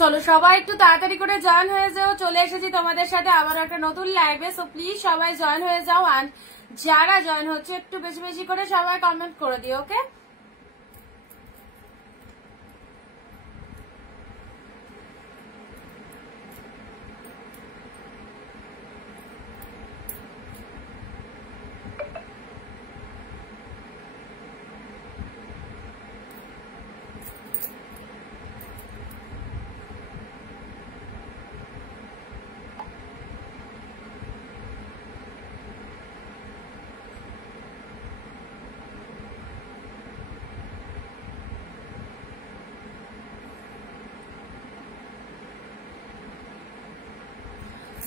চলো সবাই একটু তাড়াতাড়ি করে জয়েন হয়ে যাও, চলে এসেছি তোমাদের সাথে আবার একটা নতুন লাইভে। সো প্লিজ সবাই জয়েন হয়ে যাও, অ্যান্ড যারা জয়েন হচ্ছে একটু বেশি বেশি করে সবাই কমেন্ট করে দিও, ওকে?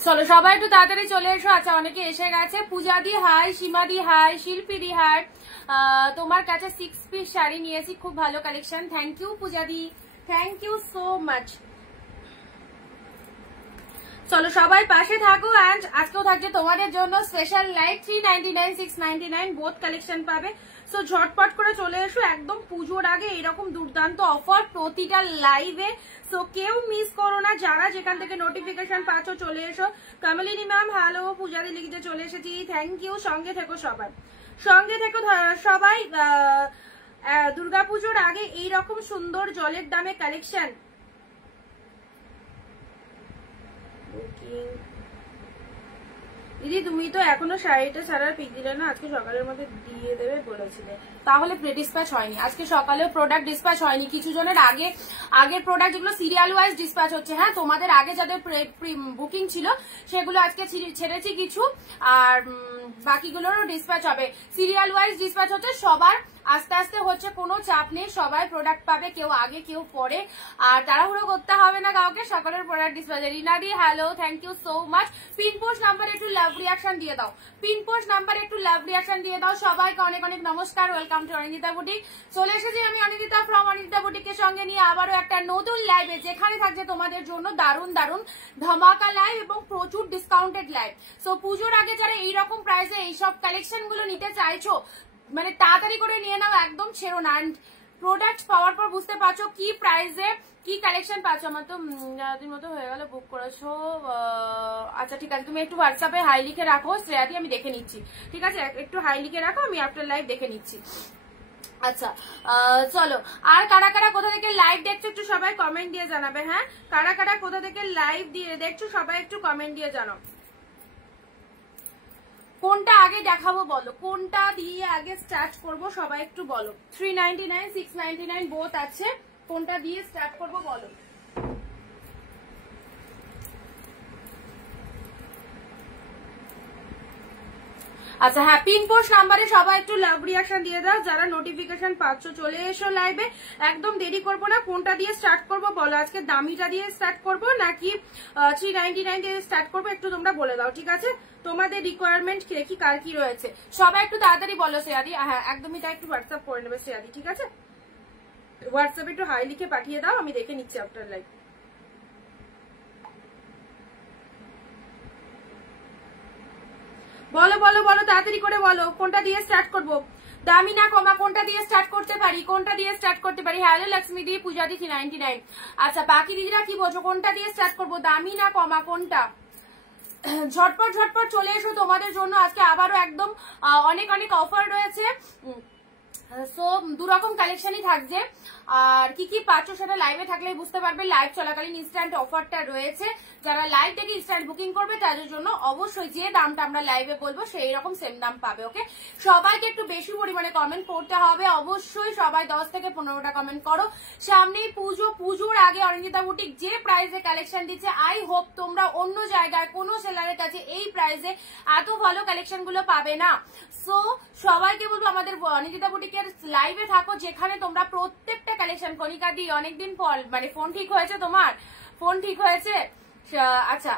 চলো সবাই একটু তাড়াতাড়ি চলে এসো। আচ্ছা অনেকে এসে গেছে। পূজাদি হাই, সীমাদি হাই, শিল্পীদি হাই। তোমার কাছে 6 পিস শাড়ি নিয়েছি, খুব ভালো কালেকশন। থ্যাংক ইউ পূজাদি, থ্যাংক ইউ সো মাচ। চলো সবাই পাশে থাকো, অ্যান্ড আজকেও থাকছে তোমাদের জন্য স্পেশাল লাইভ 399 699 বোথ কালেকশন পাবে। সো ঝটপট করে চলে এসো, একদম পুজোর আগে এরকম দুর্দান্ত অফার প্রতিটা লাইভে। সো কেউ মিস করো না, যারা যেখান থেকে নোটিফিকেশন পাচ্ছ চলে এসো। কমলিনী ম্যাম হ্যালো, পূজাদি লিখতে চলে এসেছি, থ্যাংক ইউ। সঙ্গে থেকো সবাই, সঙ্গে থেকো সবাই। দুর্গাপুজোর আগে এইরকম সুন্দর জলের দামে কালেকশন। দিদি তুমি তো এখনো শাড়িটা ছাড়ার পিক দিলে না, আজকে সকালের মধ্যে দিয়ে দেবে বলেছিলে, তাহলে প্রি ডিসপ্যাচ হয়নি। আজকে সকালেও প্রোডাক্ট ডিসপ্যাচ হয়নি। কিছু জনের আগের প্রোডাক্ট যেগুলো সিরিয়াল ওয়াইজ ডিসপ্যাচ হচ্ছে। হ্যাঁ, তোমাদের আগে যাদের বুকিং ছিল সেগুলো আজকে ছেড়েছি কিছু, আর বাকিগুলোরও ডিসপ্যাচ হবে। সিরিয়াল ওয়াইজ ডিসপ্যাচ হচ্ছে, সবার আস্তে আস্তে হচ্ছে, কোনো চাপ নেই, সবাই প্রোডাক্ট পাবে, কেউ আগে কেউ পরে, আর তাড়াহুড়ো করতে হবে না কাউকে। সকালের প্রোডাক্ট ডিসপ্যাচ। রিনাদি hello, thank you so much. Pin post number একটু লাভ রিয়াকশন দিয়ে দাও, পিন পোস্ট নাম্বার একটু লাভ রিয়াকশন দিয়ে দাও। সবাইকে অনেক অনেক নমস্কার, ওয়েলকাম টু অনিন্দিতা বুটিক। চলে এসেছি আমি অনিন্দিতা ফ্রম অনিন্দিতা বুটিকের সঙ্গে নিয়ে আবারও একটা নতুন লাইভে, যেখানে থাকছে তোমাদের জন্য দারুণ দারুণ ধামাকা লাইভ এবং প্রচুর ডিসকাউন্টেড লাইভ। সো পুজোর আগে যারা এইরকম প্রাইসে এইসব কালেকশন গুলো নিতে চাইছো, মানে তাড়াতাড়ি করে নিয়ে নাও, একদম ছেড়ো না। প্রোডাক্ট পাওয়ার পর বুঝতে পারছো কি প্রাইসে কি কালেকশন পাচ্ছ। আমার তো দিন মতো হয়ে গেল বুক করেছো। আচ্ছা ঠিক আছে, তুমি একটু হোয়াটসঅ্যাপে হাই লিখে রাখো শ্রেয়াদি, আমি দেখে নিচ্ছি। ঠিক আছে, একটু হাই লিখে রাখো, আমি আফটার লাইভ দেখে নিচ্ছি। আচ্ছা চলো, আর কারা কারা কোথা থেকে লাইভ দেখছো একটু সবাই কমেন্ট দিয়ে জানাবে। হ্যাঁ, কারা কারা কোথা থেকে লাইভ দিয়ে দেখছো সবাই একটু কমেন্ট দিয়ে জানাও। কোনটা আগে দেখাবো বলো, কোনটা দিয়ে আগে স্টার্ট করব সবাই একটু বলো। 399 699 বোথ আছে, কোনটা দিয়ে স্টার্ট করব বলো। আচ্ছা হ্যাঁ, পিন পোস্ট নাম্বারে সবাই একটু লাভ রিয়াকশন দিয়ে দাও, যারা নোটিফিকেশন পাচ্ছ। চলে এসো লাইভে, একদম দেরি করবো না। কোনটা দিয়ে স্টার্ট করবো বলো, আজকে দামিটা দিয়ে স্টার্ট করবো নাকি 399 দিয়ে স্টার্ট করবো, একটু তোমরা বলে দাও। ঠিক আছে, তোমাদের রিকোয়ারমেন্ট দেখি কার কি রয়েছে, সবাই একটু তাড়াতাড়ি বলো শ্রেয়াদি। হ্যাঁ একদমই তাই, একটু হোয়াটসঅ্যাপ করে নেবে শ্রেয়াদি। ঠিক আছে, হোয়াটসঅ্যাপে একটু হাই লিখে পাঠিয়ে দাও, আমি দেখে নিচ্ছি আফটার লাইভ। বলো বলো বলো, তাড়াতাড়ি করে বলো, কোনটা দিয়ে স্টার্ট করবো। দামি না কমা, কোনটা দিয়ে স্টার্ট করতে পারি, কোনটা দিয়ে স্টার্ট করতে পারি। হ্যালো লক্ষ্মী দি, পূজা দি 399। আচ্ছা বাকি দিদিরা কি বলছো, কোনটা দিয়ে স্টার্ট করবো, দামি না কমা, কোনটা? ঝটপট ঝটপট চলে এসো, তোমাদের জন্য আজকে আবারও একদম অনেক অনেক অফার রয়েছে। সো দুরকম কালেকশনই থাকছে, আর কি কি পাচ্ছ সেটা লাইভে থাকলে বুঝতে পারবে। লাইভ চলাকালীন ইনস্ট্যান্ট অফারটা রয়েছে, যারা লাইভ থেকে ইনস্ট্যান্ট বুকিং করবে তাদের জন্য অবশ্যই যে দামটা আমরা লাইভে বলবো সেই রকম সেম দাম পাবে। ওকে, সবাইকে একটু বেশি পরিমাণে কমেন্ট করতে হবে, অবশ্যই সবাই 10 থেকে 15টা কমেন্ট করো। সামনেই পুজো, পুজোর আগে অনিন্দিতা বুটিক যে প্রাইসে কালেকশন দিচ্ছে, আই হোপ তোমরা অন্য জায়গায় কোনো সেলারের কাছে এই প্রাইসে এত ভালো কালেকশন গুলো পাবে না। সো সবাইকে বলবো আমাদের অনিন্দিতা বুটিকের লাইভে থাকো, যেখানে তোমরা প্রত্যেকটা কালেকশন। কণিকা দি অনেকদিন পর, মানে ফোন ঠিক হয়েছে তোমার, ফোন ঠিক হয়েছে? আচ্ছা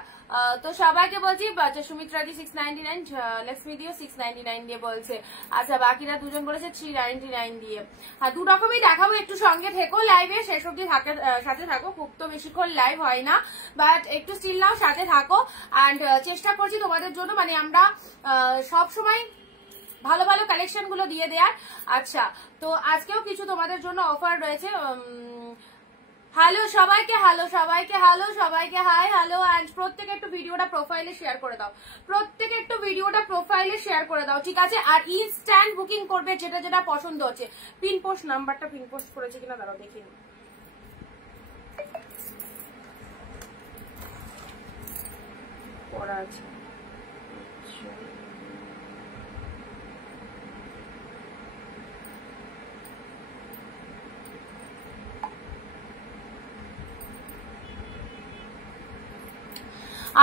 তো সবাইকে বলছি, সুমিত্রা দি 699, লক্ষ্মী দিও 699 দিয়ে বলছে। আচ্ছা বাকিরা দুজন বলেছে 399 দিয়ে। হ্যাঁ দু রকমই দেখাবো, একটু সঙ্গে থেকো লাইভে, শেষ অব্দি সাথে থাকো। খুব তো বেশিক্ষণ লাইভ হয় না, বাট একটু স্টিল নাও, সাথে থাকো। অ্যান্ড চেষ্টা করছি তোমাদের জন্য, মানে আমরা সবসময় ভালো ভালো কালেকশন গুলো দিয়ে দেয়ার। আচ্ছা তো আজকেও কিছু তোমাদের জন্য অফার রয়েছে। হ্যালো সবাইকে, হ্যালো সবাইকে, হ্যালো সবাইকে, হাই হ্যালো। অ্যান্ড প্রত্যেকে একটু ভিডিওটা প্রোফাইলে শেয়ার করে দাও, প্রত্যেকে একটু ভিডিওটা প্রোফাইলে শেয়ার করে দাও, ঠিক আছে? আর ইনস্ট্যান্ট বুকিং করবে যেটা যেটা পছন্দ হচ্ছে। পিন পোস্ট নাম্বারটা পিন পোস্ট করেছে কিনা দাঁড়াও দেখিনি, পড়া আছে।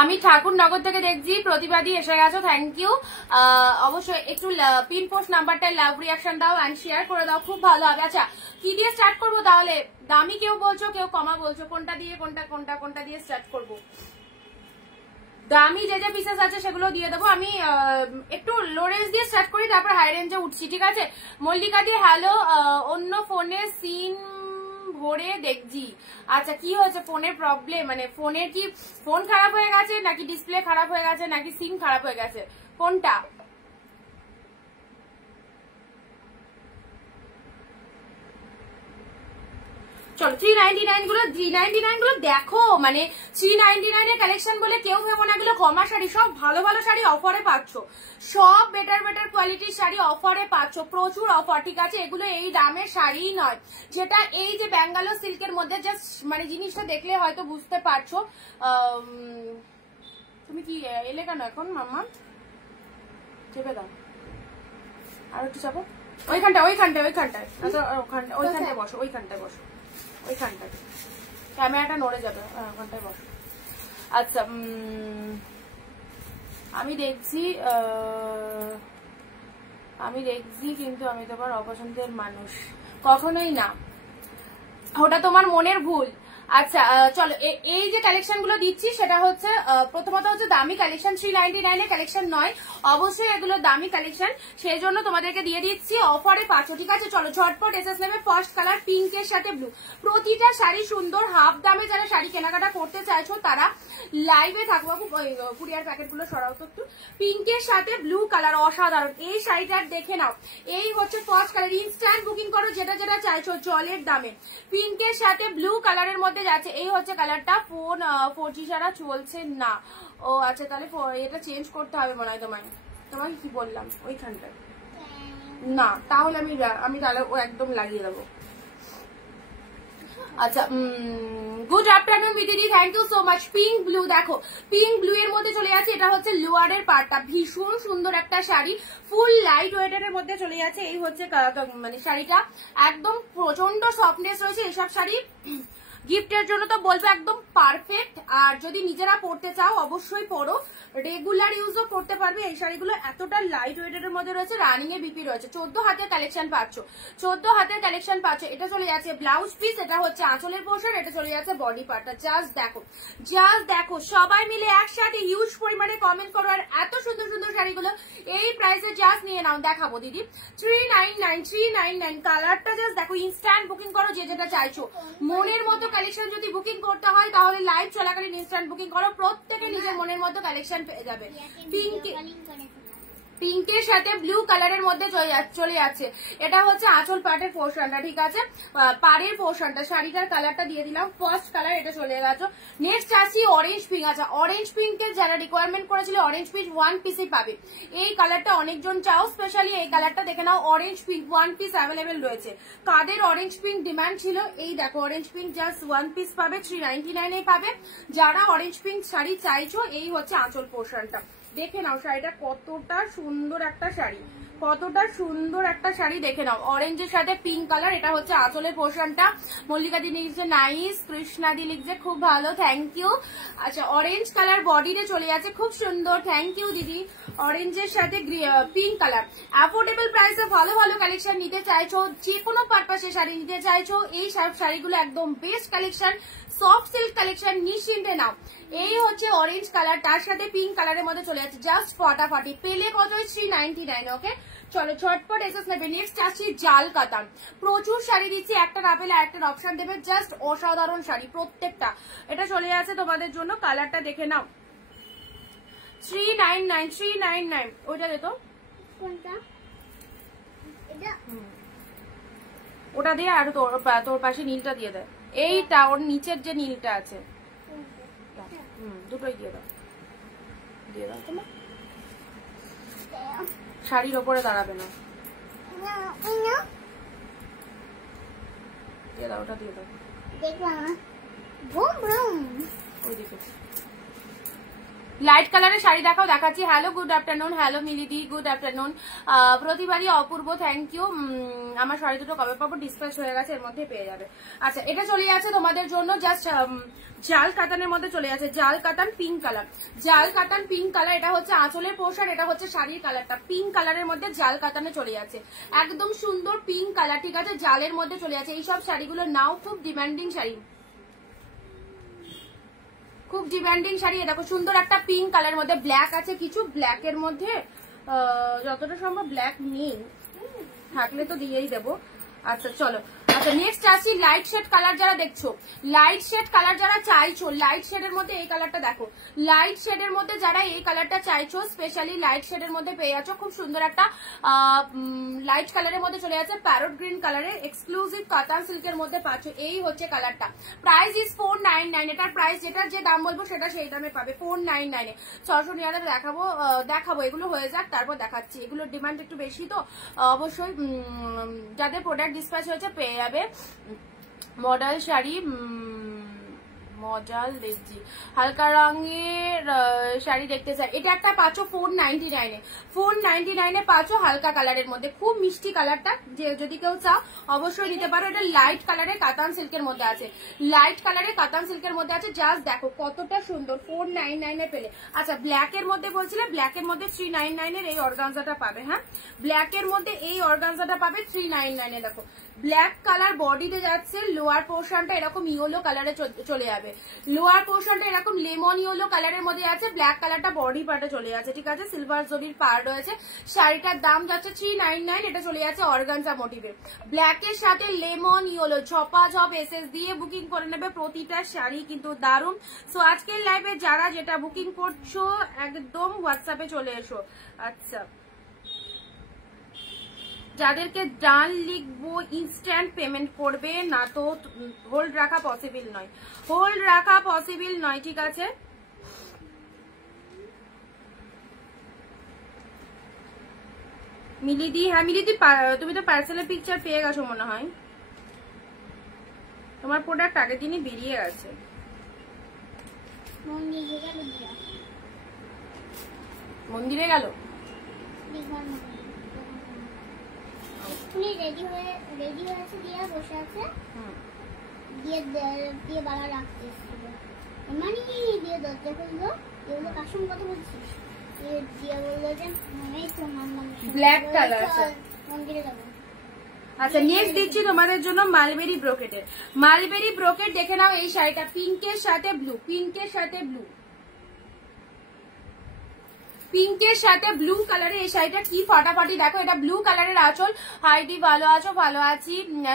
আমি ঠাকুরনগর থেকে দেখছি, প্রতিবাদী এসে গেছো, থ্যাংক ইউ। অবশ্যই একটু পিন পোস্ট নাম্বারটায় লাভ রিয়াকশন দাও অ্যান্ড শেয়ার করে দাও, খুব ভালো হবে। আচ্ছা কি দিয়ে স্টার্ট করবো তাহলে? দামি কেউ বলছো, কেউ কমা বলছো, কোনটা দিয়ে কোনটা দিয়ে স্টার্ট করবো? দামি যে যে পিসেস আছে সেগুলো দিয়ে দেবো। আমি একটু লো রেঞ্জ দিয়ে স্টার্ট করি, তারপর হাই রেঞ্জে উঠছি, ঠিক আছে? মল্লিকা দি হ্যালো। অন্য ফোনে সিন ভরে দেখছি। আচ্ছা কি হয়েছে? ফোনের প্রবলেম মানে ফোনের কি ফোন খারাপ হয়ে গেছে নাকি ডিসপ্লে খারাপ হয়ে গেছে নাকি সিম খারাপ হয়ে গেছে, কোনটা? চলো 399 গুলো দেখো, মানে 399 এর কালেকশন বলে কেউ ভেবো না এগুলো কমা শাড়ি, সব ভালো ভালো শাড়ি অফারে পাচ্ছ, সব বেটার কোয়ালিটির শাড়ি অফারে পাচ্ছ, প্রচুর অফার, ঠিক আছে? এগুলো এই দামের শাড়ি নয়, যেটা এই যে ব্যাঙ্গালোর সিল্কের মধ্যে জাস্ট মানে জিনিসটা দেখলে হয়তো বুঝতে পারছো। তুমি কি এলে কেন এখন মাম্মা? চেপে দাও আর একটু চাপো, ওইখানটায় বসো, ওইখানটায় ক্যামেরাটা নড়ে যাবে, ওখানটায় বসো। আচ্ছা আমি দেখছি কিন্তু আমি তোমার অপছন্দের মানুষ, কখনোই না, ওটা তোমার মনের ভুল। আচ্ছা চলো এই যে কালেকশন গুলো দিচ্ছি সেটা হচ্ছে প্রথমত হচ্ছে দামি কালেকশন, 399 এর কালেকশন নয়, অবশ্যই এগুলো দামি কালেকশন, সেই জন্য তোমাদেরকে দিয়ে দিচ্ছি অফারে পাচ্ছ, ঠিক আছে? চলো ঝটপট এসএস নেবে। ফার্স্ট কালার পিঙ্কের সাথে ব্লু, প্রতিটা শাড়ি সুন্দর, হাফ দামে যারা শাড়ি কেনাকাটা করতে চাইছো তারা লাইভে থাকবো। কুরিয়ার প্যাকেট গুলো সরাও তো একটু। পিঙ্কের সাথে ব্লু কালার অসাধারণ, এই শাড়িটা দেখে নাও, এই হচ্ছে ফার্স্ট কালার। ইনস্ট্যান্ট বুকিং করো যেটা যেটা চাইছো জলের দামে। পিঙ্কের সাথে ব্লু কালারের মধ্যে যাচ্ছে, এই হচ্ছে কালারটা। ফোন 4G ছাড়া চলছে না, ও আচ্ছা তাহলে এটা চেঞ্জ করতে হবে মনে হয় তোমাকে কি বললাম ওইখানটায় না, তাহলে আমি তাহলে ও একদম লাগিয়ে দেবো। আচ্ছা গুড আফটারনুন দিদি, thank you so much. Pink blue দেখো, পিঙ্ক ব্লু এর মধ্যে চলে যাচ্ছে, এটা হচ্ছে লোয়ারের পার্টটা, ভীষণ সুন্দর একটা শাড়ি, ফুল লাইট ওয়েটের মধ্যে চলে যাচ্ছে, এই হচ্ছে মানে শাড়িটা একদম প্রচন্ড সফটনেস রয়েছে। এসব শাড়ি গিফটের জন্য তো বলবো একদম পারফেক্ট, আর যদি নিজেরা পড়তে চাও অবশ্যই পড়ো, রেগুলার ইউজও করতে পারবে। এই শাড়িগুলো এতটা লাইট ওয়েটের মধ্যে রয়েছে, রানিং এ বিপি রয়েছে, 14 হাতের কালেকশন পাচ্ছ, 14 হাতের কালেকশন পাচ্ছ। এটা চলে যাচ্ছে ব্লাউজ পিস, এটা হচ্ছে আঁচলের পোর্শন, এটা চলে যাচ্ছে বডি পার্টটা। জাস্ট দেখো সবাই মিলে একসাথে হিউজ পরিমাণে কমেন্ট করো, আর এত সুন্দর সুন্দর শাড়িগুলো এই প্রাইসে জাস্ট নিয়ে নাও। দেখাবো দিদি 399 কালারটা জাস্ট দেখো, ইনস্ট্যান্ট বুকিং করো যে যেটা চাইছো, মনের মতো কালেকশন যদি বুকিং করতে হয় তাহলে লাইভ চলাকালীন ইনস্ট্যান্ট বুকিং করো, প্রত্যেকে নিজের মনের মতো কালেকশন পেয়ে যাবে। পিঙ্কের সাথে ব্লু কালারের মধ্যে চলে যাচ্ছে, এটা হচ্ছে আঁচল পাটের পোর্শনটা, ঠিক আছে? পাড়ের পোর্শনটা, শাড়িটার কালারটা দিয়ে দিলাম, ফার্স্ট কালার এটা চলে গেছে। নেক্সট আসছি অরেঞ্জ পিঙ্ক। আচ্ছা অরেঞ্জ পিঙ্কের যারা রিকোয়ারমেন্ট করেছিল অরেঞ্জ পিঙ্ক ওয়ান পিসই পাবে, এই কালারটা অনেকজন চাও, স্পেশালি এই কালারটা দেখে নাও, orange pink one piece available রয়েছে। কাদের অরেঞ্জ পিঙ্ক ডিমান্ড ছিল, এই দেখো orange pink just one piece পাবে, 399 এ পাবে। যারা অরেঞ্জ পিঙ্ক শাড়ি চাইছো, এই হচ্ছে আঁচল পোর্শনটা, দেখে নাও শাড়িটা কতটা সুন্দর একটা শাড়ি, কতটা সুন্দর একটা শাড়ি দেখে নাও। অরেঞ্জের সাথে পিঙ্ক কালার, এটা হচ্ছে আঁচলের পোর্শনটা। মল্লিকা দি লিখছে নাইস, কৃষ্ণা দি লিখছে খুব ভালো, থ্যাংক ইউ। আচ্ছা অরেঞ্জ কালার বডিতে চলে যাচ্ছে, খুব সুন্দর, থ্যাংক ইউ দিদি। অরেঞ্জের সাথে পিঙ্ক কালার, অ্যাফোর্ডেবল প্রাইসে ভালো ভালো কালেকশন নিতে চাইছো, যে কোনো পারপাসে শাড়ি নিতে চাইছো, এই শাড়িগুলো একদম best collection, soft silk collection, নিশ্চিন্তে নাও। এই হচ্ছে অরেঞ্জ কালার, তার সাথে পিঙ্ক কালারের মধ্যে চলে যাচ্ছে, জাস্ট ফটাফটি পেলে কত? 399। ওকে চলো ঝটপট এসএস নেবে। নেক্সট আসছি জাল কাতান, প্রচুর শাড়ি দিচ্ছি, একটা না পেলে একটা অপশন দেবে, জাস্ট অসাধারণ শাড়ি প্রত্যেকটা। এটা চলে যাচ্ছে তোমাদের জন্য, কালারটা দেখে নাও, 399 ওইটা দে তো, কোনটা? ওটা দিয়ে আর তোর পাশে নীলটা দিয়ে দেয়, এইটা ওর নিচের যে নীলটা আছে, দুটোই দিয়ে দাও, দিয়ে দাও। তোমার শাড়ির ওপরে দাঁড়াবে না, দিয়ে দাও, ওটা দিয়ে দাও। ওইদিকে লাইট কালারের শাড়ি দেখাও, দেখাচ্ছি। Hello, good afternoon. হ্যালো মিলিদি, গুড আফটারনুন। প্রতিবারই অপূর্ব, থ্যাংক ইউ। আমার শাড়ি দুটো কবে পাবো? ডিসপ্যাচ হয়ে গেছে, এর মধ্যে পেয়ে যাবে। আচ্ছা, এটা চলে যাচ্ছে তোমাদের জন্য জাস্ট জাল কাতানের মধ্যে চলে যাচ্ছে, জাল কাতান পিঙ্ক কালার, জাল কাতান পিঙ্ক কালার। এটা হচ্ছে আঁচলের পোর্শন, এটা হচ্ছে শাড়ির কালারটা পিঙ্ক কালারের মধ্যে জাল কাতানে চলে যাচ্ছে, একদম সুন্দর পিঙ্ক কালার, ঠিক আছে, জালের মধ্যে চলে যাচ্ছে। এইসব শাড়িগুলো নাও, খুব ডিমান্ডিং শাড়ি, খুব ডিমান্ডিং শাড়ি। দেখো সুন্দর একটা পিঙ্ক কালার মধ্যে ব্ল্যাক আছে কিছু, ব্ল্যাকের মধ্যে যতটা সম্ভব ব্ল্যাক নেই, থাকলে তো দিয়েই দেবো। আচ্ছা চলো, আচ্ছা নেক্সট আসি লাইট শেড কালার। যারা দেখছো লাইট শেড কালার যারা চাইছো, লাইট শেডের মধ্যে এই কালারটা দেখো, লাইট শেডের মধ্যে যারা এই কালারটা চাইছো, স্পেশালি লাইট শেডের মধ্যে পেয়ে যাচ্ছ খুব সুন্দর একটা লাইট কালারের মধ্যে চলে যাচ্ছে, প্যারট গ্রিন কালারের এক্সক্লুসিভ কাতান সিল্কের মধ্যে পাচ্ছ। এই হচ্ছে কালারটা, প্রাইস ইজ 499। এটার প্রাইস, যেটার যে দাম বলবো সেটা সেই দামে পাবে, 499-এ। 699 দেখাবো, এগুলো হয়ে যাক তারপর দেখাচ্ছি। এগুলোর ডিমান্ড একটু বেশি তো অবশ্যই যাদের প্রোডাক্ট ডিসপ্যাচ হয়েছে পেয়ে যাবে। মডেল শাড়ি, মডেল দেখছি হালকা রঙের শাড়ি দেখতে চাই, এটা একটা পাচ্ছ 499-এ, 499-এ পাচ্ছ হালকা কালারের মধ্যে, খুব মিষ্টি কালারটা, যে যদি কেউ চাও অবশ্যই নিতে পারো। এটা লাইট কালারে কাতান সিল্কের মধ্যে আছে, লাইট কালারে কাতান সিল্কের মধ্যে আছে, জাস্ট দেখো কতটা সুন্দর, 499-এ পেলে। আচ্ছা ব্ল্যাকের মধ্যে বলছিলে, ব্ল্যাকের মধ্যে 399-এর এই অর্গানজাটা পাবে। হ্যাঁ, ব্ল্যাকের মধ্যে এই অর্গানজাটা পাবে 399-এ। দেখো ব্ল্যাক কালার বডিতে যাচ্ছে, লোয়ার পোর্শনটা এরকম ইয়েলো কালারে চলে যাবে, লোয়ার পোর্শনটা এরকম লেমন ইয়েলো কালারের মধ্যে আছে, ব্ল্যাক কালারটা বডি পার্টে চলে যাচ্ছে, ঠিক আছে, সিলভার জরির পার্ট রয়েছে। শাড়িটার দাম যাচ্ছে 399, এটা চলে যাচ্ছে অর্গানজা মোটিভে, ব্ল্যাকের সাথে লেমন ইয়েলো, ঝপাঝপ এসএস দিয়ে বুকিং করে নেবে প্রতিটা শাড়ি, কিন্তু দারুণ। সো আজকের লাইভে যারা যেটা বুকিং করছো একদম হোয়াটসঅ্যাপে চলে এসো। আচ্ছা, যাদেরকে ডান লিখবো ইনস্ট্যান্ট পেমেন্ট করবে না, তো হোল্ড রাখা পসিবল নয়, হোল্ড রাখা পসিবল নয়, ঠিক আছে। মিলিদি, হ্যাঁ মিলিদি, তুমি তো পার্সেলের পিকচার পেয়ে গেছো মনে হয়, তোমার প্রোডাক্ট আগের দিনই বেরিয়ে গেছে। মন্দিরে গেল, রেডি হয়েছে, দিয়ে বসে আছে, দিয়ে বালা রাখতে এসেছিল, মানে দিয়ে দরজা খুললো, এগুলো কার সঙ্গে কথা বলছিস, দিয়ে বললো যে ব্ল্যাক কালার মন্দিরে যাবো। আচ্ছা নেক্সট দিচ্ছি তোমাদের জন্য মালবেরি ব্রোকেটের, মালবেরি ব্রোকেট দেখে নাও। এই শাড়িটা পিঙ্কের সাথে ব্লু, পিঙ্কের সাথে ব্লু, পিঙ্কের সাথে ব্লু কালারে এই শাড়িটা কি ফাটাফাটি। দেখো এটা ব্লু কালারের আঁচল। হাইদি ভালো আছো? ভালো আছি।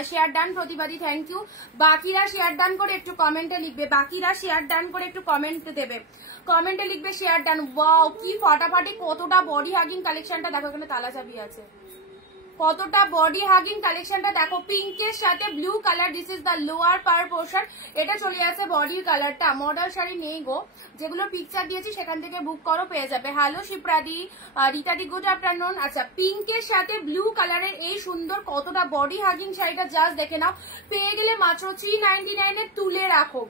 শেয়ার ডান প্রতিবাদী, থ্যাংক ইউ। বাকিরা শেয়ার ডান করে একটু কমেন্টে লিখবে, বাকিরা শেয়ার ডান করে একটু কমেন্ট দেবে, কমেন্টে লিখবে শেয়ার ডান। ওয়াও কি ফাটাফাটি, কতটা বডি হাগিং কালেকশনটা দেখো, এখানে তালা চাবি আছে, কতটা বডি হাগিং কালেকশনটা দেখো, পিঙ্কের সাথে blue colour, this is the lower per portion. এটা চলে আসে বডির কালারটা। মডেল শাড়ি নেই গো, যেগুলো পিকচার দিয়েছি সেখান থেকে বুক করো, পেয়ে যাবে। হ্যালো শিপ্রাদি, রীতাদি, গুড আফটারনুন। আচ্ছা পিঙ্কের সাথে ব্লু কালারের এই সুন্দর কতটা বডি হাগিং শাড়িটা জাস্ট দেখে নাও, পেয়ে গেলে মাত্র 399-এ। তুলে রাখো,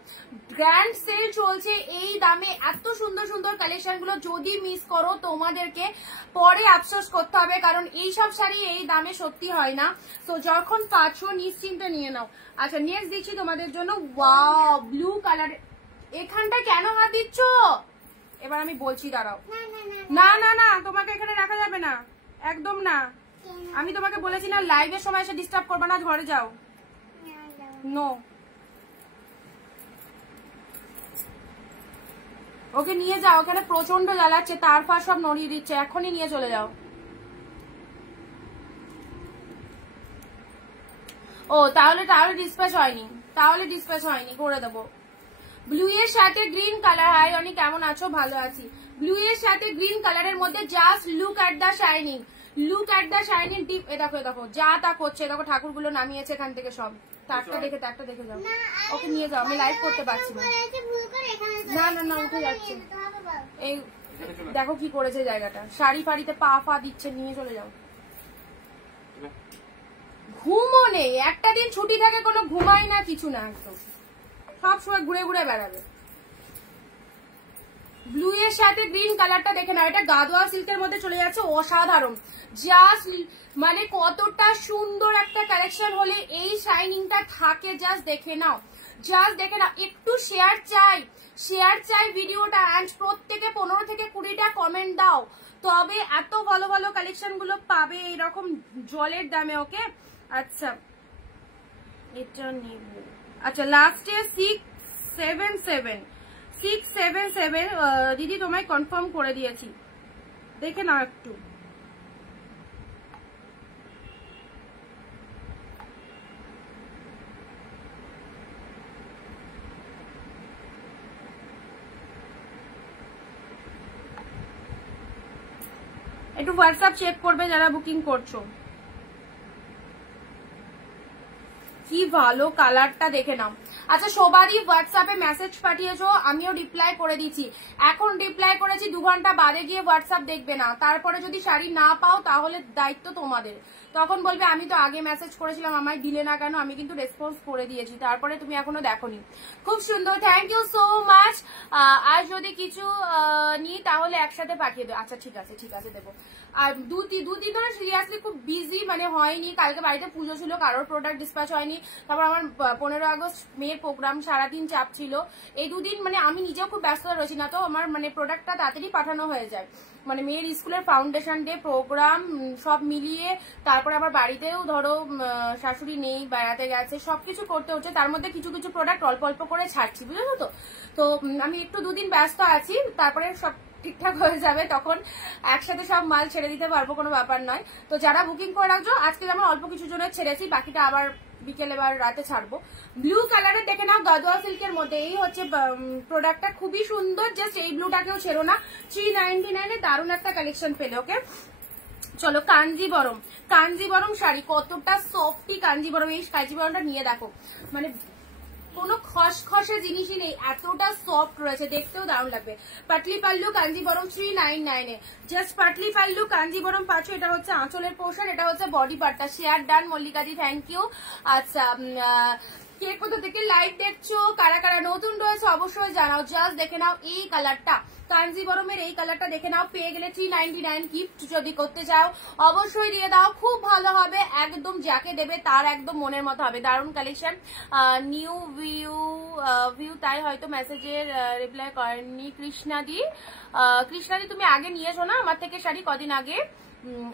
গ্র্যান্ড সেল চলছে এই দামে। এত সুন্দর সুন্দর কালেকশন গুলো যদি মিস করো তোমাদেরকে পরে আফসোস করতে হবে, কারণ এইসব শাড়ি এই দামে সত্যি হয় না। তো যখন পাচ্ছ নিশ্চিন্তে নিয়ে নাও। আচ্ছা নেক্সট দিচ্ছি তোমাদের জন্য, ওয়াও ব্লু কালার। এখানটা কেন হাত দিচ্ছ? এবার আমি বলছি, দাঁড়াও। না না না, তোমাকে এখানে রাখা যাবে না, একদম না। আমি তোমাকে বলেছি না লাইভের সময় এসে ডিস্টার্ব করবে না, ঘরে যাও। নো, ওকে নিয়ে যাও, ওখানে প্রচন্ড জ্বালাচ্ছে, তার ফার সব নড়িয়ে দিচ্ছে, এখনই নিয়ে চলে যাও। ও তাহলে ডিসপ্যাচ হয়নি, তাহলে ডিসপ্যাচ হয়নি, করে দেবো। ব্লু এর সাথে গ্রিন কালার। হাই অনি, কেমন আছো? ভালো আছি। ব্লু এর সাথে গ্রিন কালারের মধ্যে just look at the shining, look at the shining tip. এ দেখো দেখো যা তা করছে, দেখো ঠাকুরগুলো নামিয়েছে এখান থেকে সব। তারটা দেখে যাও, ওকে নিয়ে যাও, আমি লাইভ করতে পারছি না। না না না উঠে যাচ্ছে। এই দেখো কি করেছে জায়গাটা, শাড়ি ফাড়িতে পা ফা দিচ্ছে, নিয়ে চলে যাও। ঘুমও নেই, একটা দিন ছুটি থাকে, কোনো ঘুমাই না কিছু না, একদম সব সময় ঘুরে ঘুরে বেড়াবে। ব্লু এর সাথে গ্রিন কালারটা দেখে না, এটা গাদোয়া সিল্কের মধ্যে চলে যাচ্ছে, অসাধারণ। জাস্ট মানে কতটা সুন্দর একটা কালেকশন হলে এই শাইনিংটা থাকে, জাস্ট দেখে নাও, জাস্ট দেখে নাও। একটু শেয়ার চাই ভিডিওটা, অ্যান্ড প্রত্যেকে 15 থেকে 20টা কমেন্ট দাও, তবে এত ভালো ভালো কালেকশন গুলো পাবে এইরকম জলের দামে। ওকে আচ্ছা এটা নেব। আচ্ছা লাস্টে 677 দিদি তোমায় কনফার্ম করে দিয়েছি, দেখে নাও একটু। একটু হোয়াটসঅ্যাপ চেক করবে যারা বুকিং করছো। কি ভালো কালারটা দেখে নাও। আচ্ছা সবারই হোয়াটসঅ্যাপে মেসেজ পাঠিয়েছো, আমিও রিপ্লাই করে দিচ্ছি। এখন রিপ্লাই করেছি, 2 ঘন্টা বাদে গিয়ে হোয়াটসঅ্যাপ দেখবে না, তারপরে যদি শাড়ি না পাও তাহলে দায়িত্ব তোমাদের। তখন বলবে আমি তো আগে মেসেজ করেছিলাম, আমায় দিলে না কেন? আমি কিন্তু রেসপন্স করে দিয়েছি, তারপরে তুমি এখনো দেখোনি। খুব সুন্দর, থ্যাংক ইউ সো মাচ। আর যদি কিছু নিই তাহলে একসাথে পাঠিয়ে দেবো। আচ্ছা ঠিক আছে দেবো। আর দুদিন ধরে সিরিয়াসলি খুব বিজি, মানে হয়নি। কালকে বাড়িতে পুজো ছিল, কারোর প্রোডাক্ট ডিসপ্যাচ হয়নি। তারপর আমার 15 আগস্ট মেয়ের প্রোগ্রাম, সারাদিন চাপ ছিল। এই 2 দিন মানে আমি নিজেও খুব ব্যস্ত রয়েছি, না তো আমার মানে প্রোডাক্টটা তাড়াতাড়ি পাঠানো হয়ে যায়। মানে মেয়ের স্কুলের ফাউন্ডেশন ডে প্রোগ্রাম সব মিলিয়ে, তারপরে আবার বাড়িতেও ধরো শাশুড়ি নেই, বেড়াতে গেছে, সবকিছু করতে হচ্ছে। তার মধ্যে কিছু কিছু প্রোডাক্ট অল্প অল্প করে ছাড়ছি, বুঝলো তো? তো আমি একটু 2 দিন ব্যস্ত আছি, তারপরে সব ঠিকঠাক হয়ে যাবে, তখন একসাথে সব মাল ছেড়ে দিতে পারবো, কোনো ব্যাপার নয়। তো যারা বুকিং করে রাখছো, আজকে যেমন অল্প কিছু জনের ছেড়েছি, বাকিটা আবার বিকেলে বা রাতে ছাড়বো। ব্লু কালারের দেখে নাও, গাদোয়া সিল্কের মধ্যে। এই হচ্ছে প্রোডাক্টটা, খুবই সুন্দর, জাস্ট এই ব্লুটাকেও ছেড়ো না। 399 এ দারুণ একটা কালেকশন পেলে। ওকে চলো কাঞ্জিবরম শাড়ি, কতটা সফটি কাঞ্জিবরম। এই কাঞ্জিবরমটা নিয়ে দেখো, মানে কোনো খসখসে জিনিসই নেই, এতটা সফট রয়েছে, দেখতেও দারুণ লাগবে। পাটলি পাল্লু কাঞ্জিবরম 399 এ, জাস্ট পাটলি পাল্লু কাঞ্জিবরম পাচ্ছ। এটা হচ্ছে আঁচলের পোর্শন, এটা হচ্ছে বডি পার্টটা। শেয়ার ডান মল্লিকাদি, থ্যাংক ইউ। আচ্ছা কে কোথা থেকে লাইভ দেখছো, কারা কারা নতুন রয়েছে অবশ্যই জানাও। জাস্ট দেখে নাও এই কালারটা, কাঞ্জিবরমের এই কালারটা দেখে নাও। পেয়ে গেলে 399 গিফট যদি করতে চাও অবশ্যই দিয়ে দাও, খুব ভালো হবে। একদম যাকে দেবে তার একদম মনের মতো হবে। দারুণ কালেকশন। নিউ ভিউ তাই হয়তো মেসেজের রিপ্লাই করেননি। কৃষ্ণাদি তুমি আগে নিয়েছো না আমার থেকে শাড়ি কদিন আগে?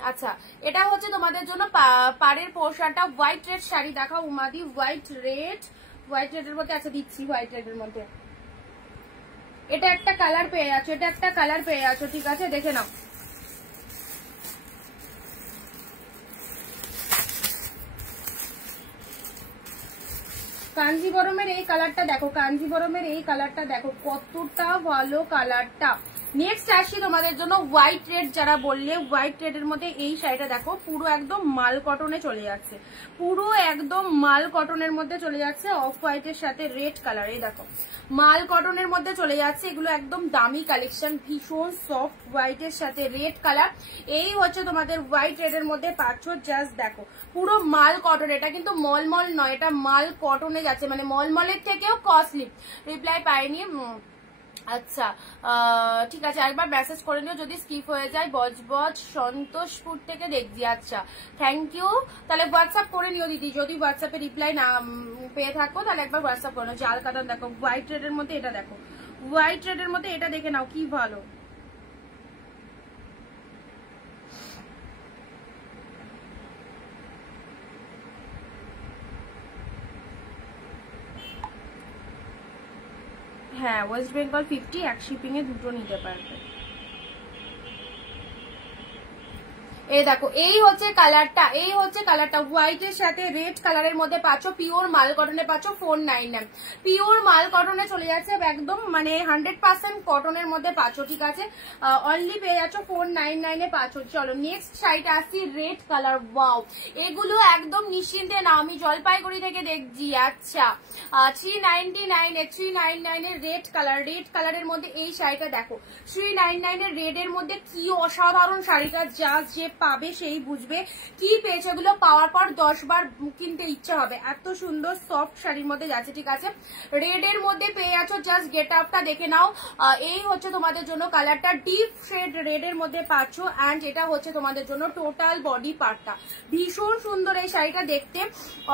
আচ্ছা এটা হচ্ছে তোমাদের জন্য পাড়ের পোর্শনটা। হোয়াইট রেড শাড়ি দেখাও উমাদি, হোয়াইট রেডের মধ্যে। আচ্ছা দিচ্ছি হোয়াইট রেডের মধ্যে। এটা একটা কালার পেয়ে যাচ্ছ, ঠিক আছে দেখে নাও। কাঞ্জিবরমের এই কালারটা দেখো, কতটা ভালো কালারটা। নেক্সট আসি তোমাদের জন্য হোয়াইট রেড, যারা বললে হোয়াইট রেডের মধ্যে এই শাড়িটা দেখো, পুরো একদম মাল কটনে চলে যাচ্ছে, পুরো একদম মাল কটনের মধ্যে চলে যাচ্ছে, অফ হোয়াইটের সাথে রেড কালার। এই দেখো মাল কটনের মধ্যে চলে যাচ্ছে, এগুলো একদম দামি কালেকশন, ভীষণ সফট, হোয়াইটের সাথে রেড কালার। এই হচ্ছে তোমাদের হোয়াইট রেডের মধ্যে পাচ্ছ, জাস্ট দেখো পুরো মাল কটন। এটা কিন্তু মলমল নয়, এটা মাল কটনে যাচ্ছে, মানে মলমলের থেকেও কস্টলি। রিপ্লাই পাইনি। আচ্ছা ঠিক আছে, একবার মেসেজ করে নিও যদি স্কিপ হয়ে যায়। বজবজ সন্তোষপুর থেকে দেখছি। আচ্ছা থ্যাংক ইউ। তাহলে হোয়াটসঅ্যাপ করে নিও দিদি, যদি হোয়াটসঅ্যাপে রিপ্লাই না পেয়ে থাকো তাহলে একবার হোয়াটসঅ্যাপ করে নিও। জাল কাতান দেখো, হোয়াইট রেডের মধ্যে এটা দেখো, হোয়াইট রেডের মধ্যে এটা দেখে নাও, কি ভালো। হ্যাঁ ওয়েস্ট বেঙ্গল 50, এক শিপিং এ দুটো নিতে পারবে। এই দেখো এই হচ্ছে কালারটা, এই হচ্ছে কালারটা হোয়াইটের সাথে রেড কালারের মধ্যে পাচ্ছ, পিওর মাল কটনে পাচ্ছ 499। পিওর মাল কটনে চলে যাচ্ছে একদম, মানে 100% কটনের মধ্যে পাচ্ছ, ঠিক আছে। অনলি পেয়ে যাচ্ছ 499 এ পাচ্ছ। চলো নেক্সট শাড়িটা আসছি, রেড কালার। ওয়াও, এগুলো একদম নিশ্চিন্তে না, আমি জলপাইগুড়ি থেকে দেখছি। আচ্ছা 399 এ 399 এর রেড কালার, রেড কালারের মধ্যে এই শাড়িটা দেখো, 399 এর রেড এর মধ্যে কি অসাধারণ শাড়িটা, যা যে পাবে সেই বুঝবে কি পেয়েছে। এগুলো পাওয়ার পর 10 বার কিনতে ইচ্ছা হবে, এত সুন্দর সফট শাড়ির মধ্যে যাচ্ছে, ঠিক আছে। রেড এর মধ্যে পেয়ে যাচ্ছ, জাস্ট গেট আপটা দেখে নাও। এই হচ্ছে তোমাদের জন্য কালারটা, ডিপ শেড রেড এর মধ্যে পাচ্ছ, অ্যান্ড এটা হচ্ছে তোমাদের জন্য টোটাল বডি পার্টটা। ভীষণ সুন্দর এই শাড়িটা দেখতে,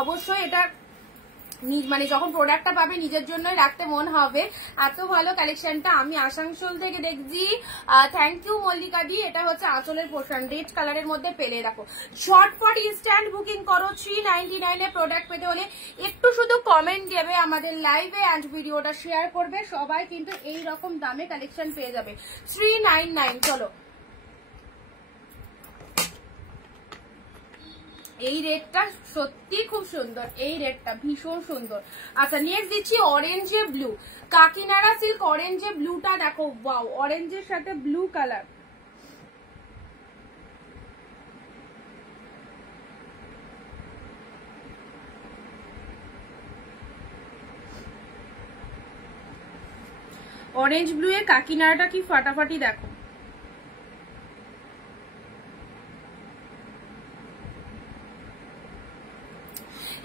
অবশ্যই এটা মানে যখন প্রোডাক্টটা পাবে নিজের জন্যই রাখতে মন হবে, এত ভালো কালেকশনটা। আমি আসানসোল থেকে দেখছি, থ্যাংক ইউ মল্লিকা দি। এটা হচ্ছে আঁচলের পোর্শন, রেড কালারের মধ্যে পেলে দেখো। শর্টফট ইনস্ট্যান্ট বুকিং করো, 399 এ প্রোডাক্ট পেতে হলে একটু শুধু কমেন্ট দেবে আমাদের লাইভে অ্যান্ড ভিডিওটা শেয়ার করবে, সবাই কিন্তু এই রকম দামে কালেকশন পেয়ে যাবে। 399। চলো এই রেডটা সত্যি খুব সুন্দর, এই রেডটা ভীষণ সুন্দর। আচ্ছা নেক্সট দিচ্ছি অরেঞ্জে ব্লু, কাকিনাড়া সিল্ক অরেঞ্জে ব্লুটা দেখো। ওয়াও, অরেঞ্জের সাথে ব্লু কালার, অরেঞ্জ ব্লু এ কাকিনাড়াটা কি ফাটাফাটি দেখো।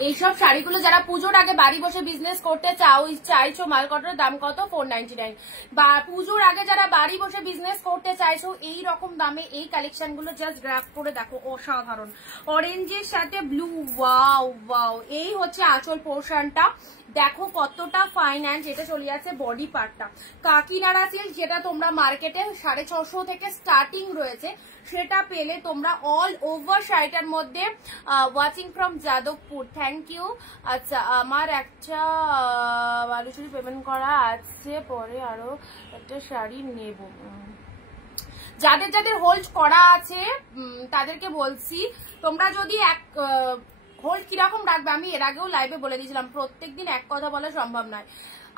এইসব শাড়িগুলো যারা পুজোর আগে বাড়ি বসে বিজনেস করতে চাইছো, মাল কটনের দাম কত? 499। বা পুজোর আগে যারা বাড়ি বসে বিজনেস করতে চাইছো, এই রকম দামে এই কালেকশন গুলো জাস্ট গ্র্যাব করে দেখো, অসাধারণ। অরেঞ্জের সাথে ব্লু, ওয়াও ওয়াও। এই হচ্ছে আঁচল পোর্শনটা, দেখো কতটা ফাইন, অ্যান্ড যেটা চলে যাচ্ছে বডি পার্টটা। কাকিনাড়া সিল্ক যেটা তোমরা মার্কেটে 650 থেকে স্টার্টিং রয়েছে, সেটা পেলে তোমরা অল ওভার শাড়িটার মধ্যে। Watching from Jadavpur, thank you. আচ্ছা আমার একটা বালুচুরি পেমেন্ট করা আছে, পরে আরো একটা শাড়ি নেব। যাদের যাদের হোল্ড করা আছে তাদেরকে বলছি, তোমরা যদি এক হোল্ড কিরকম রাখবে, আমি এর আগেও লাইভে বলে দিয়েছিলাম, প্রত্যেকদিন এক কথা বলা সম্ভব নয়।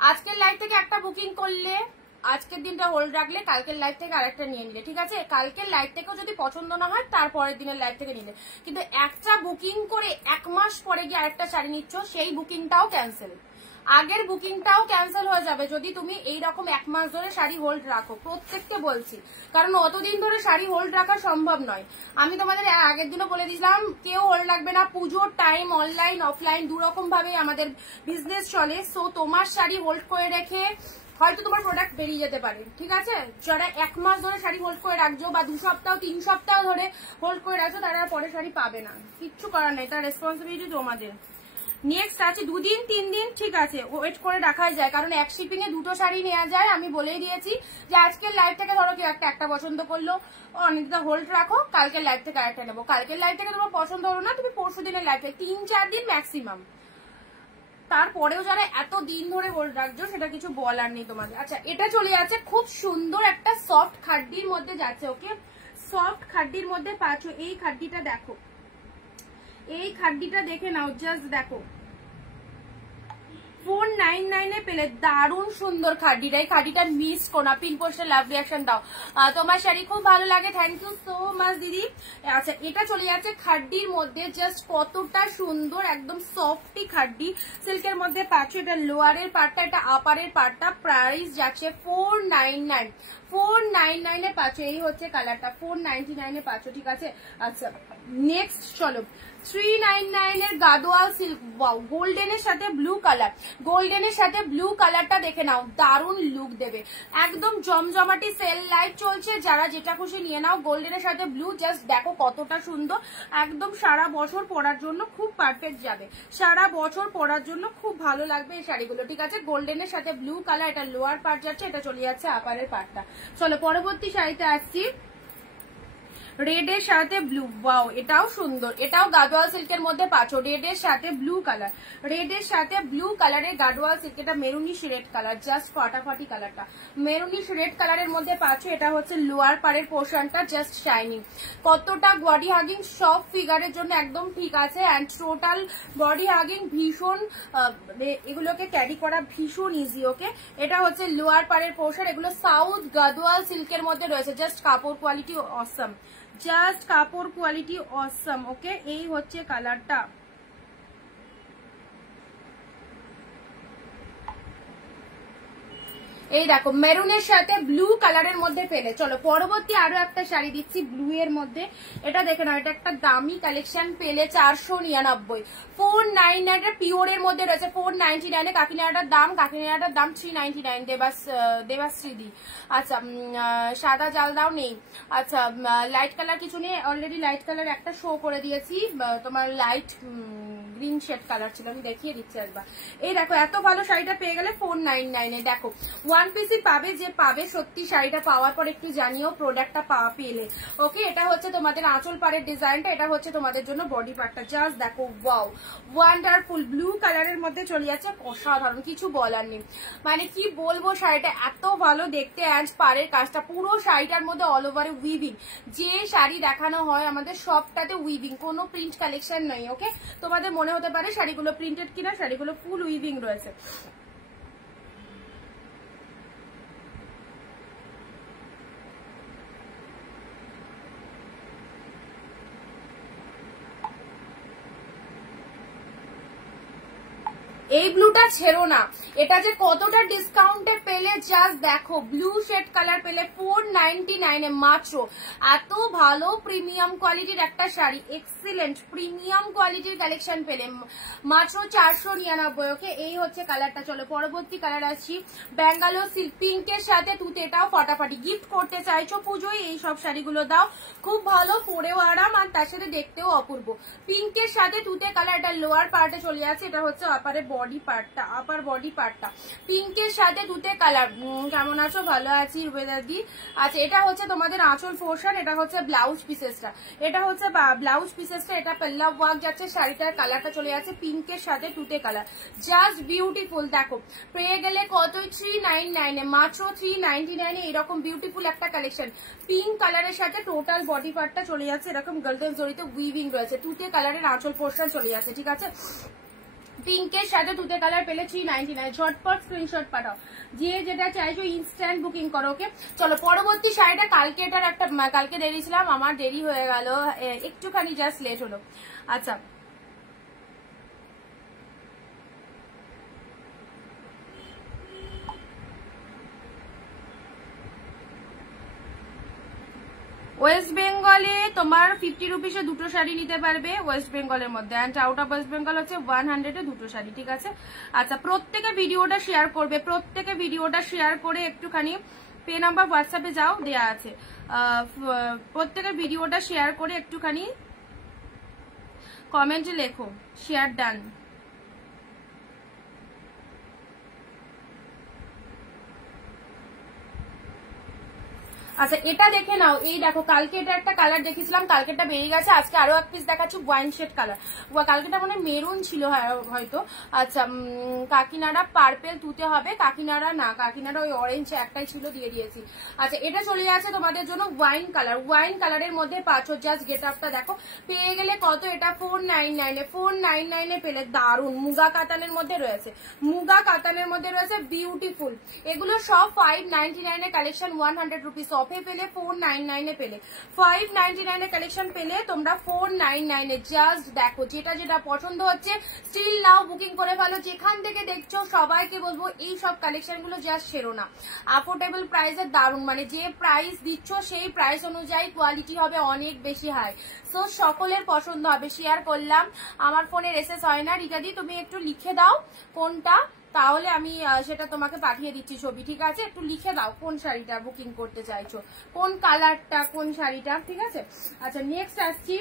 আজকের লাইভ থেকে একটা বুকিং করলে, আজকের দিনটা হোল্ড রাখলে, কালকের লাইভ থেকে আরেকটা নিয়ে নিলে, ঠিক আছে। কালকের লাইভ থেকেও যদি পছন্দ না হয়, তারপরের দিনের লাইভ থেকে নিলে। কিন্তু একটা বুকিং করে 1 মাস পরে গিয়ে আরেকটা শাড়ি নিচ্ছ, সেই বুকিংটাও ক্যান্সেল, আগের বুকিংটাও ক্যান্সেল হয়ে যাবে যদি তুমি এইরকম 1 মাস ধরে শাড়ি হোল্ড রাখো। প্রত্যেককে বলছি, কারণ অতদিন ধরে শাড়ি হোল্ড রাখা সম্ভব নয়। আমি তোমাদের আগের দিনও বলে দিয়েছিলাম, কেউ হোল্ড রাখবে না। পুজোর টাইম অনলাইন অফলাইন দুরকম ভাবে আমাদের বিজনেস চলে। সো তোমার শাড়ি হোল্ড করে রেখে হয়তো তোমার প্রোডাক্ট বেরিয়ে যেতে পারে, ঠিক আছে। যারা 1 মাস ধরে শাড়ি হোল্ড করে রাখছো, বা 2 সপ্তাহ 3 সপ্তাহ ধরে হোল্ড করে রাখছো, তারা পরে শাড়ি পাবে না, কিচ্ছু করার নেই, তার রেসপন্সিবিলিটি তোমাদের। নেক্সট আছে 2 দিন 3 দিন, ঠিক আছে, ওয়েট করে রাখাই যায়, কারণ এক শিপিং এ 2টো শাড়ি নেওয়া যায়। আমি বলেই দিয়েছি যে আজকের লাইভ থেকে ধরো কি একটা পছন্দ করলো, অনেকটা হোল্ড রাখো, কালকের লাইভ থেকে আরেকটা নেবো। কালকের লাইভ থেকে তোমার পছন্দ হলো না, তুমি পরশু দিনের লাইভ থেকে 3-4 দিন ম্যাক্সিমাম। তারপরেও যারা এত দিন ধরে হোল্ড রাখছো, সেটা কিছু বলার নেই তোমাদের। আচ্ছা এটা চলে যাচ্ছে খুব সুন্দর একটা সফট খাড্ডির মধ্যে যাচ্ছে, ওকে। সফট খাড্ডির মধ্যে পাচ্ছ, এই খাড্ডিটা দেখো, এই খাড্ডিটা দেখে নাও, জাস্ট দেখো। 499 এ পেলে, দারুণ সুন্দর খাড্ডিটা। এই খাড্ডিটা মিস করো না, পিন পোস্টে লাভ রিয়াকশন দাও। তোমার শাড়ি খুব ভালো লাগে, থ্যাংক ইউ সো মাচ দিদি। আচ্ছা এটা চলে যাচ্ছে খাড্ডির মধ্যে, জাস্ট কতটা সুন্দর, একদম সফটি খাড্ডি সিল্কের মধ্যে পাচ্ছ। এটা লোয়ারের পার্টটা, এটা আপারের পার্টটা। প্রাইস যাচ্ছে 499। 499 এ পাচ্ছ, এই হচ্ছে কালারটা। 499 এ পাচ্ছ, ঠিক আছে। আচ্ছা নেক্সট চলো, 399 এর গাদোয়াল সিল্ক। ওয়াও, গোল্ডেনের সাথে ব্লু কালার, গোল্ডেনের সাথে ব্লু কালারটা দেখে নাও, দারুণ লুক দেবে। একদম জমজমাটি সেল লাইট চলছে, যারা যেটা খুশি নিয়ে নাও। গোল্ডেনের সাথে ব্লু, জাস্ট দেখো কতটা সুন্দর, একদম সারা বছর পরার জন্য খুব পারফেক্ট যাবে, সারা বছর পরার জন্য খুব ভালো লাগবে এই শাড়িগুলো, ঠিক আছে। গোল্ডেনের সাথে ব্লু কালার, এটা লোয়ার পার্ট যাচ্ছে, এটা চলে যাচ্ছে আপারের পার্টটা। চলো পরবর্তী শাড়িতে আসছি, রেড এর সাথে ব্লু, ওয়াও এটাও সুন্দর, এটাও গাডোয়াল সিল্কের মধ্যে পাচ্ছ, রেড এর সাথে ব্লু কালার, রেড এর সাথে ব্লু কালারের গাডোয়াল সিল্ক, এটা মেরুনিশ রেড কালার, জাস্ট ফাটাফাটি কালারটা, মেরুনিশ রেড কালারের মধ্যে পাচ্ছ। এটা হচ্ছে লোয়ার পাড়ের পোর্শনটা, জাস্ট শাইনিং, কতটা বডি হাগিং, সব ফিগারের জন্য একদম ঠিক আছে, অ্যান্ড টোটাল বডি হাগিং ভীষণ, এগুলোকে ক্যারি করা ভীষণ ইজি। ওকে, এটা হচ্ছে লোয়ার পাড়ের পোর্শন, এগুলো সাউথ গাদোয়াল সিল্কের মধ্যে রয়েছে, জাস্ট কাপড় কোয়ালিটি অসম, জাস্ট কাপড় কোয়ালিটি অসম। ওকে, এই হচ্ছে কালারটা। এই দেখো মেরুনের সাথে ব্লু কালারের মধ্যে পেলে। চলো পরবর্তী আরো একটা শাড়ি দিচ্ছি ব্লু এর মধ্যে, এটা দেখে নাও, এটা একটা দামি কালেকশন পেলে 499, 499 পিওর এর মধ্যে রয়েছে, 499 কাকিনাড়ার দাম, কাকিনাড়ার দাম 399, দেবাশ্রীদি। আচ্ছা সাদা জাল দাও নেই, আচ্ছা লাইট কালার কিছু নেই, অলরেডি লাইট কালার একটা শো করে দিয়েছি, তোমার লাইট গ্রিন শেড কালার ছিল, আমি দেখিয়ে দিচ্ছি একবার। এই দেখো এত ভালো শাড়িটা পেয়ে গেলে 499 দেখো ওয়ান পিসই পাবে, যে পাবে সত্যি শাড়িটা পাওয়ার পর একটু জানিও প্রোডাক্টটা পেলে। ওকে, এটা হচ্ছে তোমাদের আঁচল পাড়ের ডিজাইনটা, এটা হচ্ছে তোমাদের জন্য বডি পার্টটা, জাস্ট দেখো ওয়াও ওয়ান্ডারফুল, ব্লু কালারের মধ্যে চলে যাচ্ছে, অসাধারণ, কিছু বলার নেই, মানে কি বলবো, শাড়িটা এত ভালো দেখতে, অ্যান্ড পাড়ের কাজটা পুরো শাড়িটার মধ্যে অল ওভারে উইভিং, যে শাড়ি দেখানো হয় আমাদের সবটাতে উইভিং, কোনো প্রিন্ট কালেকশন নেই। ওকে, তোমাদের মনে হতে পারে শাড়িগুলো প্রিন্টেড কিনা, শাড়িগুলো ফুল উইভিং রয়েছে। এই ব্লুটা ছেড়ো না, এটা যে কতটা ডিসকাউন্টে পেলে, জাস্ট দেখো ব্লু শেড কালার পেলে 499 মাত্র, এত ভালো প্রিমিয়াম কোয়ালিটির একটা শাড়ি, এক্সিলেন্ট প্রিমিয়াম কোয়ালিটির কালেকশন পেলে মাত্র 499। ওকে, এই হচ্ছে কালারটা। চলো পরবর্তী কালার আসছি, ব্যাঙ্গালোর সিল্ক পিঙ্কের সাথে তুতে, এটাও ফাটাফাটি, গিফট করতে চাইছো পুজোয় এই সব শাড়িগুলো দাও, খুব ভালো, পরেও আরাম, আর তার সাথে দেখতেও অপূর্ব। পিঙ্কের সাথে তুতে কালার, এটা লোয়ার পার্টে চলে যাচ্ছে, এটা হচ্ছে আপারে বডি পার্টটা, আপার বডি পার্টটা, পিঙ্কের সাথে তুতে কালার। কেমন আছো? ভালো আছি রুবেদাদি। আচ্ছা, এটা হচ্ছে তোমাদের আঁচল পোর্শন, এটা হচ্ছে ব্লাউজ পিসেসটা, এটা হচ্ছে ব্লাউজ পিসেসটা, এটা পেল্লা ওয়ার্ক যাচ্ছে, শাড়িটার কালারটা চলে যাচ্ছে পিঙ্কের সাথে তুতে কালার, জাস্ট বিউটিফুল। দেখো পেয়ে গেলে কত, 399 মাত্র 399 এরকম বিউটিফুল একটা কালেকশন, পিঙ্ক কালারের সাথে টোটাল বডি পার্টটা চলে যাচ্ছে, এরকম গোল্ডেন জরিতে উইভিং রয়েছে, তুতে কালারের আঁচল পোর্শন চলে যাচ্ছে, ঠিক আছে। পিঙ্কের সাথে তুতে কালার পেলে 399, ঝটপট স্ক্রিনশট পাঠাও, যে যেটা চাইছো ইনস্ট্যান্ট বুকিং করো। ওকে, চলো পরবর্তী শাড়িটা, কালকে এটার একটা, কালকে দেরি ছিলাম, আমার দেরি হয়ে গেল একটুখানি, জাস্ট লেট হলো। আচ্ছা ওয়েস্ট বেঙ্গলে তোমার 50 রুপিসে দুটো শাড়ি নিতে পারবে ওয়েস্ট বেঙ্গলের মধ্যে, and out of West Bengal হচ্ছে 100-এ দুটো শাড়ি, ঠিক আছে। আচ্ছা, প্রত্যেকে ভিডিওটা শেয়ার করবে, প্রত্যেকে ভিডিওটা শেয়ার করে একটুখানি পে নাম্বার হোয়াটসঅ্যাপে যাও, দেয়া আছে, প্রত্যেকের ভিডিওটা শেয়ার করে একটুখানি কমেন্টে লেখো শেয়ার ডান। আচ্ছা, এটা দেখে নাও, এই দেখো কালকে এটা একটা কালার দেখেছিলাম, কালকেটা বেরিয়ে গেছে, আজকে আরো এক পিস দেখাচ্ছি ওয়াইন শেড কালার, কালকেটা মানে মেরুন ছিল হয়তো। আচ্ছা, কাকিনাড়া পার্পেল তুতে হবে, কাকিনাড়া না, কাকিনাড়া ওই অরেঞ্জ একটাই ছিল, দিয়ে দিয়েছি। আচ্ছা, এটা চলে যাচ্ছে তোমাদের জন্য ওয়াইন কালার, ওয়াইন কালারের মধ্যে পাচ্ছ, জাস্ট গেট আপটা দেখো, পেয়ে গেলে কত, এটা 499, 499 পেলে, দারুন, মুগা কাতানের মধ্যে রয়েছে, মুগা কাতানের মধ্যে রয়েছে, বিউটিফুল, এগুলো সব 599 কালেকশন, 100 রুপিস অফে পেলে, 499 পেলে, 599 কালেকশন পেলে তোমরা 499। জাস্ট দেখো যেটা যেটা পছন্দ হচ্ছে স্টিল নাও বুকিং করে ফেলো, যেখান থেকে দেখছো সবাইকে বলবো এই সব কালেকশন গুলো জাস্ট সেরো না, অ্যাফোর্ডেবল প্রাইসে দারুন, মানে যে প্রাইস দিচ্ছ সেই প্রাইস অনুযায়ী কোয়ালিটি হবে অনেক বেশি হাই, সো সকলের পছন্দ হবে। শেয়ার করলাম, আমার ফোনে রেসেস হয় না, রিকাদি তুমি একটু লিখে দাও কোনটা, তাহলে আমি সেটা তোমাকে পাঠিয়ে দিচ্ছি ছবি, ঠিক আছে, একটু লিখে দাও কোন শাড়িটা বুকিং করতে চাইছো, কোন কালারটা, কোন শাড়িটা, ঠিক আছে। আচ্ছা, নেক্সট আসছি,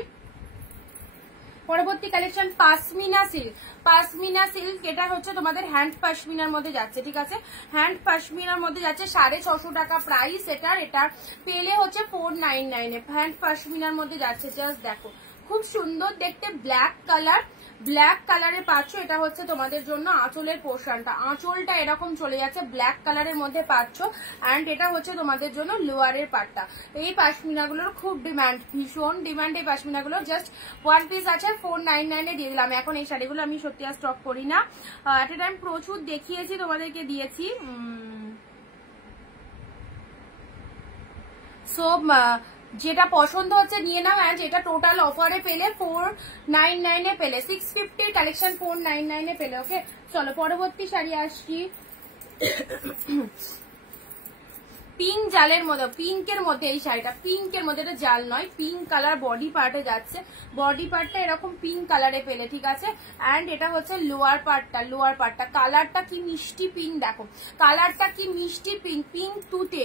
পরবর্তী collection pashmina silk. Pashmina silk এটা হচ্ছে তোমাদের হ্যান্ড পাশমিনার মধ্যে যাচ্ছে, ঠিক আছে, হ্যান্ড পাশমিনার মধ্যে যাচ্ছে, 650 টাকা প্রাইস এটার। এটা পেলে হচ্ছে 499 এ হ্যান্ড পাশমিনার মধ্যে যাচ্ছে। জাস্ট দেখো খুব সুন্দর দেখতে, ব্ল্যাক কালার, ব্ল্যাক কালারে পাচ্ছ। এটা হচ্ছে তোমাদের জন্য আঁচলের পোর্শনটা, আঁচলটা এরকম চলে যাচ্ছে ব্ল্যাক কালারের মধ্যে পাচ্ছ। অ্যান্ড এটা হচ্ছে তোমাদের জন্য লোয়ারের পাটটা। এই পাশমিনাগুলোর খুব ডিমান্ড, ভীষণ ডিমান্ড এই পাশমিনাগুলোর। জাস্ট 1 পিস আছে, 499 এ দিয়ে দিলাম। এখন এই শাড়িগুলো আমি সত্যি আর স্টক করি না, এট এ টাইম প্রচুর দেখিয়েছি, তোমাদেরকে দিয়েছি। সো যেটা পছন্দ হচ্ছে নিয়ে নাও। অ্যান্ড এটা টোটাল অফারে পেলে 499 এ পেলে, 650 কালেকশন 499 এ পেলে। ওকে, চলো পরবর্তী শাড়ি আসছি। পিঙ্ক জালের মধ্যে, পিঙ্কের মধ্যে এই শাড়িটা, পিঙ্কের মধ্যে, এটা জাল নয়, পিঙ্ক কালার বডি পার্টে যাচ্ছে। বডি পার্টটা এরকম পিঙ্ক কালারে পেলে, ঠিক আছে। অ্যান্ড এটা হচ্ছে লোয়ার পার্টটা, লোয়ার পার্টটা কালারটা কি মিষ্টি পিঙ্ক, দেখো কালারটা কি মিষ্টি পিঙ্ক, পিঙ্ক তুতে।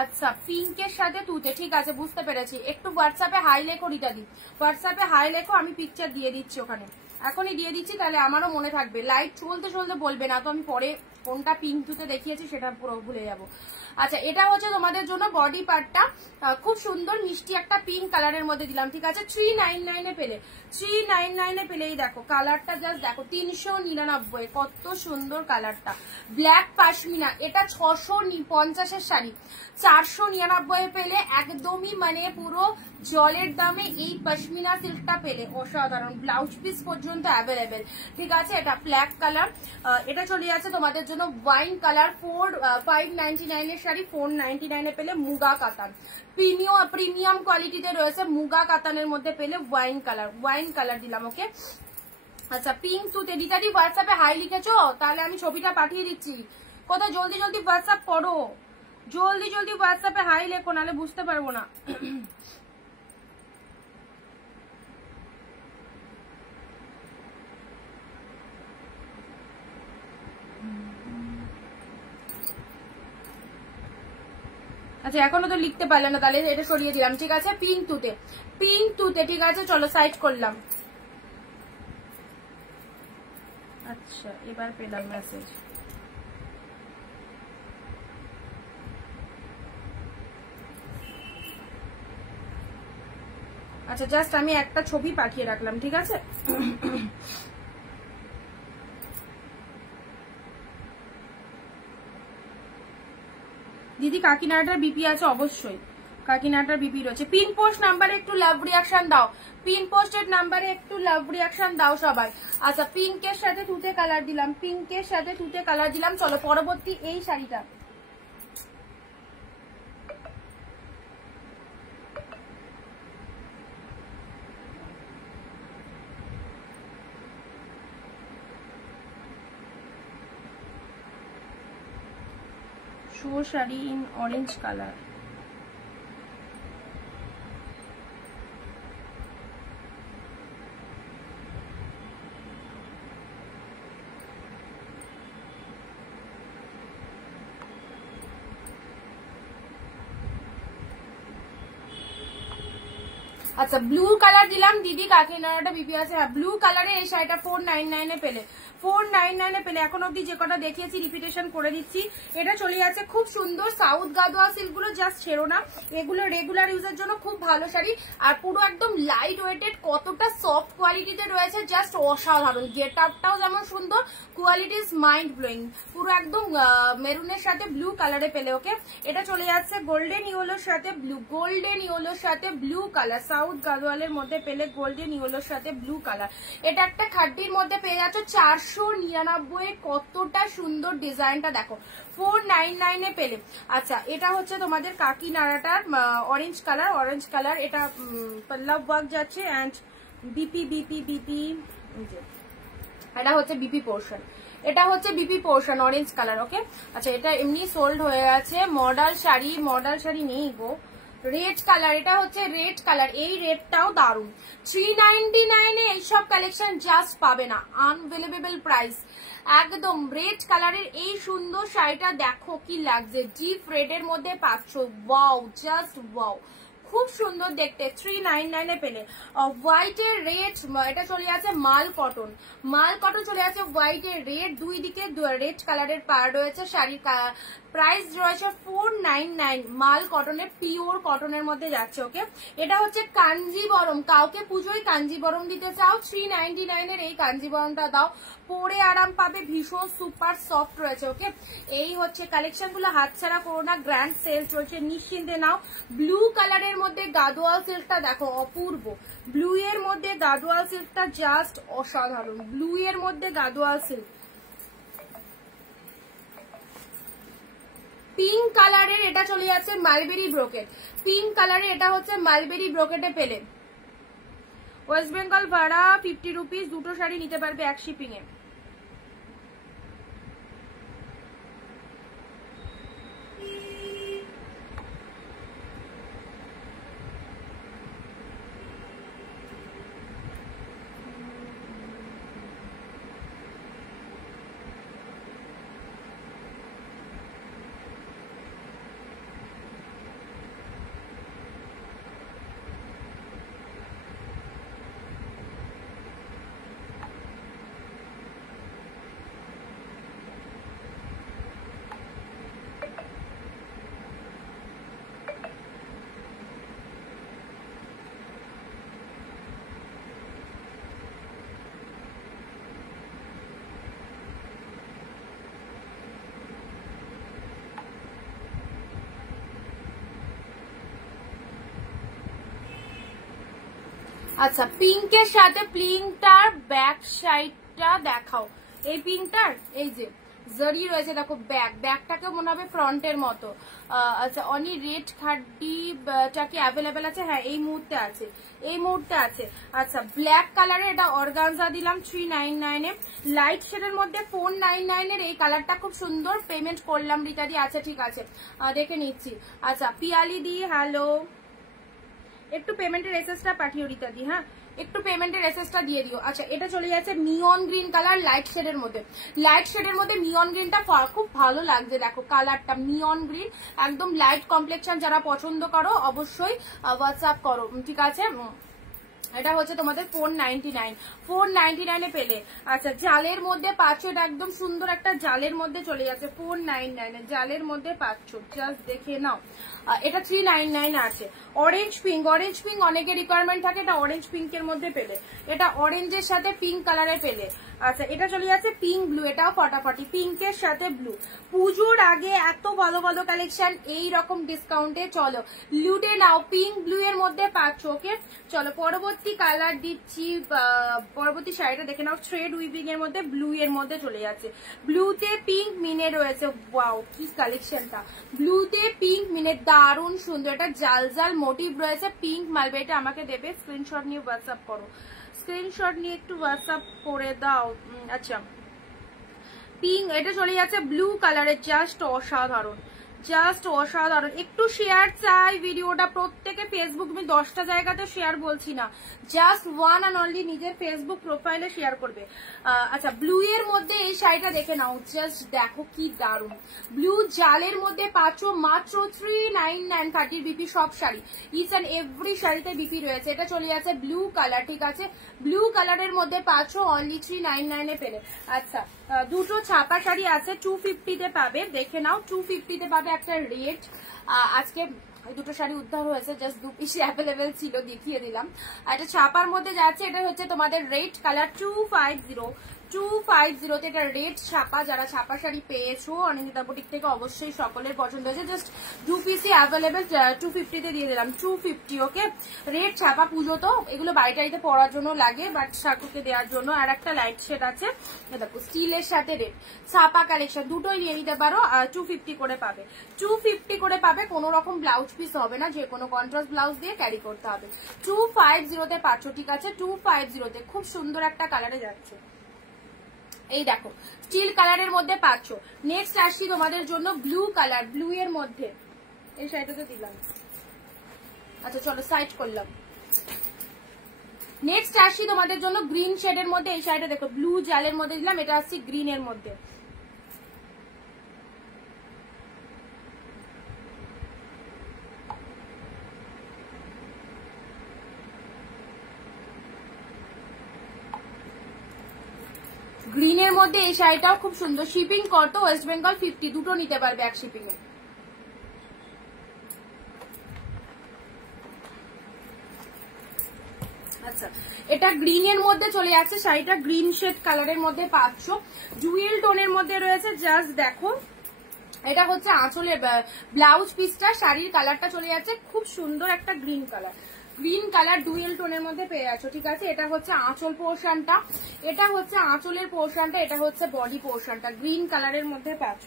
আচ্ছা, পিঙ্কের সাথে তুতে, ঠিক আছে, বুঝতে পেরেছি। একটু হোয়াটসঅ্যাপে হাই লেখো রিতাদি, হোয়াটসঅ্যাপে হাই লেখো, আমি পিকচার দিয়ে দিচ্ছি ওখানে, এখনই দিয়ে দিচ্ছি, তাহলে আমারও মনে থাকবে। লাইট চলতে চলতে বলবে না তো, আমি পরে কোনটা পিঙ্ক তুতে দেখিয়েছি সেটা পুরো ভুলে যাবো। আচ্ছা, এটা হচ্ছে তোমাদের জন্য বডি পার্টটা, খুব সুন্দর মিষ্টি একটা পিঙ্ক কালারের মধ্যে দিলাম, ঠিক আছে। 399 এ পেলে, 399 এ পেলে। এই দেখো কালারটা, জাস্ট দেখো 399, কত সুন্দর কালারটা, ব্ল্যাক পাশমিনা। এটা 650 এর শাড়ি, 499 এ পেলে। একদমই মানে পুরো জলের দামে এই পশমিনা সিল্কটা পেলে, অসাধারণ। ব্লাউজ পিস পর্যন্ত অ্যাভেলেবেল, ঠিক আছে। এটা ব্ল্যাক কালার, এটা চলে যাচ্ছে তোমাদের জন্য ওয়াইন কালার। 599 এর শাড়ি 499 এ পেলে। মুগা কাতান, প্রিমিয়াম কোয়ালিটিতে রয়েছে, মুগা কাতানের মধ্যে পেলে। ওয়াইন কালার, ওয়াইন কালার দিলাম, ওকে। আচ্ছা, পিঙ্ক তুতে দিতাদি হোয়াটসঅ্যাপে হাই লিখেছো, তাহলে আমি ছবিটা পাঠিয়ে দিচ্ছি। কোথায় জলদি জলদি হোয়াটসঅ্যাপ করো, জলদি জলদি হোয়াটসঅ্যাপে হাই লেখো, নাহলে বুঝতে পারবো না। আচ্ছা, এখনো তো লিখতে পারলে না, তাহলে এটা সরিয়ে দিলাম, ঠিক আছে। পিঙ্ক তুতে, পিঙ্ক তুতে, ঠিক আছে, চলো সাইড করলাম। আচ্ছা, এবার পেলাম মেসেজ। আচ্ছা, জাস্ট আমি একটা ছবি পাঠিয়ে রাখলাম, ঠিক আছে। দিদি কাকিনাডার বিপি আছে, অবশ্যই কাকিনাডার বিপি রয়েছে। পিন পোস্ট নাম্বারে একটু লাভ রিয়াকশন দাও, পিন পোস্টের নাম্বারে একটু লাভ রিয়াকশন দাও সবাই। আচ্ছা, পিঙ্কের সাথে তুতে কালার দিলাম, পিঙ্কের সাথে তুতে কালার দিলাম। চলো পরবর্তী এই শাড়িটা, show sari in orange colour. আচ্ছা, ব্লু কালার দিলাম দিদি, কাকিনাড়াটা বিপি আছে। হ্যাঁ, ব্লু কালারে এই শাড়িটা 499 এ পেলে, 499 এ পেলে। এখন অব্দি যে কটা দেখিয়েছি রিপিটেশন করে দিচ্ছি। এটা চলে যাচ্ছে খুব সুন্দর সাউথ গাদোয়া সিল্ক গুলো, জাস্ট ছেড়ো না, এগুলো রেগুলার ইউজের জন্য খুব ভালো শাড়ি। আর পুরো একদম লাইট ওয়েটেড, কতটা সফট কোয়ালিটিতে রয়েছে, জাস্ট অসাধারণ। গেট আপটাও যেমন সুন্দর, কোয়ালিটি ইজ মাইন্ড ব্লোয়িং। পুরো একদম মেরুনের সাথে ব্লু কালারে পেলে, ওকে। এটা চলে যাচ্ছে গোল্ডেন ইয়েলোর সাথে ব্লু, গোল্ডেন ইয়েলোর সাথে ব্লু কালার, সাউথ গাদোয়ালের মধ্যে পেলে গোল্ডেন ইয়েলোর সাথে ব্লু কালার। এটা একটা খাড্ডির মধ্যে পেয়ে যাচ্ছ 499, কতটা সুন্দর ডিজাইনটা দেখো, 499 এ পেলে। আচ্ছা, এটা হচ্ছে তোমাদের কাকিনাড়াটার অরেঞ্জ কালার, অরেঞ্জ কালার। এটা পল্লব ওয়ার্ক যাচ্ছে অ্যান্ড বিপি বিপি বিপি, এটা হচ্ছে বিপি পোর্শন, এটা হচ্ছে বিপি পোর্শন অরেঞ্জ কালার, ওকে। আচ্ছা, এটা এমনি সোল্ড হয়ে গেছে। মডাল শাড়ি, মডাল শাড়ি নেই গো। রেড কালার, এটা হচ্ছে রেড কালার, এই রেডটাও দারুন। 399 এ এইসব কালেকশন জাস্ট পাবে না, আনভেলেবেল প্রাইস একদম। রেড কালারের এই সুন্দর শাড়িটা দেখো কি লাগছে, ডিপ রেড এর মধ্যে পাচ্ছ, ওয়াও, জাস্ট ওয়াও, খুব সুন্দর দেখতে 399 এ পেলে। হোয়াইটের রেড, এটা চলে আছে মাল কটন, মাল কটন চলে আছে হোয়াইটের রেড, দুই দিকে রেড কালারের পার রয়েছে। শাড়ির প্রাইস রয়েছে 499, মাল কটনের, পিওর কটনের মধ্যে যাচ্ছে। ওকে, এটা হচ্ছে কাঞ্জিবরম, কাউকে পুজোয় কাঞ্জিবরম দিতে চাও 399 এর এই কাঞ্জিবরমটা দাও, পরে আরাম পাবে, ভীষণ সুপার সফট রয়েছে। ওকে, এই হচ্ছে কালেকশন গুলো, হাতছাড়া করো না, গ্র্যান্ড সেল চলছে, নিশ্চিন্তে নাও। ব্লু কালারের মধ্যে গাদোয়াল সিল্কটা দেখো অপূর্ব, ব্লু এর মধ্যে গাদোয়াল সিল্কটা জাস্ট অসাধারণ, ব্লু এর মধ্যে গাদোয়াল সিল্ক। পিঙ্ক কালারের এটা চলে যাচ্ছে মালবেরি ব্রোকেট, পিঙ্ক কালারের এটা হচ্ছে মালবেরি ব্রোকেটে পেলে। ওয়েস্ট বেঙ্গল ভাড়া 50 রুপিস, দুটো শাড়ি নিতে পারবে এক শিপিং এ। আচ্ছা, পিঙ্কের সাথে পিঙ্কটার ব্যাক সাইডটা দেখাও, এই পিঙ্কটার এই যে জরি রয়েছে দেখো, ব্যাকটাকে মনে হবে ফ্রন্টের মতো। আচ্ছা, অনি রেড খাড্ডিটা কি অ্যাভেলেবেল আছে? হ্যাঁ, এই মুহূর্তে আছে, এই মুহূর্তে আছে। আচ্ছা, ব্ল্যাক কালারের এটা অর্গানজা দিলাম 399 এ, লাইট শেডের মধ্যে 499 এর এই কালারটা খুব সুন্দর। পেমেন্ট করলাম রিতাদি, আচ্ছা ঠিক আছে, দেখে নিচ্ছি। আচ্ছা, পিয়ালি দি হ্যালো, একটু পেমেন্টের এসএসটা পাঠিও রিতাদি, হ্যাঁ একটু পেমেন্টের এসএসটা দিয়ে দিও। আচ্ছা, এটা চলে যাচ্ছে মিয়ন গ্রিন কালার, লাইট শেডের মধ্যে, লাইট শেডের মধ্যে মিয়ন গ্রিনটা খুব ভালো লাগছে, দেখো কালারটা মিয়ন গ্রিন, একদম লাইট কমপ্লেকশন। যারা পছন্দ করো অবশ্যই হোয়াটসঅ্যাপ করো, ঠিক আছে। এটা হচ্ছে তোমাদের 499 এ পেলে। আচ্ছা, জালের মধ্যে পাচ্ছ, এটা একদম সুন্দর একটা জালের মধ্যে চলে যাচ্ছে 499 এ, জালের মধ্যে পাচ্ছ, জাস্ট দেখে নাও। এটা 399 আছে। অরেঞ্জ পিঙ্ক, অরেঞ্জ পিঙ্ক অনেকের রিকোয়ারমেন্ট থাকে, এটা অরেঞ্জ পিঙ্কের মধ্যে পেলে, এটা অরেঞ্জের সাথে পিঙ্ক কালারে পেলে। আচ্ছা, এটা চলে যাচ্ছে পিঙ্ক ব্লু, এটাও ফাটাফাটি, পিঙ্কের সাথে ব্লু। পুজোর আগে এত ভালো ভালো কালেকশন এই রকম ডিসকাউন্টে, চলো লুটে নাও, পিঙ্ক ব্লু এর মধ্যে পাচ্ছ। ওকে, চলো পরবর্তী কালার দিচ্ছি, পরবর্তী শাড়িটা দেখে নাও, থ্রেড উইভিং এর মধ্যে ব্লু এর মধ্যে চলে যাচ্ছে, ব্লুতে পিঙ্ক মিনে রয়েছে। ওয়াও, কি কালেকশনটা, ব্লুতে পিঙ্ক মিনে, দারুণ সুন্দর, এটা জাল জাল মোটিভ রয়েছে, পিঙ্ক মালবেটা আমাকে দেবে, স্ক্রিনশট নিয়ে হোয়াটসঅ্যাপ করো, স্ক্রিনশট নিয়ে একটু হোয়াটসঅ্যাপ করে দাও। আচ্ছা, পিঙ্ক, এটা চলে যাচ্ছে ব্লু কালারের, জাস্ট অসাধারণ, জাস্ট অসাধারণ। একটু শেয়ার চাই ভিডিওটা, প্রত্যেকে ফেসবুক, আমি 10টা জায়গাতে শেয়ার বলছি না, জাস্ট ওয়ান অ্যান্ড অনলি নিজের ফেসবুক প্রোফাইলে শেয়ার করবে। আচ্ছা, ব্লু এর মধ্যে এই শাড়িটা দেখে নাও, জাস্ট দেখো কি দারুণ, ব্লু জালের মধ্যে পাচ্ছ মাত্র 399, 30 বিপি সব শাড়ি, ইচ অ্যান্ড এভরি শাড়িতে বিপি রয়েছে। এটা চলে যাচ্ছে ব্লু কালার, ঠিক আছে, ব্লু কালারের মধ্যে পাচ্ছ অনলি 399 এ পেলে। আচ্ছা, দুটো ছাপা শাড়ি আছে, 250 তে পাবে, দেখে নাও, 250 তে পাবে একটা রেড। আজকে দুটো শাড়ি উদ্ধার হয়েছে, জাস্ট 2 পিস অ্যাভেলেবেল ছিল, দেখিয়ে দিলাম। এটা ছাপার মধ্যে যাচ্ছে, এটা হচ্ছে তোমাদের রেড কালার 250 তে, এটা রেড ছাপা। যারা ছাপা শাড়ি পেয়েছো অনিন্দিতা বুটিক থেকে অবশ্যই সকলের পছন্দ হয়েছে, জাস্ট 2 পিসই অ্যাভেলেবেল, 250 তে দিয়ে দিলাম, 250। ওকে, রেড ছাপা, পুজো তো এগুলো বাড়িটাড়িতে পরার জন্য লাগে, বাট ঠাকুরকে দেওয়ার জন্য। আর একটা লাইট শেড আছে, দেখো স্টিলের সাথে রেড ছাপা কালেকশন, দুটোই নিয়ে নিতে পারো, 250 করে পাবে, 250 করে পাবে, কোনো রকম ব্লাউজ পিস হবে না, যে কোনো কন্ট্রাস্ট ব্লাউজ দিয়ে ক্যারি করতে হবে। 250 তে পাচ্ছ, ঠিক আছে, 250 তে খুব সুন্দর একটা কালারে যাচ্ছে, এই দেখো স্টিল কালারের মধ্যে পাচ্ছ। নেক্সট আসছি তোমাদের জন্য ব্লু কালার, ব্লু এর মধ্যে এই শাড়িটা তো দিলাম। আচ্ছা, চলো সাইড করলাম। নেক্সট আসছি তোমাদের জন্য গ্রিন শেডের মধ্যে, এই শাড়িটা দেখো, ব্লু জালের মধ্যে দিলাম, এটা আসছি গ্রিন এর মধ্যে। গ্রিনের মধ্যে এই শাড়িটাও খুব সুন্দর। শিপিং কত? ওয়েস্ট বেঙ্গল 50, দুটো নিতে পারবে এক শিপিং এ। আচ্ছা, এটা গ্রিনের মধ্যে চলে যাচ্ছে শাড়িটা, গ্রিন শেড কালারের মধ্যে পাচ্ছ, জুয়েল টোনের মধ্যে রয়েছে। জাস্ট দেখো, এটা হচ্ছে আঁচলের ব্লাউজ পিসটা, শাড়ির কালারটা চলে যাচ্ছে খুব সুন্দর একটা green colour, green colour dual টোনের মধ্যে পেয়ে যাচ্ছ। ঠিক আছে, এটা হচ্ছে আঁচল পোর্শনটা, এটা হচ্ছে আঁচলের পোর্শনটা, এটা হচ্ছে বডি পোর্শনটা, গ্রিন কালারের মধ্যে পাচ্ছ,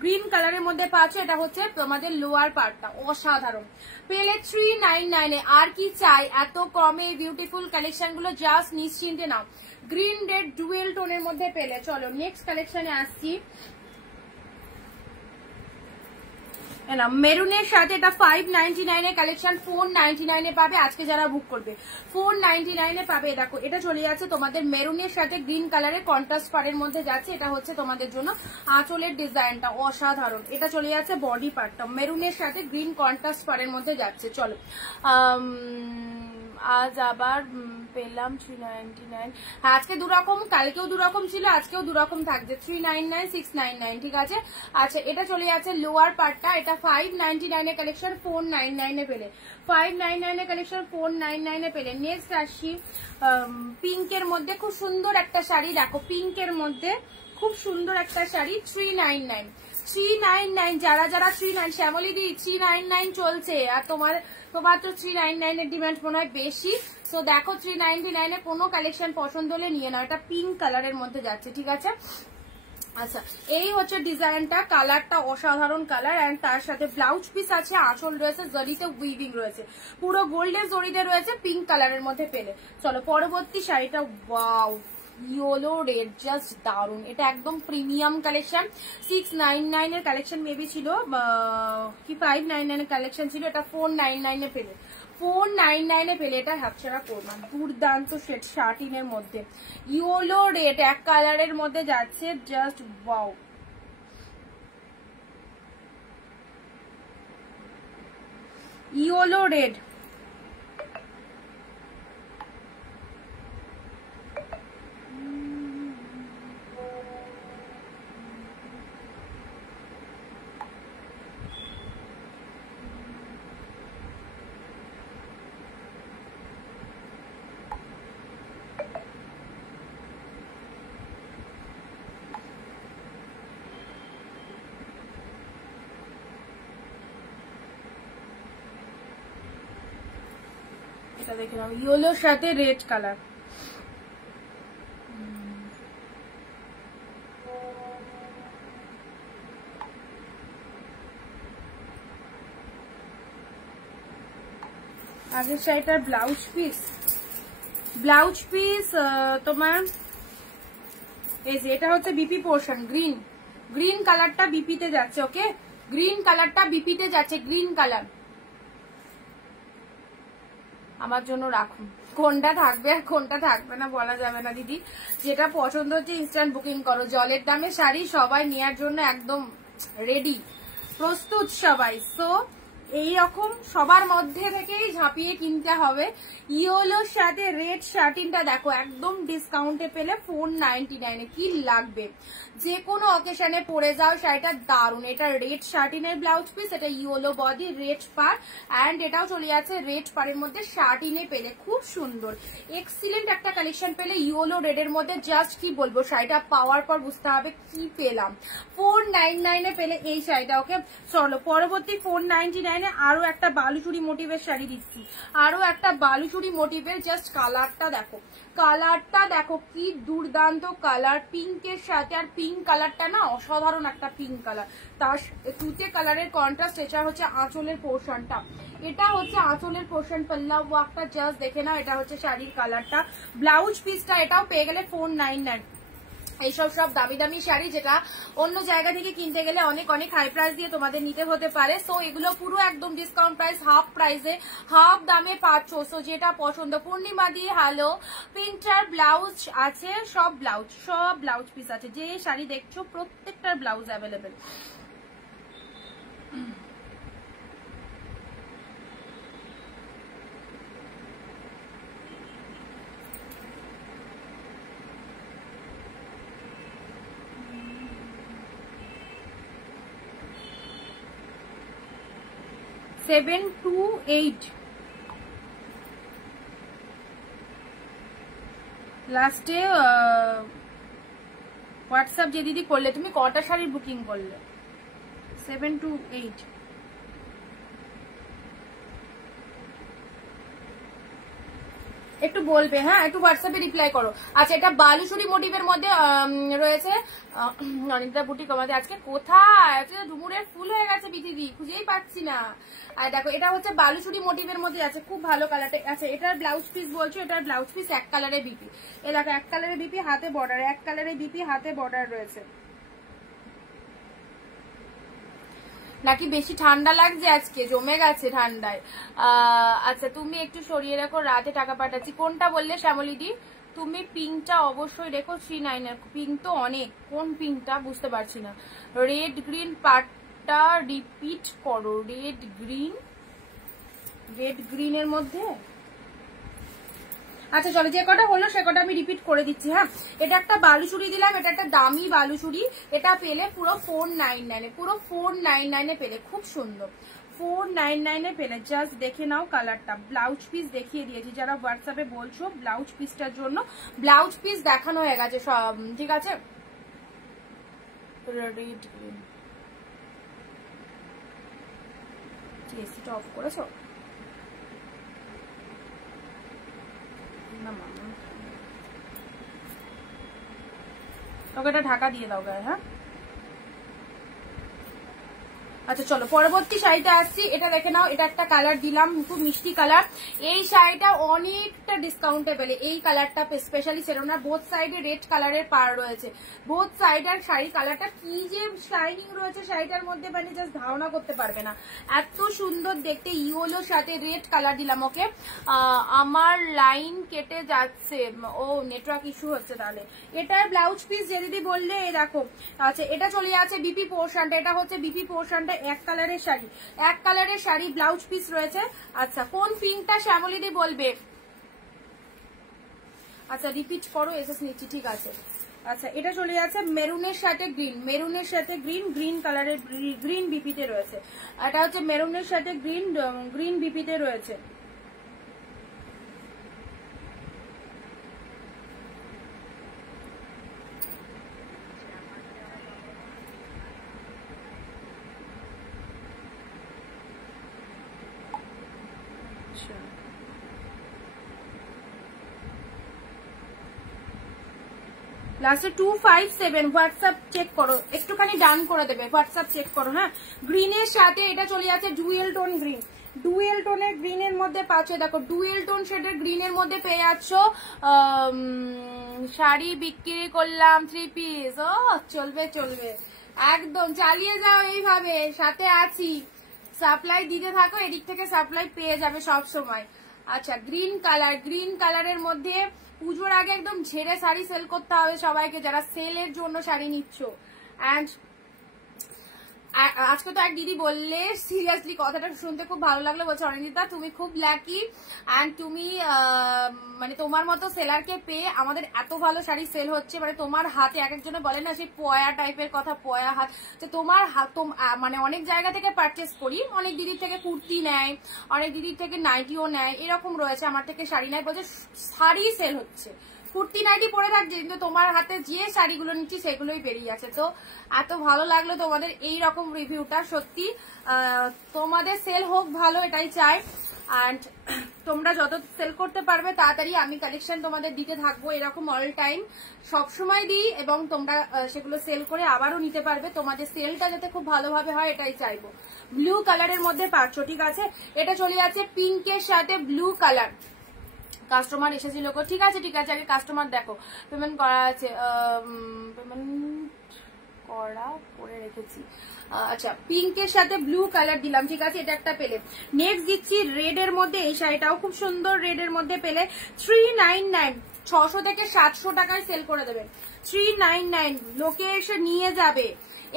গ্রিন কালারের মধ্যে পাচ্ছ। এটা হচ্ছে তোমাদের লোয়ার পার্টটা, অসাধারণ। পেলে 399 এ। আর কি চাই এত কমে? বিউটিফুল কালেকশন গুলো জাস্ট নিশ্চিন্তে নাও। গ্রিন রেড ডুয়েল টোনের মধ্যে পেলে। চলো নেক্সট কালেকশনে আসছি। মেরুনের সাথে এটা 599 এর কালেকশন, 499 এ পাবে আজকে যারা বুক করবে, 499 এ পাবে। দেখো, এটা চলে যাচ্ছে তোমাদের মেরুনের সাথে গ্রিন কালারের কন্ট্রাস্ট পাড়ের মধ্যে যাচ্ছে। এটা হচ্ছে তোমাদের জন্য আঁচলের ডিজাইনটা অসাধারণ। এটা চলে যাচ্ছে বডি পার্টটা, মেরুনের সাথে গ্রিন কন্ট্রাস্ট পাড়ের মধ্যে যাচ্ছে। চলো আজ আবার পেলাম 399। হ্যাঁ, আজকে দুরকম, কালকেও দুরকম ছিল, আজকেও দুরকম থাকছে, 399, 699। ঠিক আছে। আচ্ছা, এটা চলে যাচ্ছে লোয়ার পার্টটা, এটা 599 এর কালেকশন, 499 এ পেলে, 599 এর কালেকশন 499 এ পেলে। নেক্সট আসি পিঙ্কের মধ্যে, খুব সুন্দর একটা শাড়ি। দেখো, পিঙ্কের মধ্যে খুব সুন্দর একটা শাড়ি, 399, 399। যারা যারা 39, শ্যামলী দি 399 চলছে, আর তোমার তো 399 এর ডিমান্ড মনে হয় বেশি। তো দেখো, 399 এ কোনো কালেকশন পছন্দ হলে নিয়ে নাও। এটা পিঙ্ক কালারের মধ্যে যাচ্ছে। ঠিক আছে। আচ্ছা, এই হচ্ছে ডিজাইনটা, কালারটা অসাধারণ কালার, এন্ড তার সাথে ব্লাউজ পিস আছে, আঁচল রয়েছে, জরিতে উইভিং রয়েছে, পুরো গোল্ডেন জরিতে রয়েছে, পিঙ্ক কালারের মধ্যে পেলে। চলো পরবর্তী শাড়িটা। ওয়াও, ইয়েলো রেড, জাস্ট দারুন। এটা একদম প্রিমিয়াম কালেকশন, 699 এর কালেকশন মেবি ছিল, কি 599 এর কালেকশন ছিল, এটা 499 এ পেলে, 499 এ পেলে। এটা হাফছাড়া করবা, দুর্দান্ত শেড, শার্টিনের মধ্যে ইয়েলো রেড এক কালারের মধ্যে যাচ্ছে, জাস্ট ওয়াও। ইয়েলো রেড, এটা দেখে নাও, ইয়েলোর সাথে রেড কালার। আগের শাড়িটার ব্লাউজ পিস, তোমার এই যে এটা হচ্ছে বিপি পোর্শন, গ্রিন, গ্রিন কালারটা বিপিতে যাচ্ছে। ওকে, গ্রিন কালারটা বিপিতে যাচ্ছে, গ্রিন কালার। আমার জন্য রাখুন, কোনটা থাকবে আর কোনটা থাকবে না বলা যাবে না দিদি, যেটা পছন্দ হচ্ছে ইনস্ট্যান্ট বুকিং করো। জলের দামে শাড়ি সবাই নেওয়ার জন্য একদম রেডি, প্রস্তুত সবাই। সো এইরকম সবার মধ্যে থেকেই ঝাঁপিয়ে কিনতে হবে। ইয়েলোর সাথে রেড শার্টিনটা দেখো, একদম ডিসকাউন্টে পেলে 499 এ। কি লাগবে, যে কোনো অকেশনে পরে যাও, শাড়িটা দারুন। এটা রেড শার্টিনের ব্লাউজ পিস, এটা yellow body, red per, and এটাও চলে যাচ্ছে রেড পারের মধ্যে শার্টিনে পেলে, খুব সুন্দর এক্সিলেন্ট একটা কালেকশন পেলে ইয়েলো রেডের মধ্যে। জাস্ট কি বলবো, শাড়িটা পাওয়ার পর বুঝতে হবে কি পেলাম। 499 এ পেলে এই শাড়িটা। ওকে, চলো পরবর্তী 499 এ আরো একটা বালুচুরি মোটিভের শাড়ি দিচ্ছি, আরো একটা বালুচুরি মোটিভের। জাস্ট কালারটা দেখো, কালারটা দেখো, কি দুর্দান্ত কালার, পিঙ্কের সাথে। আর পিঙ্ক কালারটা না অসাধারণ একটা পিঙ্ক কালার, তার তুতে কালারের কন্ট্রাস্ট। এটা হচ্ছে আঁচলের পোর্শনটা, এটা হচ্ছে আঁচলের পোর্শন, পাল্লা ওয়ার্কটা জাস্ট দেখে নাও। এটা হচ্ছে শাড়ির কালারটা, ব্লাউজ পিসটা এটাও পেয়ে গেলে 499। এইসব সব দামি দামি শাড়ি যেটা অন্য জায়গা থেকে কিনতে গেলে অনেক অনেক হাই প্রাইস দিয়ে তোমাদের নিতে হতে পারে। সো এগুলো পুরো একদম ডিসকাউন্ট প্রাইস, হাফ প্রাইসে, হাফ দামে পাচ্ছ। সো যেটা পছন্দ। পূর্ণিমা দিয়ে হ্যালো, প্রিন্টার ব্লাউজ আছে, সব ব্লাউজ পিস আছে, যে শাড়ি দেখছো প্রত্যেকটার ব্লাউজ অ্যাভেলেবেল। 728 লাস্টে হোয়াটসঅ্যাপ যে দিদি করলে, তুমি কটা শাড়ির বুকিং করলে? 728 একটু বলবে, হ্যাঁ একটু হোয়াটসঅ্যাপে রিপ্লাই করো। আচ্ছা, এটা বালুচুরি মোটিভের মধ্যে রয়েছে। অনেকটা বুটিক আমাদের আজকে কোথায় আজকে ডুমুরের ফুল হয়ে গেছে বিথিদি, খুঁজেই পাচ্ছি না। আর দেখো এটা হচ্ছে বালুচুরি মোটিভের মধ্যে আছে, খুব ভালো কালারটা আছে। এটার ব্লাউজ পিস বলছো, এটার ব্লাউজ পিস এক কালারে বিপি, এ দেখো এক কালারে বিপি হাতে বর্ডার, এক কালারে বিপি হাতে বর্ডার রয়েছে। নাকি বেশি ঠান্ডা লাগছে আজকে, জমে গেছে ঠান্ডায়। আচ্ছা তুমি একটু সরিয়ে রাখো, রাতে টাকা পাঠাচ্ছি। কোনটা বললে শ্যামলিদি? তুমি পিঙ্কটা অবশ্যই রেখো, 39 পিঙ্ক তো অনেক, কোন পিঙ্কটা বুঝতে পারছি না। রেড গ্রিন পার্টটা রিপিট করো, রেড গ্রিনের মধ্যে। আচ্ছা চলো, যে কটা হলো সে কটা আমি রিপিট করে দিচ্ছি। হ্যাঁ, এটা একটা বালুচুরি দিলাম, এটা একটা দামি বালুচুরি। এটা পেলে পুরো 499, পুরো 499 পেলে, খুব সুন্দর 499 পেলে। জাস্ট দেখে নাও কালারটা। ব্লাউজ পিস দেখিয়ে দিয়েছি, যারা হোয়াটসঅ্যাপে বলছো ব্লাউজ পিসটার জন্য, ব্লাউজ পিস দেখানো হয়ে গেছে সব, ঠিক আছে। রেড গ্রিন, এসিটা অফ করেছো? ওকে এটা ঢাকা দিয়ে দাও গায়ে। হ্যাঁ আচ্ছা চলো পরবর্তী শাড়িটা আসছি। এটা দেখে নাও, এটা একটা কালার দিলাম, খুব মিষ্টি কালার। এই শাড়িটা অনেকটা ডিসকাউন্টে পেলে, এই কালারটা স্পেশালি সেরোনা, বোথ সাইডে রেড কালারের পার রয়েছে, বোথ সাইডের শাড়ি কালারটা কি যে শাইনিং রয়েছে শাড়িটার মধ্যে, মানে জাস্ট ধারণা করতে পারবে না, এত সুন্দর দেখতে। ইয়েলোর সাথে রেড কালার দিলাম। ওকে, আমার লাইন কেটে যাচ্ছে, ও নেটওয়ার্ক ইস্যু হচ্ছে তাহলে। এটার ব্লাউজ পিস যে দিদি বললে, এই দেখো। আচ্ছা এটা চলে যাচ্ছে বিপি পোর্শনটা, এটা হচ্ছে বিপি পোর্শনটা, এক কালারের শাড়ি, এক কালারের শাড়ি, ব্লাউজ পিস রয়েছে। আচ্ছা কোন পিঙ্কটা শ্যামলিদি বলবে? আচ্ছা রিপিট করো, এসএস নিচ্ছি, ঠিক আছে। আচ্ছা এটা চলে যাচ্ছে মেরুনের সাথে গ্রিন, মেরুনের সাথে গ্রিন, গ্রিন কালারের গ্রিন বিপিতে রয়েছে। এটা হচ্ছে মেরুনের সাথে গ্রিন, গ্রিন বিপিতে রয়েছে। লাস্টে 257 হোয়াটসঅ্যাপ চেক করো, একটুখানি ডান করে দেবে, হোয়াটসঅ্যাপ চেক করো। হ্যাঁ, গ্রিনের সাথে এটা চলে যাচ্ছে ডুয়েল টোন গ্রিন, ডুয়েল টোনের গ্রিনের মধ্যে পাচ্ছ, দেখো ডুয়েল টোন শেডের গ্রিনের মধ্যে পেয়ে যাচ্ছ। শাড়ি বিক্রি করলাম 3 পিস। ও চলবে চলবে, একদম চালিয়ে যাও এইভাবে, সাথে আছি, সাপ্লাই দিতে থাকো, এদিক থেকে সাপ্লাই পেয়ে যাবে সব সময়। আচ্ছা গ্রিন কালার, গ্রিন কালারের মধ্যে পুজোর আগে একদম ঝেড়ে শাড়ি সেল করতে হবে সবাইকে, যারা সেলের জন্য শাড়ি নিচ্ছ। অ্যান্ড আজকে তো এক দিদি বললে, সিরিয়াসলি কথাটা শুনতে খুব ভালো লাগলো, বলছে অনিন্দিতা তুমি খুব লাকি, অ্যান্ড তুমি মানে তোমার মতো সেলারকে পেয়ে আমাদের এত ভালো শাড়ি সেল হচ্ছে, মানে তোমার হাতে, এক একজনে বলে না সেই পয়া টাইপের কথা, পয়া হাত, তো তোমার হাত, মানে অনেক জায়গা থেকে পারচেস করি, অনেক দিদির থেকে কুর্তি নেয়, অনেক দিদির থেকে নাইটিও নেয়, এরকম রয়েছে, আমার থেকে শাড়ি নেয়, বলছে শাড়ি সেল হচ্ছে, কুর্তি নাইটি পরে থাকছে, কিন্তু তোমার হাতে যে শাড়িগুলো নিচ্ছি সেগুলোই বেরিয়ে আছে। তো এত ভালো লাগলো তোমাদের এই রকম রিভিউটা, সত্যি তোমাদের সেল হোক ভালো, এটাই চাই। অ্যান্ড তোমরা যত সেল করতে পারবে তাড়াতাড়ি আমি কালেকশন তোমাদের দিতে থাকবো, এরকম অল টাইম সবসময় দিই, এবং তোমরা সেগুলো সেল করে আবারও নিতে পারবে, তোমাদের সেলটা যাতে খুব ভালোভাবে হয় এটাই চাইবো। ব্লু কালারের মধ্যে পাচ্ছ, ঠিক আছে। এটা চলে যাচ্ছে পিঙ্কের সাথে ব্লু কালার। কাস্টমার এসেছিল, ঠিক আছে ঠিক আছে, আগে কাস্টমার দেখো, পেমেন্ট করা আছে, পেমেন্ট করা করে রেখেছি। আচ্ছা পিঙ্কের সাথে ব্লু কালার দিলাম, ঠিক আছে, এটা একটা পেলে। নেক্সট দিচ্ছি রেড এর মধ্যে, এই শাড়িটাও খুব সুন্দর, রেড এর মধ্যে পেলে 399, 600 থেকে 700 টাকায় সেল করে দেবেন। 399 লোকে এসে নিয়ে যাবে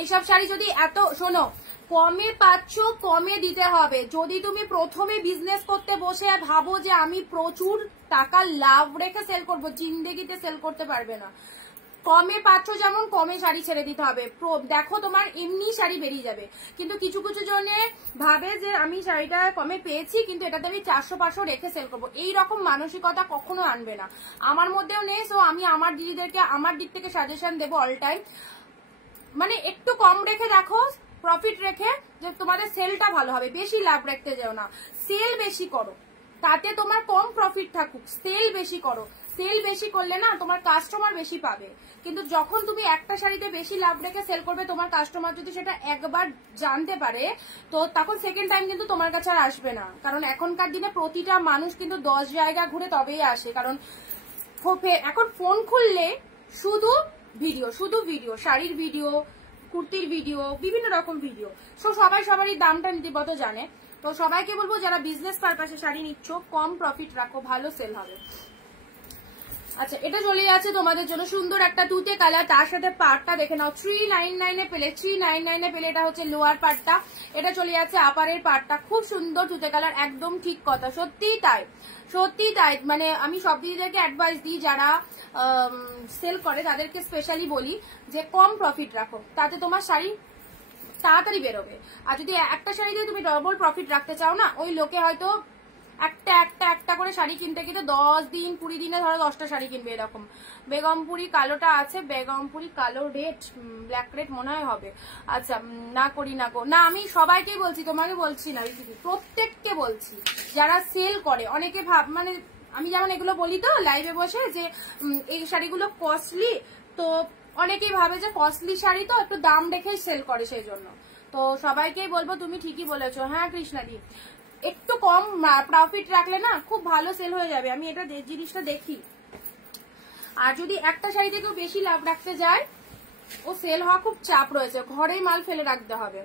এসব শাড়ি। যদি এত শোনো কমে পাচ্ছ, কমে দিতে হবে। যদি তুমি প্রথমে বিজনেস করতে বসে ভাবো যে আমি প্রচুর টাকা লাভ রেখে সেল করবো, জিন্দেগিতে সেল করতে পারবে না। কমে পাচ্ছ যেমন কমে শাড়ি ছেড়ে দিতে হবে। দেখো তোমার এমনি শাড়ি বেরিয়ে যাবে, কিন্তু কিছু কিছু জনে ভাবে যে আমি শাড়িটা কমে পেয়েছি কিন্তু এটাতে আমি 400-500 রেখে সেল করবো, এইরকম মানসিকতা কখনো আনবে না, আমার মধ্যেও নেই। সো আমি আমার দিদিদেরকে আমার দিক থেকে সাজেশন দেবো অল টাইম, মানে একটু কম রেখে দেখো, প্রফিট রেখে, যে তোমাদের সেলটা ভালো হবে। বেশি লাভ রাখতে যাও না, সেল বেশি করো, তাতে তোমার কম প্রফিট থাকুক, সেল বেশি করো। সেল বেশি করলে না তোমার কাস্টমার বেশি পাবে, কিন্তু যখন তুমি একটা শাড়িতে বেশি লাভ রেখে সেল করবে, তোমার কাস্টমার যদি সেটা একবার জানতে পারে তো তখন সেকেন্ড টাইম কিন্তু তোমার কাছে আর আসবে না। কারণ এখনকার দিনে প্রতিটা মানুষ কিন্তু 10 জায়গা ঘুরে তবেই আসে, কারণ এখন ফোন খুললে শুধু ভিডিও, শাড়ির ভিডিও, কুর্তির ভিডিও, বিভিন্ন রকম ভিডিও। সো সবাই সবারই দামটা নীতিগত জানে। তো সবাইকে বলবো যারা বিজনেস পারপাসে শাড়ি নিচ্ছ, কম প্রফিট রাখো, ভালো সেল হবে। আচ্ছা, এটা চলে যাচ্ছে তোমাদের জন্য সুন্দর একটা তুতে কালার, তার সাথে পাড়টা দেখে নাও 399 এ পেলে, 399 এ পেলে। এটা হচ্ছে লোয়ার পাড়টা, এটা চলে যাচ্ছে আপারের পাড়টা, খুব সুন্দর তুতে কালার, একদম ঠিক কথা, সত্যিই তাই, সত্যিই তাই। মানে আমি সব দিদিদেরকে অ্যাডভাইস দিই যারা সেল করে, তাদেরকে স্পেশালি বলি যে কম প্রফিট রাখো, তাতে তোমার শাড়ি তাড়াতাড়ি বেরোবে। আর যদি একটা শাড়ি দিয়ে তুমি ডবল প্রফিট রাখতে চাও না, ওই লোকে হয়তো একটা করে শাড়ি কিনতে কিনতে 10 দিন 20 দিনে ধরো 10টা শাড়ি কিনবে এরকম। বেগমপুরি কালোটা আছে, বেগমপুরি কালো রেড, ব্ল্যাক রেড মনে হয় হবে। আচ্ছা, না করি না গো, না আমি সবাইকে বলছি, তোমাকে বলছি না, প্রত্যেককে বলছি যারা সেল করে। অনেকে মানে আমি যেমন এগুলো বলি তো লাইভে বসে যে এই শাড়িগুলো কস্টলি, তো অনেকেই ভাবে যে কস্টলি শাড়ি তো একটু দাম রেখেই সেল করে, সেই জন্য। তো সবাইকেই বলবো তুমি ঠিকই বলেছো, হ্যাঁ কৃষ্ণাদি, একটু কম প্রফিট রাখলে না খুব ভালো সেল হয়ে যাবে, আমি এটা জিনিসটা দেখি। আর যদি একটা শাড়িতে কেউ বেশি লাভ রাখতে যায়, ও সেল হওয়া খুব চাপ রয়েছে, ঘরেই মাল ফেলে রাখতে হবে।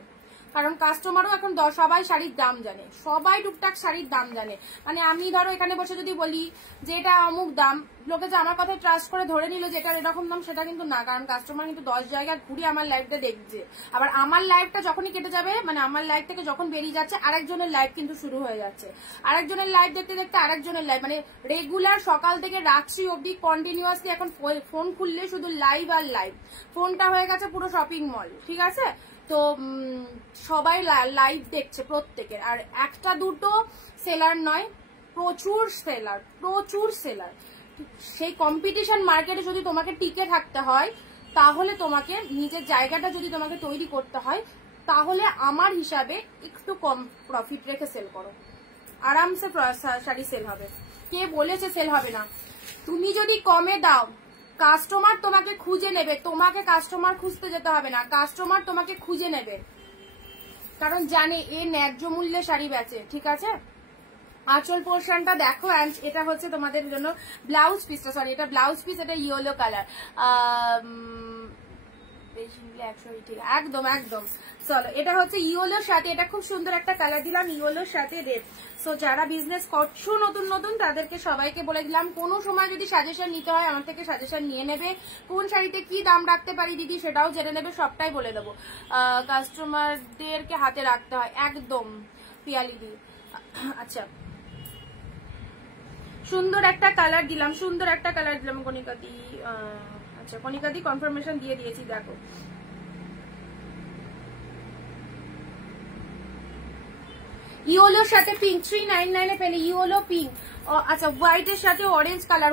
কারণ কাস্টমারও এখন সবাই শাড়ির দাম জানে, সবাই টুকটাক শাড়ির দাম জানে। মানে আমি ধরো এখানে বসে যদি বলি যে এটা অমুক দাম, লোকে যে আমার কথায় ট্রাস্ট করে ধরে নিল যে এটা এরকম দাম, সেটা কিন্তু না, কারণ কাস্টমার কিন্তু 10 জায়গা ঘুরে আমার লাইভটা দেখছে। আবার আমার লাইভটা যখনই কেটে যাবে, মানে আমার লাইভ থেকে যখন বেরিয়ে যাচ্ছে, আরেকজনের লাইভ কিন্তু শুরু হয়ে যাচ্ছে, আরেকজনের লাইভ দেখতে দেখতে আরেকজনের লাইভ, মানে রেগুলার সকাল থেকে রাত্রি অব্দি কন্টিনিউয়াসলি এখন ফোন খুললে শুধু লাইভ আর লাইভ, ফোনটা হয়ে গেছে পুরো শপিং মল, ঠিক আছে? তো সবাই লাইভ দেখছে প্রত্যেকের, আর একটা দুটো সেলার নয়, প্রচুর সেলার। সেই কম্পিটিশন মার্কেটে যদি তোমাকে টিকে থাকতে হয়, তাহলে তোমাকে নিজের জায়গাটা যদি তোমাকে তৈরি করতে হয়, তাহলে আমার হিসাবে একটু কম প্রফিট রেখে সেল করো, আরামসে শাড়ি সেল হবে। কে বলেছে সেল হবে না? তুমি যদি কমে দাও, কাস্টমার তোমাকে খুঁজে নেবে, তোমাকে কাস্টমার খুঁজতে যেতে হবে না, কাস্টমার তোমাকে খুঁজে নেবে, কারণ জানে এ ন্যায্য মূল্যে শাড়ি বেচে, ঠিক আছে? আঁচল পোর্শনটা দেখো, এটা হচ্ছে তোমাদের জন্য ব্লাউজ পিসটা, সরি এটা ব্লাউজ পিস, এটা ইয়েলো কালার, একদম একদম। চলো, এটা হচ্ছে ইয়েলোর সাথে, এটা খুব সুন্দর একটা কালার দিলাম, ইয়েলোর সাথে রেড। সো যারা বিজনেস করছো নতুন নতুন, তাদেরকে সবাইকে বলে দিলাম, কোনো সময় যদি সাজেশন নিতে হয় আমার থেকে সাজেশন নিয়ে নেবে, কোন শাড়িতে কি দাম রাখতে পারি দিদি সেটাও জেনে নেবে, সবটাই বলে দেবো। কাস্টমারদেরকে হাতে রাখতে হয়, একদম পিয়ালি দি। আচ্ছা, সুন্দর একটা কালার দিলাম, কণিকা দি। আচ্ছা, কণিকা দি কনফার্মেশন দিয়ে দিয়েছি, দেখো ইয়েলোর সাথে পিঙ্ক, 399 এ পেলে, ইয়েলো পিঙ্ক। আচ্ছা, হোয়াইটের সাথে অরেঞ্জ কালার,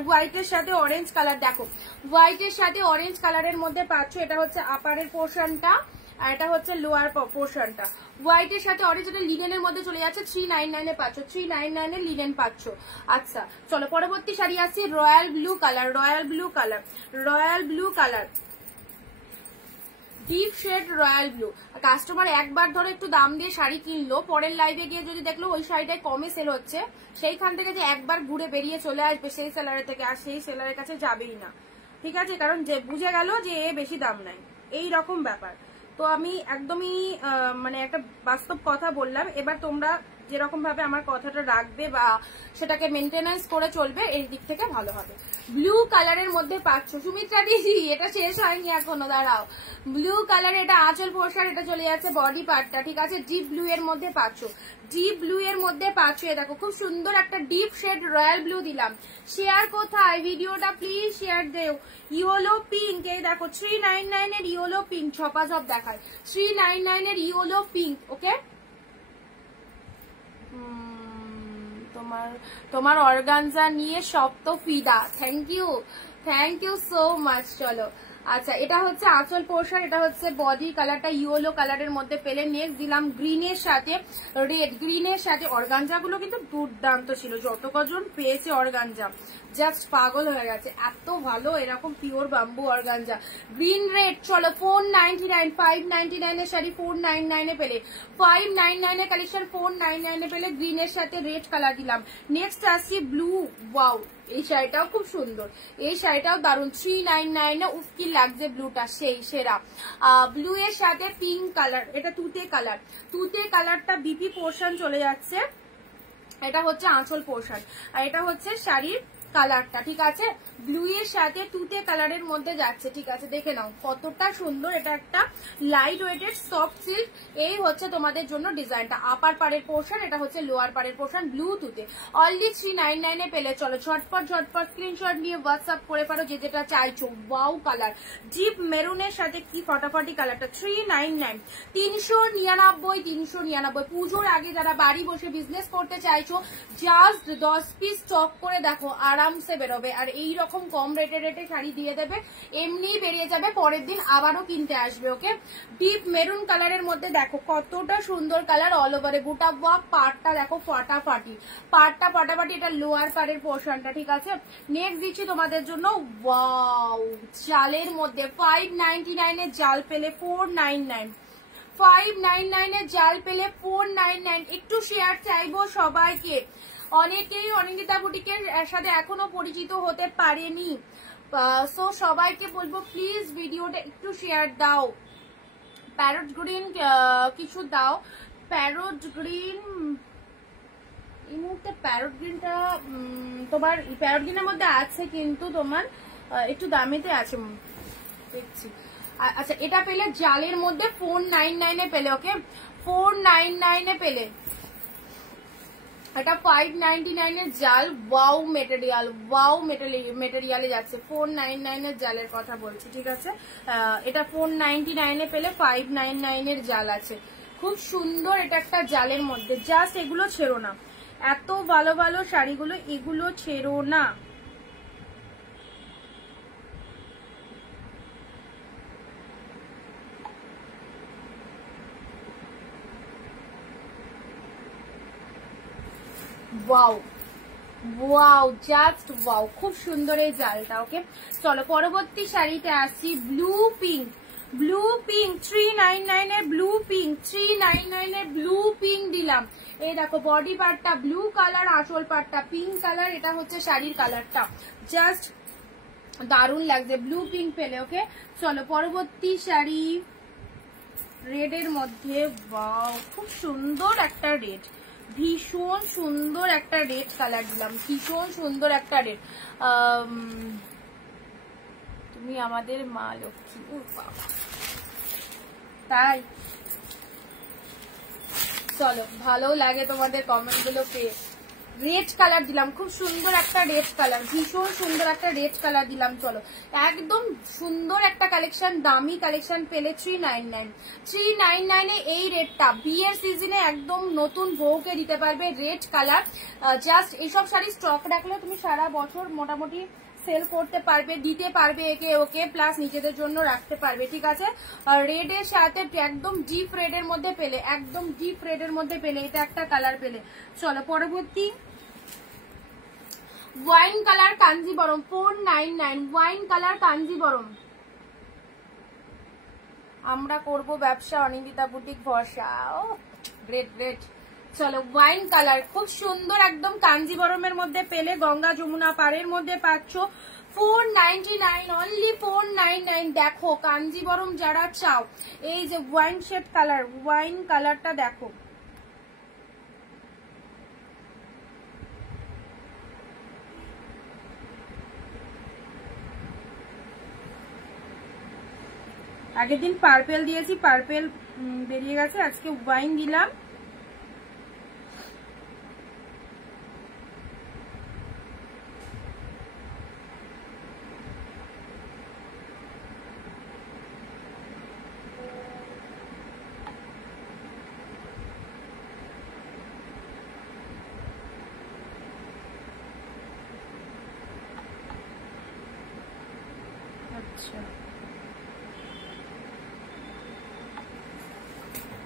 দেখো হোয়াইটের সাথে অরেঞ্জ কালারের মধ্যে পাচ্ছ। এটা হচ্ছে আপারের পোর্শনটা, আর এটা হচ্ছে লোয়ার পোর্শনটা। হোয়াইটের সাথে অরেঞ্জ, এটা লিনেনের মধ্যে চলে যাচ্ছে, 399 এ পাচ্ছ, 399 এ লিনেন পাচ্ছ। আচ্ছা চলো, পরবর্তী শাড়ি আসছি, royal blue colour, deep shade royal blue. Customer একবার ধরে একটু দাম দিয়ে শাড়ি কিনলো, পরের লাইভে গিয়ে যদি দেখলো ওই শাড়িটাই কমে সেল হচ্ছে, সেইখান থেকে যে একবার ঘুরে বেরিয়ে চলে আসবে সেই সেলারের থেকে, আর সেই সেলারের কাছে যাবেই না, ঠিক আছে? কারণ যে বুঝে গেল যে এ বেশি দাম নাই, এই রকম ব্যাপার। তো আমি একদমই মানে একটা বাস্তব কথা বললাম। এবার তোমরা যেরকম ভাবে আমার কথাটা রাখবে বা সেটাকে মেনটেনেন্স করে চলবে, এই দিক থেকে ভালো হবে। ব্লু কালারের মধ্যে পাচ্ছ সুমিত্রা দিদি, এটা শেষ হয়নি এখনো, দাঁড়াও। ব্লু কালার, এটা আঁচল পোর্শন, এটা চলে যাচ্ছে বডি পার্টটা, ঠিক আছে। ডিপ ব্লু এর মধ্যে পাচ্ছ, ডিপ ব্লু এর মধ্যে পাচ্ছ। দেখো খুব সুন্দর একটা ডিপ শেড রয়্যাল ব্লু দিলাম। শেয়ার কোথায় ভিডিওটা, প্লিজ শেয়ার দেও। ইয়েলো পিঙ্ক, এই দেখো 399 এর ইয়েলো পিঙ্ক, ঝপাঝপ দেখায়। 399 এর ইয়েলো পিঙ্ক, ওকে। তোমার অর্গানজা নিয়ে সব তো ফিদা, থ্যাংক ইউ সো মাচ। চলো আচ্ছা, এটা হচ্ছে আঁচল পোর্শন, এটা হচ্ছে বডি কালারটা ইয়েলো কালারের মধ্যে পেলে। নেক্সট দিলাম গ্রিনের সাথে রেড, গ্রিনের সাথে। অর্গানজা গুলো কিন্তু দুর্দান্ত ছিল, যত কজন পেয়েছে অর্গানজা জাস্ট পাগল হয়ে গেছে, এত ভালো এরকম pure bamboo organza. Green red, চলো 499, 599 এর শাড়ি 499 এ পেলে, 599 এর কালেকশন 499 এ পেলে। গ্রিনের সাথে রেড কালার দিলাম। নেক্সট আসছি ব্লু, ওয়াও এই শাড়িটাও খুব সুন্দর, এই শাড়িটাও দারুন। 399 এ উফকি লাগছে ব্লুটা, সেই সেরা। ব্লু এর সাথে পিঙ্ক কালার, এটা তুতে কালার, তুতে কালারটা বিপি পোর্শন চলে যাচ্ছে। এটা হচ্ছে আঁচল পোর্শন, আর এটা হচ্ছে শাড়ির কালারটা, ঠিক আছে। ব্লু এর সাথে তুতে কালারের মধ্যে যাচ্ছে, ঠিক আছে। দেখে নাও কতটা সুন্দর, এটা একটা লাইট ওয়েটেড সফট সিল্ক। এই হচ্ছে তোমাদের জন্য ডিজাইনটা, আপার পাড়ের পোর্শন, এটা হচ্ছে লোয়ার পাড়ের পোর্শন। ব্লু তুতে অনলি 399 এ পেলে। চলো ঝটপট স্ক্রিনশট নিয়ে হোয়াটসঅ্যাপ করে পারো যে যেটা চাইছো। ওয়াও কালার, ডিপ মেরুনের সাথে কি ফটাফটি কালারটা। 399, 399। পুজোর আগে যারা বাড়ি বসে বিজনেস করতে চাইছো, জাস্ট 10 পিস স্টক করে দেখো, আরামসে বেরোবে। আর এইরকম কম রেটে শাড়ি দিয়ে দেবে, এমনি বেরিয়ে যাবে, পরের দিন আবারও কিনতে আসবে, ওকে। ডিপ মেরুন কালারের মধ্যে দেখো কতটা সুন্দর কালার, অল ওভারে বুটা ওয়ার্ক। পাড়টা দেখো ফাটাফাটি, পাড়টা ফাটাফাটি, এটা লোয়ার পাড়ের পোর্শনটা, ঠিক আছে। নেক্সট দিচ্ছি তোমাদের জন্য, ওয়াও জালের মধ্যে 599 এর জাল পেলে 499, 599 এর জাল পেলে 499। একটু শেয়ার চাইবো সবাইকে, অনেকেই অনিন্দিতা বুটিকের সাথে এখনো পরিচিত হতে পারেনি, সো সবাইকে বলবো প্লিজ ভিডিওটা একটু শেয়ার দাও। প্যারট গ্রিন কিছু দাও, প্যারট গ্রিন। এই মুহূর্তে প্যারট গ্রিনটা তোমার প্যারট গ্রিনের মধ্যে আছে, কিন্তু তোমার একটু দামিতে আছে দেখছি। আচ্ছা, এটা পেলে জালের মধ্যে 499 এ পেলে, ওকে। 499 এ পেলে। এটা 599 এর জাল, ওয়াও মেটেরিয়ালে যাচ্ছে। 499 এর জালের কথা বলছি, ঠিক আছে। এটা 499 এ পেলে, 599 এর জাল আছে। খুব সুন্দর, এটা একটা জালের মধ্যে। জাস্ট এগুলো ছেড়ো না, এত ভালো ভালো শাড়িগুলো, এগুলো ছেড়ো না। ওয়াও জাস্ট ওয়াও, খুব সুন্দর এই জালটা, ওকে। চলো পরবর্তী শাড়িতে আসছি, ব্লু পিঙ্ক। 399 এর ব্লু পিঙ্ক, 399 এর ব্লু পিঙ্ক দিলাম। এই দেখো বডি পার্টটা ব্লু কালার, আঁচল পার্টটা পিঙ্ক কালার, এটা হচ্ছে শাড়ির কালারটা, জাস্ট দারুণ লাগছে। ব্লু পিঙ্ক পেলে, ওকে। চলো পরবর্তী শাড়ি, রেড এর মধ্যে, ওয়াও খুব সুন্দর একটা রেড, ভীষণ সুন্দর একটা রেড কালার দিলাম, ভীষণ সুন্দর একটা রেড। তুমি আমাদের মা লক্ষ্মী, তাই চলো ভালো লাগে তোমাদের কমেন্ট গুলো পেয়ে। রেড কালার দিলাম, খুব সুন্দর একটা রেড কালার, ভীষণ সুন্দর একটা রেড কালার দিলাম। চলো একদম সুন্দর একটা কালেকশন, দামি কালেকশন পেলে 399 এ এই রেডটা বিয়ের সিজনে একদম নতুন বউকে দিতে পারবে, রেড কালার। জাস্ট এইসব শাড়ি স্টক রাখলে তুমি সারা বছর মোটামুটি সেল করতে পারবে, দিতে পারবে একে ওকে, প্লাস নিজেদের জন্য রাখতে পারবে, ঠিক আছে। রেড এর সাথে একদম ডিপ রেড এর মধ্যে পেলে, একদম ডিপ রেড এর মধ্যে পেলে, এটা একটা কালার পেলে। চলো পরবর্তী, wine colour Kanjeevaram 499, wine colour Kanjeevaram. আমরা করব ব্যবসা, অনিন্দিতা বুটিক ভরসা। ও গ্রেট গ্রেট। চলো ওয়াইন কালার, খুব সুন্দর একদম কাঞ্জিবরমের মধ্যে পেলে, গঙ্গা যমুনা পাড়ের মধ্যে পাচ্ছ 499, অনলি 499। দেখো কাঞ্জিবরম যারা চাও, এই যে ওয়াইন শেড কালার, ওয়াইন কালারটা দেখো, আগের দিন পার্পেল দিয়েছি, পার্পেল বেরিয়ে গেছে, আজকে ওয়াইন দিলাম।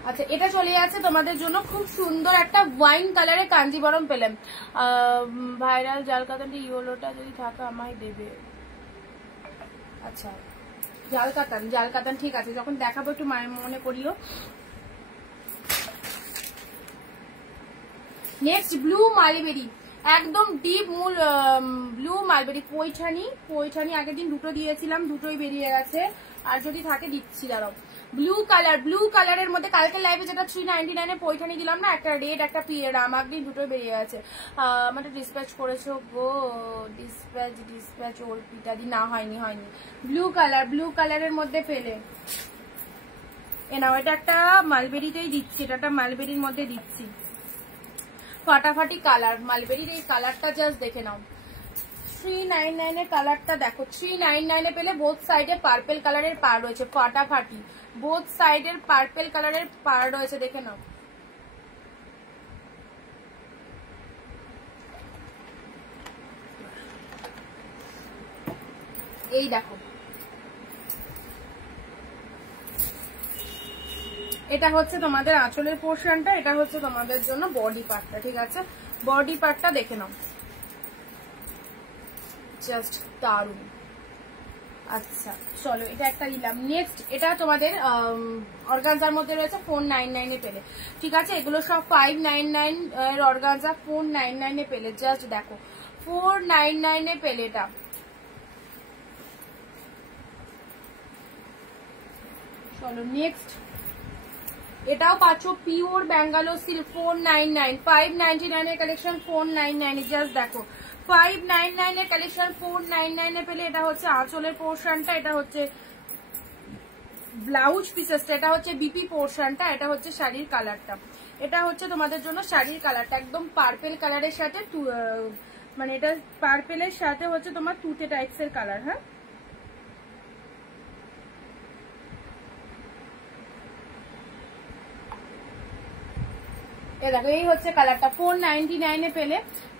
আচ্ছা, এটা চলে যাচ্ছে তোমাদের জন্য খুব সুন্দর একটা ওয়াইন কালারে কাঞ্জিবরম পেলাম। ভাইরাল জাল কাতানটি ইয়েলোটা যদি থাকে আমায় দেবে। আচ্ছা, জাল কাতান ঠিক আছে, যখন দেখাবো একটু মনে করিও। নেক্সট ব্লু মালবেরি, একদম ডিপ মূল ব্লু মালবেরি পৈঠানি আগের দিন দুটো দিয়েছিলাম, দুটোই বেরিয়ে গেছে, আর যদি থাকে দিচ্ছি দাঁড়াও। ব্লু কালারের মধ্যে কালকে লাইভে যেটা 399 পৈঠানি দিলাম না, একটা রেড একটা রাম, একদিন দুটোই বেরিয়ে গেছে। আমাদের ডিসপ্যাচ করেছো গো, ডিসপ্যাচ অর্পিতা দি, না হয়নি। ব্লু কালারের মধ্যে পেলে এ নাও, এটা একটা মালবেরিতেই দিচ্ছি, এটা একটা মালবেরির মধ্যে দিচ্ছি, ফাটাফাটি কালার। মালবেরির এই কালারটা জাস্ট দেখে নাও। 399 এর কালারটা দেখো, 399 এ পেলে বোথ সাইডে পার্পেল কালারের পার রয়েছে, ফাটাফাটি বোথ সাইডের পার্পেল কালারের পার রয়েছে, দেখে নাও। এই দেখো, এটা হচ্ছে তোমাদের আঁচলের পোর্শনটা, এটা হচ্ছে তোমাদের জন্য বডি পার্টটা, ঠিক আছে? বডি পার্টটা দেখে নাও, জাস্ট দারুন। আচ্ছা চলো, এটা একটা দিলাম। নেক্সট এটা তোমাদের অর্গানজার মধ্যে রয়েছে 499 এ পেলে, ঠিক আছে? এগুলো সব 599 এর অর্গানজা, 499 এ পেলে, জাস্ট দেখো 499 এ পেলে এটা। চলো নেক্সট, এটাও পাচ্ছ পিওর ব্যাঙ্গালোর সিল্ক 499, 599 এর কালেকশন 499 এ, জাস্ট দেখো 599 এর কালেকশন 499 এ পেলে। এটা হচ্ছে আঁচলের পোর্শনটা, এটা হচ্ছে ব্লাউজ পিসেসটা, এটা হচ্ছে বিপি পোর্শনটা, এটা হচ্ছে শাড়ির কালারটা। এটা হচ্ছে তোমাদের জন্য শাড়ির কালারটা, একদম পার্পেল কালারের সাথে, মানে এটা পার্পেলের সাথে হচ্ছে তোমার তুতে টাইপস এর কালার। হ্যাঁ, দেখো এই হচ্ছে কালারটা, 499 এ পেলে।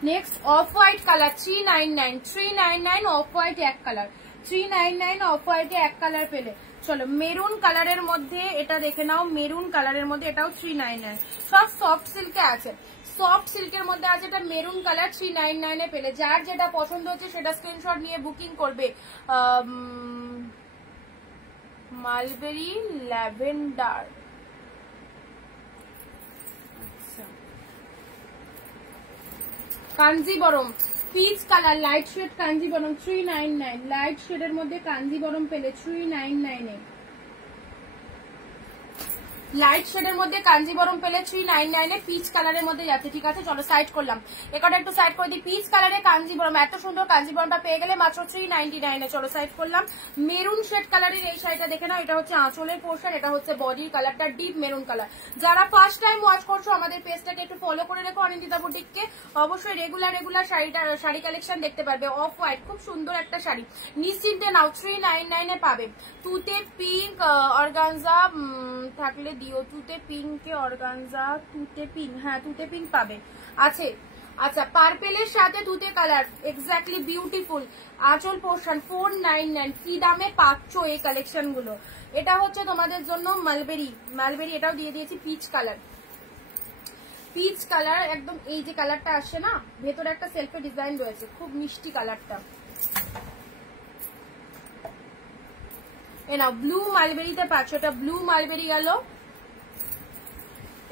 Next off white colour 399 off white এক কালার, 399 অফ হোয়াইটে এক কালার পেলে। চলো মেরুন কালারের মধ্যে এটা দেখে নাও, মেরুন কালারের মধ্যে এটাও 399, সব সফট সিল্কে আছে, সফট সিল্কের মধ্যে আছে, এটা মেরুন কালার 399 এ পেলে। যার যেটা পছন্দ হচ্ছে সেটা স্ক্রিনশট নিয়ে বুকিং করবে। Mulberry lavender, Kanjivaram peach colour light shade, Kanjivaram 399, light শেডের মধ্যে কাঞ্জিবরম পেলে 399 এ, লাইট শেডের মধ্যে কাঞ্জিবরম পেলে 399 এ, পিচ কালারের মধ্যে যাচ্ছে, ঠিক আছে? চলো সাইড করলাম, একটা একটু সাইড করে দিই। পিচ কালারে কাঞ্জিবরম, এত সুন্দর কাঞ্জিবরমটা পেয়ে গেলে মাত্র 399 এ। চলো সাইড করলাম। মেরুন শেড কালারের এই শাড়িটা দেখে নাও, এটা হচ্ছে আঁচলের পোর্শন, এটা হচ্ছে বডির কালারটা, ডিপ মেরুন কালার। যারা ফার্স্ট টাইম ওয়াচ করছো আমাদের পেজটাকে একটু ফলো করে রেখো, অনিন্দিতা বুটিককে, অবশ্যই রেগুলার শাড়ি কালেকশন দেখতে পারবে। অফ হোয়াইট খুব সুন্দর একটা শাড়ি, নিশ্চিন্তে নাও, 399 এ পাবে। তুতে পিঙ্ক অর্গানজা থাকলে দিও, তুতে পিঙ্কে অর্গানজা, তুতে পিঙ্ক, হ্যাঁ তুতে পিঙ্ক পাবে, আছে। আচ্ছা, পার্পেলের সাথে তুতে কালার, এক্স্যাক্টলি বিউটিফুল। আঁচল পোর্শন 499, কি দামে পাচ্ছ এই কালেকশন গুলো? এটা হচ্ছে তোমাদের জন্য মালবেরি, এটাও দিয়ে দিয়েছি পিচ কালার, পিচ কালার একদম, এই যে কালারটা আসছে না, ভেতরে একটা সেলফে ডিজাইন রয়েছে, খুব মিষ্টি কালারটা। না ব্লু মালবেরিতে পাচ্ছ, এটা ব্লু মালবেরি গেল।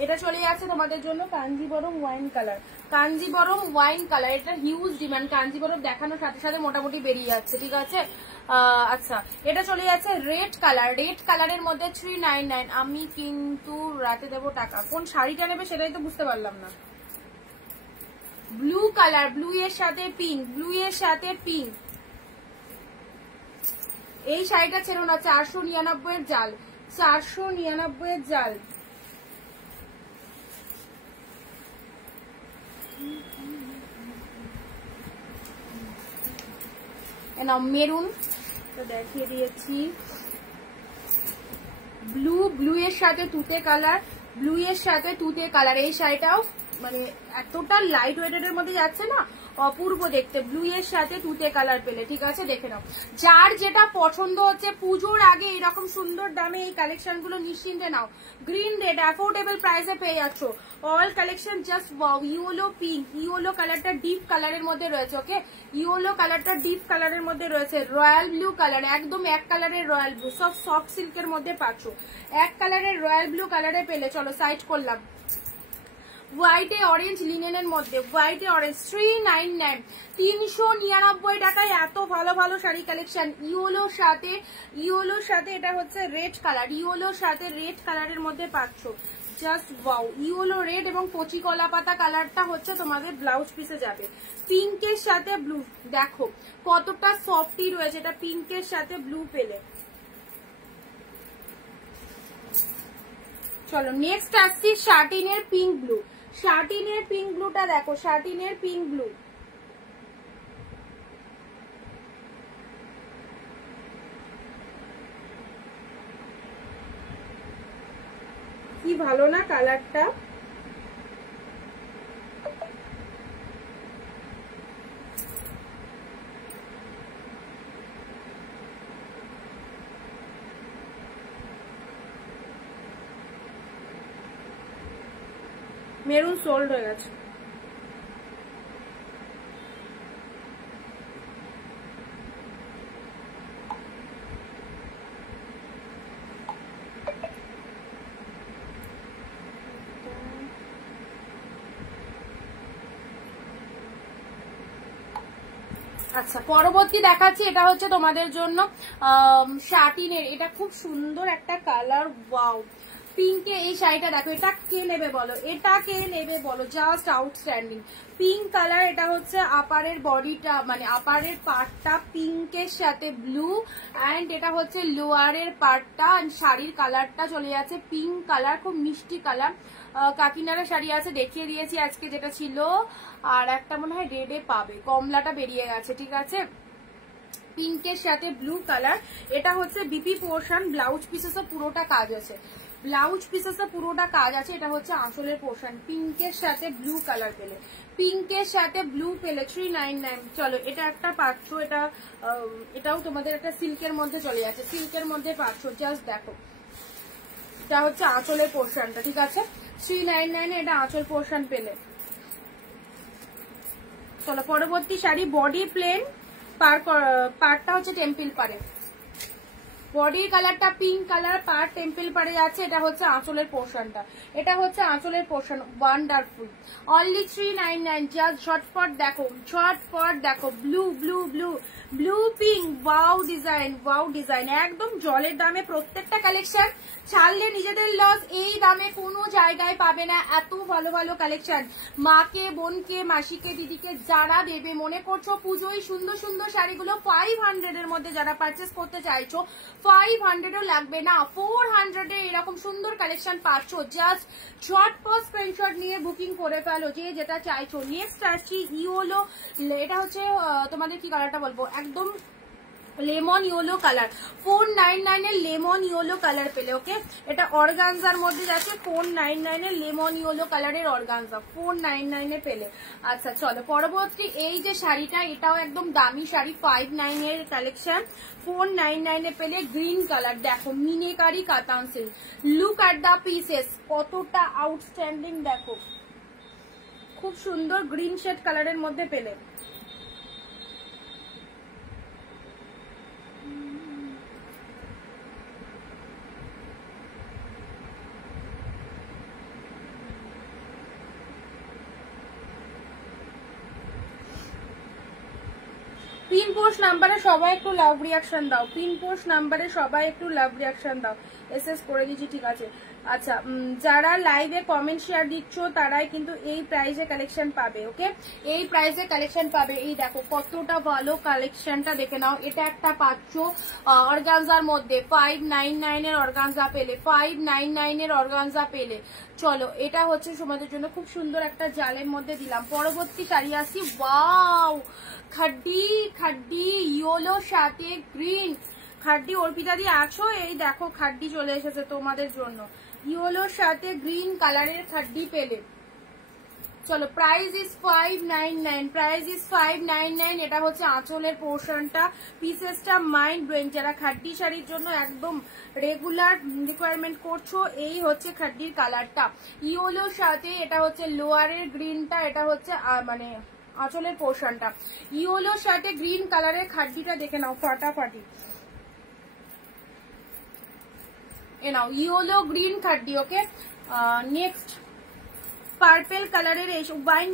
এটা চলে যাচ্ছে তোমাদের জন্য Kanjeevaram wine colour, Kanjeevaram wine colour, এটা হিউজ ডিমান্ড, কাঞ্জিবরম দেখানোর সাথে সাথে মোটামুটি বেরিয়ে যাচ্ছে, ঠিক আছে? আচ্ছা, এটা চলে যাচ্ছে রেড কালার, রেড কালারের মধ্যে 399। আমি কিন্তু রাতে দেবো টাকা, কোন শাড়িটা নেবে সেটাই তো বুঝতে পারলাম না। ব্লু কালার, ব্লু এর সাথে পিঙ্ক, ব্লু এর সাথে পিঙ্ক, এই শাড়িটা ছিল না 499 এর জাল, 499 এর জাল। মেরুন তো দেখিয়ে দিয়েছি, ব্লু, ব্লু এর সাথে তুতে কালার, ব্লু এর সাথে তুতে কালার। এই শাড়িটাও মানে এতটা লাইট ওয়েটের মধ্যে যাচ্ছে না, অপূর্ব দেখতে। ব্লু এর সাথে তুতে কালার পেলে, ঠিক আছে দেখে নাও। যার যেটা পছন্দ হচ্ছে পুজোর আগে এরকম সুন্দর দামে এই কালেকশন গুলো নিশ্চিন্তে নাও। গ্রিন রেড অ্যাফোর্ডেবল প্রাইসে পেয়ে যাচ্ছ। All collection just wow. Yellow pink, yellow কালারটা ডিপ কালারের মধ্যে রয়েছে, ওকে ইয়েলো কালারটা ডিপ কালারের মধ্যে রয়েছে। রয়্যাল ব্লু কালার, একদম এক কালারের রয়্যাল ব্লু, সব সফট সিল্কের মধ্যে পাচ্ছ। এক কালারের রয়্যাল ব্লু কালারে পেলে, চলো সাইড করলাম। হোয়াইটে অরেঞ্জ লিনেনের মধ্যে, হোয়াইটে অরেঞ্জ 399, 399 টাকায় এত ভালো ভালো শাড়ি কালেকশন। ইয়েলোর সাথে, ইয়েলোর সাথে এটা হচ্ছে রেড কালার, ইয়েলোর সাথে রেড কালারের মধ্যে পাচ্ছ। জাস্ট ওয়াও, ইয়েলো রেড এবং কচি কলা পাতা কালারটা হচ্ছে তোমাদের ব্লাউজ পিসে যাবে। পিঙ্কের সাথে ব্লু, দেখো কতটা সফটি রয়েছে, এটা পিঙ্কের সাথে ব্লু পেলে। চলো নেক্সট আসছি শাটিনের পিঙ্ক ব্লু। শাটিনের পিঙ্ক ব্লুটা দেখো, শাটিনের পিঙ্ক ব্লু কি ভালো না কালারটা। মেরুন সোল্ড হয়ে গেছে। আচ্ছা পরবর্তী দেখাচ্ছি, এটা হচ্ছে তোমাদের জন্য শাটিনের, এটা খুব সুন্দর একটা কালার। ওয়াও, পিঙ্কে এই শাড়িটা দেখো, এটা কে নেবে বলো, এটা কে নেবে বলো, জাস্ট আউটস্ট্যান্ডিং। পিঙ্ক কালার, এটা হচ্ছে আপারের বডিটা মানে আপারের পার্টটা পিঙ্কের সাথে ব্লু, অ্যান্ড এটা হচ্ছে লোয়ারের পার্টটা, শাড়ির কালারটা চলে যাচ্ছে পিঙ্ক কালার, খুব মিষ্টি কালার। কাকিনারা শাড়ি আছে দেখিয়ে দিয়েছি আজকে যেটা ছিল, আর একটা মনে হয় রেডে পাবে, কমলাটা বেরিয়ে গেছে, ঠিক আছে। পিঙ্কের সাথে ব্লু কালার, এটা হচ্ছে বিপি পোর্শন, ব্লাউজ পিসেস পুরোটা কাজ আছে, ব্লাউজ পিসেস পুরোটা কাজ আছে। এটা হচ্ছে আঁচলের পোর্শন, পিঙ্কের সাথে ব্লু কালার পেলে, পিঙ্কের সাথে ব্লু পেলে 399। চলো এটা একটা পাচ্ছ, এটা এটাও তোমাদের একটা সিল্কের মধ্যে চলে যাচ্ছে, সিল্কের মধ্যে পাচ্ছ। জাস্ট দেখো, এটা হচ্ছে আঁচলের পোর্শনটা, ঠিক আছে 399 এটা আঁচল পোর্শন পেলে। চলো পরবর্তী শাড়ি, বডি প্লেন, পার্টটা হচ্ছে টেম্পল পারে, বডির কালারটা পিঙ্ক কালার, পার টেম্পল পারে যাচ্ছে। এটা হচ্ছে আঁচলের পোর্শনটা, এটা হচ্ছে আঁচলের পোর্শন। Wonderful, only 399। জাস্ট ঝটপট দেখো, ঝটপট দেখো, blue blue blue blue pink, wow design, wow design, একদম জলের দামে প্রত্যেকটা কালেকশন, ছাড়লে নিজেদের লস। এই দামে কোনো জায়গায় পাবে না এত ভালো ভালো কালেকশন। মাকে, বোনকে, মাসিকে, দিদিকে যারা দেবে, মনে করছো পুজোয় সুন্দর সুন্দর শাড়িগুলো 500 এর মধ্যে যারা পারচেস করতে চাইছো, 500ও লাগবে না, 400 এরকম সুন্দর কালেকশন পাচ্ছ। জাস্ট ঝটপট স্ক্রিনশট নিয়ে বুকিং করে ফেলো যে যেটা চাইছো। নেক্সট আসছি ইয়েলো, এটা হচ্ছে তোমাদের কি কালারটা বলবো, একদম লেমন ইয়েলো কালার, 499 এর লেমন ইয়েলো কালার পেলে, ওকে এটা অর্গানজার মধ্যে যাচ্ছে, 499 এর লেমন ইয়েলো কালারের অর্গানজা 499 এ পেলে। আচ্ছা চলো পরবর্তী এই যে শাড়িটা, এটাও একদম দামি শাড়ি, 59 এর কালেকশন, 499 এ পেলে। গ্রিন কালার, দেখো Meenakari Katan silk, look at the pieces, কতটা আউটস্ট্যান্ডিং দেখো, খুব সুন্দর গ্রিন শেড কালারের মধ্যে পেলে। পিন পোস্ট নাম্বারে সবাই একটু লাভ রিয়াকশন দাও, পিন পোস্ট নাম্বারে সবাই একটু লাভ রিয়াকশন দাও। এসএস করে দিচ্ছি, ঠিক আছে। আচ্ছা, যারা লাইভে কমেন্ট শেয়ার দিচ্ছ তারাই কিন্তু এই প্রাইজে কালেকশন পাবে। ওকে, এই প্রাইজে কালেকশন পাবে। এই দেখো কতটা ভালো কালেকশনটা দেখে নাও। এটা একটা পাচ্ছ অর্গানজার মধ্যে 599 এর অর্গানজা পেলে, 599 এর অর্গানজা পেলে। চলো, এটা হচ্ছে তোমাদের জন্য খুব সুন্দর একটা জালের মধ্যে দিলাম। পরবর্তী শাড়ি আসি। ওয়াও, খাড্ডি খাড্ডি ইয়েলো সাথে গ্রিন। খাড্ডি অর্পিতা দিয়ে আছো? এই দেখো খাড্ডি চলে এসেছে তোমাদের জন্য, ইয়েলোর সাথে গ্রিন কালারের খাড্ডি পেলে। চলো, প্রাইস ইজ 599, প্রাইস ইজ 599। এটা হচ্ছে আঁচলের পোর্শনটা, পিসেসটা মাইন্ড ব্লোয়িং। যারা খাড্ডি শাড়ির জন্য একদম রেগুলার রিকোয়ারমেন্ট করছো, এই হচ্ছে খাড্ডির কালারটা ইয়েলোর সাথে। এটা হচ্ছে লোয়ারের গ্রিনটা, এটা হচ্ছে মানে আঁচলের পোর্শনটা। ইয়েলোর সাথে গ্রিন কালারের খাড্ডিটা দেখে নাও ফাটাফাটি। এ নাও ইয়েলো গ্রিন খাড্ডি। ওকে, নেক্সট পার্পেল কালারের এই ওয়াইন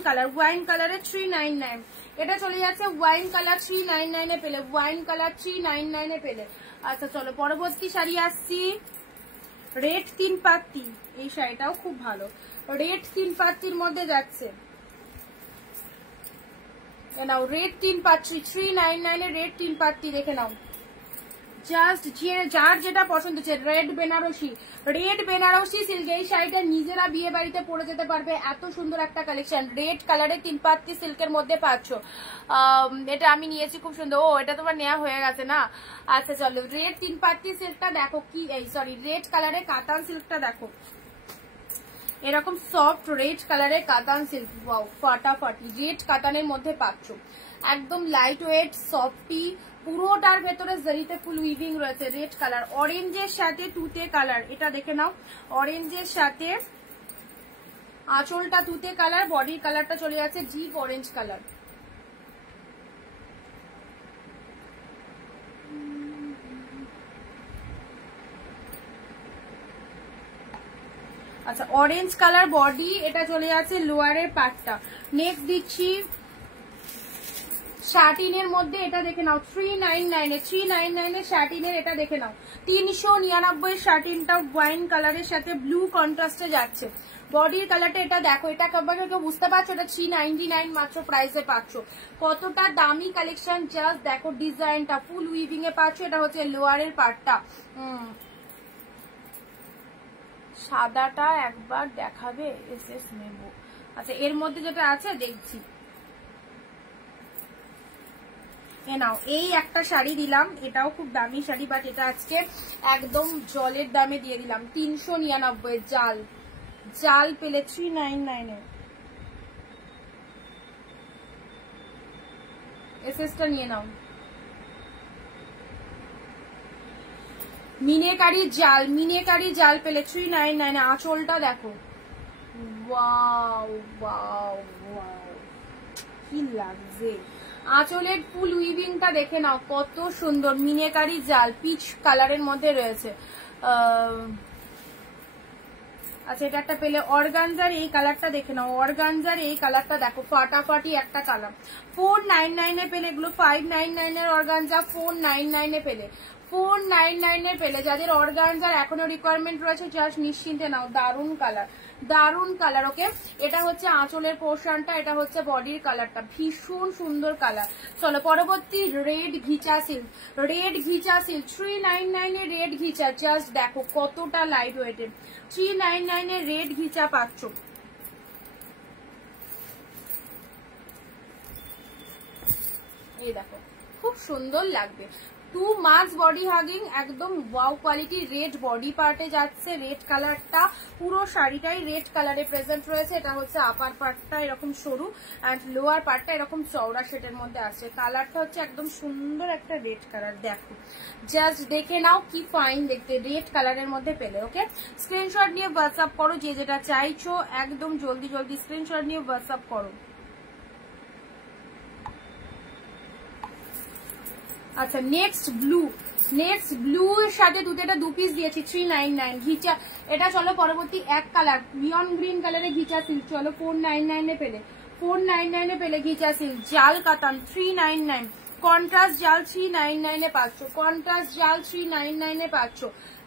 কালারের 399। এটা চলে যাচ্ছে ওয়াইন কালার 399 এ পেলে, ওয়াইন কালার 399 এ পেলে। আচ্ছা চলো, পরবর্তী শাড়ি আসছি। রেড 3 পাত্তি, এই শাড়িটাও খুব ভালো। রেড 3 পাত্তির মধ্যে যাচ্ছে। এ নাও রেড 3 পাত্তি 399 এ রেড 3 পাত্তি দেখে নাও। জাস্ট যার যেটা পছন্দ হচ্ছে। রেড বেনারসি সিল্ক, এই শাড়িটা নিজেরা বিয়ে বাড়িতে পরে যেতে পারবে, এত সুন্দর একটা কালেকশন। রেড কালারে 3 পাত্তি সিল্কের মধ্যে পাচ্ছ। এটা আমি নিয়েছি, খুব সুন্দর। ও, এটা তোমার নেওয়া হয়ে গেছে না? আচ্ছা চলো, রেড 3 পাত্তি সিল্কটা দেখো কি, সরি রেড কালারে কাতান সিল্কটা দেখো, এরকম সফট রেড কালারের কাতান সিল্ক। ওয়াও, ফাটাফাটি রেড কাতানের মধ্যে পাচ্ছ, একদম লাইট ওয়েট সফটি, পুরোটার ভেতরে জরিতে ফুল উইভিং রয়েছে। রেড কালার, অরেঞ্জের সাথে তুতে কালার, এটা দেখে নাও। অরেঞ্জের সাথে আঁচলটা তুতে কালার, বডির কালারটা চলে যাচ্ছে ডিপ অরেঞ্জ কালার। আচ্ছা, অরেঞ্জ কালার বডি, এটা চলে যাচ্ছে লোয়ারের পার্টটা। নেক্সট দিচ্ছি শার্টিনের মধ্যে, এটা দেখে নাও 399 এর শার্টিনের, এটা দেখে নাও 399 এর শার্টিনটা ওয়াইন কালারের সাথে ব্লু কন্ট্রাস্টে যাচ্ছে। বডির কালারটা এটা দেখো, এটা কেউ বুঝতে পারছো? এটা 399 মাত্র প্রাইসে পাচ্ছ। কতটা দামি কালেকশন, জাস্ট দেখো ডিজাইনটা ফুল উইভিং এ পাচ্ছ। এটা হচ্ছে লোয়ারের পার্টটা। সাদাটা একবার দেখাবে? এসএস নেব। আচ্ছা, এর মধ্যে যেটা আছে দেখছি। নাও, এই একটা শাড়ি দিলাম, এটাও খুব দামি শাড়ি, বাট এটা আজকে একদম জলের দামে দিয়ে দিলাম। 399 জাল পেলে 399 এ। এসএসটা নিয়ে নাও। মিনেকারি জাল পেলে 399 এ। আঁচলটা দেখো, ওয়াও ওয়াও ওয়াও, কি লাগছে। আঁচলের ফুল উইভিংটা দেখে নাও, কত সুন্দর। মিনেকারি জাল পিচ কালারের মধ্যে রয়েছে। আচ্ছা, এটা একটা পেলে। অর্গানজার এই কালারটা দেখে নাও, অর্গানজার এই কালারটা দেখো, ফাটাফাটি একটা কালার। 499 এ পেলে এগুলো। 599 এর অর্গানজা 499 এ পেলে, 499 এর পেলে। যাদের অর্গানজার এখনো রিকোয়ারমেন্ট রয়েছে, জাস্ট নিশ্চিন্তে নাও। দারুন কালার, দারুন কালার। ওকে, এটা হচ্ছে আঁচলের পোর্শনটা, এটা হচ্ছে বডির কালারটা, ভীষণ সুন্দর কালার। চলো, পরবর্তী রেড ঘিচা সিল্ক। 399 এর রেড ঘিচা, জাস্ট দেখো কতটা লাইট ওয়েটেড। 399 এর রেড ঘিচা পাচ্ছ। এই দেখো, খুব সুন্দর লাগবে। 2 মাস বডি হাগিং, একদম ওয়াও কোয়ালিটি। রেড বডি পার্টে যাচ্ছে, রেড কালারটা পুরো শাড়িটাই রেড কালারে প্রেজেন্ট রয়েছে। এটা হচ্ছে আপার পার্টটা এরকম সরু, অ্যান্ড লোয়ার পার্টটা এরকম চওড়া শেডের মধ্যে আসছে। কালারটা হচ্ছে একদম সুন্দর একটা রেড কালার। দেখো, জাস্ট দেখে নাও কি ফাইন দেখতে, রেড কালারের মধ্যে পেলে। ওকে, স্ক্রিনশট নিয়ে হোয়াটসঅ্যাপ করো, যে যেটা চাইছো একদম জলদি জলদি স্ক্রিনশট নিয়ে হোয়াটসঅ্যাপ করো। আচ্ছা, নেক্সট ব্লু এর সাথে দুটোটা 2 পিস দিয়েছি 399 ঘিচা। এটা চলো পরবর্তী এক কালার, নিয়ন গ্রিন কালারের ঘিচা সিল্ক। চলো 499 এ পেলে, 499 এ পেলে ঘিচা সিল্ক, জাল কাতান 399। কন্ট্রাস্ট জাল 399 এ পাচ্ছ, কন্ট্রাস্ট জাল 399 এ পাচ্ছ।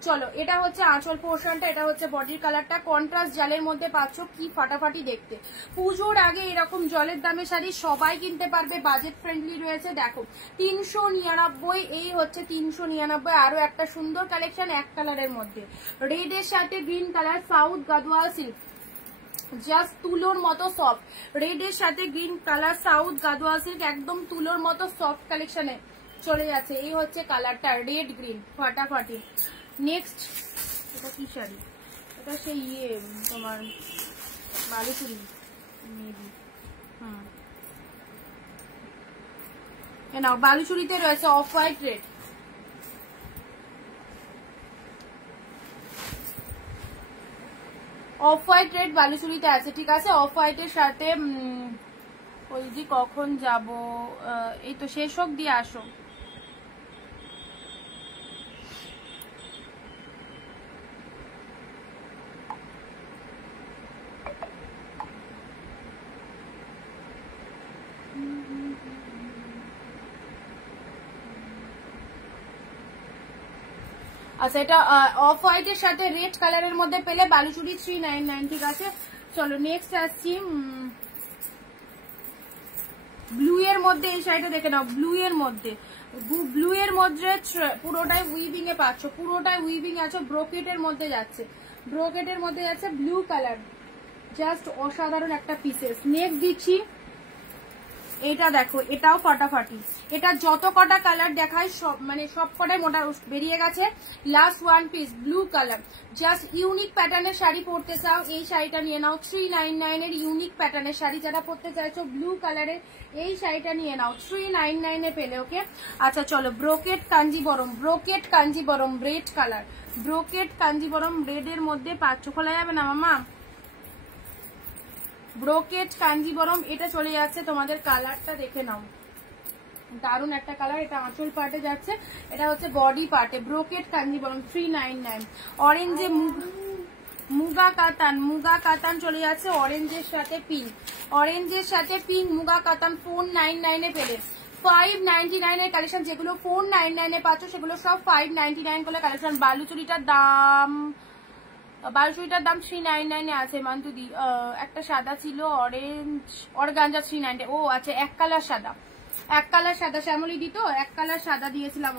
চলো এটা হচ্ছে আঁচল পোর্শনটা, এটা হচ্ছে বডির কালারটা, কন্ট্রাস্ট জালের মধ্যে পাচ্ছ, কি ফাটাফাটি দেখতে। পুজোর আগে এরকম জলের দামে শাড়ি সবাই কিনতে পারবে, বাজেট ফ্রেন্ডলি রয়েছে। দেখো 399, এই হচ্ছে 399। আরো একটা সুন্দর কালেকশন এক কালারের মধ্যে, রেড এর সাথে green colour, south Gadwal silk, just তুলোর মতো সফট, রেড এর সাথে green colour, south Gadwal silk, একদম তুলোর মতো সফট কালেকশনে চলে যাচ্ছে। এই হচ্ছে কালারটা, রেড গ্রিন ফাটাফাটি। নেক্সট এটা কি শাড়ি, এটা সেই তোমার বালুচুরি মেবি, নাও বালুচুরিতে রয়েছে off white red, off white red বালুচুরিতে আছে, ঠিক আছে। অফ হোয়াইটের সাথে ওই যে কখন যাব, এই তো শেষ হোক দিয়ে আসো। আচ্ছা এটা অফ হোয়াইটের সাথে রেড কালারের মধ্যে পেলে বালুচুরি 399, ঠিক আছে। চলো নেক্সট আসছি ব্লু এর মধ্যে, এই শাড়িটা দেখে নাও, ব্লু এর মধ্যে, ব্লু এর মধ্যে পুরোটাই উইভিং এ পাচ্ছ, পুরোটাই উইভিং আছে, ব্রোকেটের মধ্যে যাচ্ছে, ব্রোকেটের মধ্যে যাচ্ছে ব্লু কালার, জাস্ট অসাধারণ একটা পিসেস। নেক্সট দিচ্ছি এটা, দেখো এটাও ফাটাফাটি, এটা যত কটা কালার দেখায় সব মানে সব কটাই মোটা বেরিয়ে গেছে। Last one piece blue colour, just unique প্যাটার্নের শাড়ি পরতে চাও এই শাড়িটা নিয়ে নাও, 399 এর ইউনিক প্যাটার্নের শাড়ি যারা পরতে চাইছো ব্লু কালারের এই শাড়িটা নিয়ে নাও, 399 এ পেলে, ওকে। আচ্ছা চলো brocade Kanjeevaram, brocade Kanjeevaram red colour, brocade Kanjeevaram red এর মধ্যে পাচ্ছ, খোলা যাবে না মামা, ব্রোকেট কাঞ্জিবরম, এটা চলে যাচ্ছে তোমাদের, কালারটা দেখে নাও, দারুন একটা কালার। এটা আঁচল পার্টে যাচ্ছে, এটা হচ্ছে বডি পার্টে, ব্রোকেট কাঞ্জিবরম 399। অরেঞ্জে মুগা কাতান, মুগা কাতান চলে যাচ্ছে অরেঞ্জের সাথে পিঙ্ক, অরেঞ্জের সাথে পিঙ্ক মুগা কাতান 499 এ পেলে। 599 এর কালেকশন, যেগুলো 499 এ পাচ্ছ সেগুলো সব 599 করে কালেকশন। বালুচুরিটার দাম, বালুচুরিটার দাম 399 এ আছে মান্তুদি। একটা সাদা ছিল অরেঞ্জ অর্গানজা 390, ও আচ্ছা এক কালার সাদা, এক কালার সাদা শ্যামলি দিত, এক কালার সাদা দিয়েছিলাম,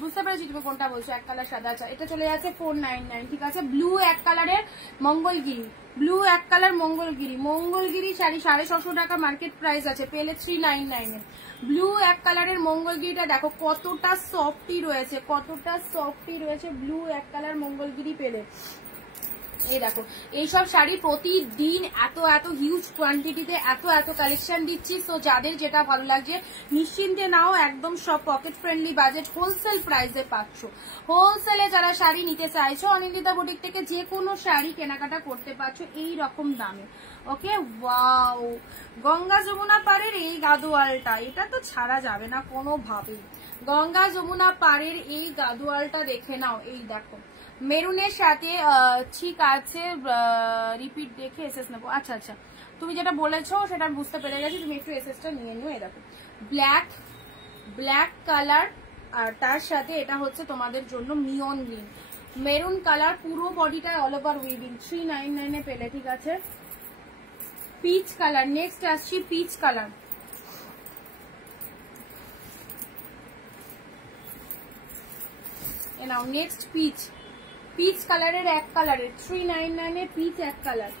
বুঝতে পেরেছি তুমি কোনটা বলছো, এক কালার সাদা। আচ্ছা এটা চলে যাচ্ছে 499, ঠিক আছে। ব্লু এক কালারের মঙ্গলগিরি, ব্লু এক কালার মঙ্গলগিরি, মঙ্গলগিরি শাড়ি 650 টাকা মার্কেট প্রাইস আছে, পেলে 399 এ। ব্লু এক কালারের মঙ্গলগিরিটা দেখো কতটা সফটি রয়েছে, কতটা সফটি রয়েছে, ব্লু এক কালার মঙ্গলগিরি পেলে। এই দেখো এইসব শাড়ি প্রতিদিন এত এত হিউজ কোয়ান্টিটিতে এত এত কালেকশন দিচ্ছি, তো যাদের যেটা ভালো লাগছে নিশ্চিন্তে নাও, একদম সব পকেট ফ্রেন্ডলি বাজেট হোলসেল প্রাইসে পাচ্ছ। হোলসেলে যারা শাড়ি নিতে চাইছো অনিন্দিতা বুটিক থেকে যে কোনো শাড়ি কেনাকাটা করতে পারছো এই রকম দামে, ওকে। ওয়াও, গঙ্গা যমুনা পাড়ের এই গাদোয়ালটা, এটা তো ছাড়া যাবে না কোনোভাবেই। গঙ্গা যমুনা পাড়ের এই গাদোয়ালটা দেখে নাও, এই দেখো মেরুনের সাথে, ঠিক আছে রিপিট দেখে এসএস নেবো। আচ্ছা আচ্ছা তুমি যেটা বলেছো সেটা বুঝতে পেরে গেছি, তুমি একটু এসএসটা নিয়ে নিও। এই দেখো ব্ল্যাক, ব্ল্যাক কালার, আর তার সাথে এটা হচ্ছে তোমাদের জন্য নিয়ন গ্রিন, মেরুন কালার, পুরো বডিটায় অল ওভার উইভিং, 399 এ পেলে, ঠিক আছে। পিচ কালার, নেক্সট আসছি পিচ কালার, এ নাও নেক্সট পিচ, পিচ কালারের এক কালারের 399 এ পিচ এক কালার।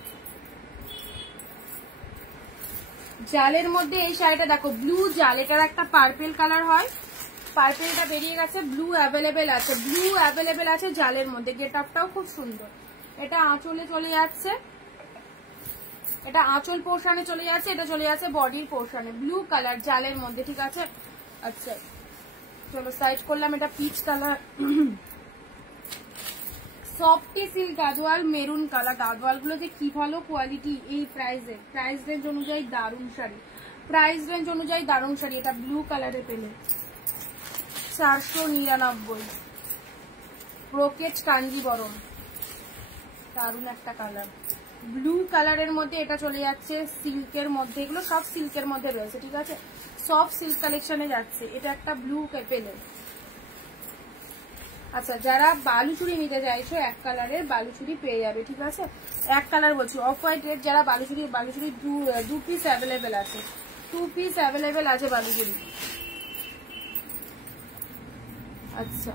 জালের মধ্যে এই শাড়িটা দেখো ব্লু জাল, এটার একটা পার্পেল কালার হয়, পার্পেলটা বেরিয়ে গেছে, ব্লু অ্যাভেলেবেল আছে, ব্লু অ্যাভেলেবেল আছে জালের মধ্যে। গেট আপটাও খুব সুন্দর, এটা আঁচলে চলে যাচ্ছে, এটা আঁচল পোর্শনে চলে যাচ্ছে, এটা চলে যাচ্ছে বডির পোর্শনে, ব্লু কালার জালের মধ্যে, ঠিক আছে। আচ্ছা চলো সাইড করলাম, এটা peach colour, softy silk Gadwal maroon colour. Gadwal গুলো যে কি ভালো কোয়ালিটি, এই প্রাইসে, প্রাইস রেঞ্জ অনুযায়ী দারুণ শাড়ি, প্রাইস রেঞ্জ অনুযায়ী দারুণ শাড়ি। এটা ব্লু কালারে পেলে 499। ব্রোকেট কাঞ্জিবরম, দারুণ একটা কালার, ব্লু কালারের মধ্যে এটা চলে যাচ্ছে সিল্কের মধ্যে, এগুলো সব সিল্কের মধ্যে রয়েছে, ঠিক আছে। সফট সিল্ক কালেকশনে যাচ্ছে। এটা একটা ব্লু পেলে। আচ্ছা, যারা বালুচুরি নিতে চাইছো এক কালারের বালুচুরি পেয়ে যাবে, ঠিক আছে? এক কালার বলছি, অফ হোয়াইট রেড। যারা বালুচুরি 2 পিস অ্যাভেলেবেল আছে, 2 পিস অ্যাভেলেবেল আছে বালুচুরি। আচ্ছা,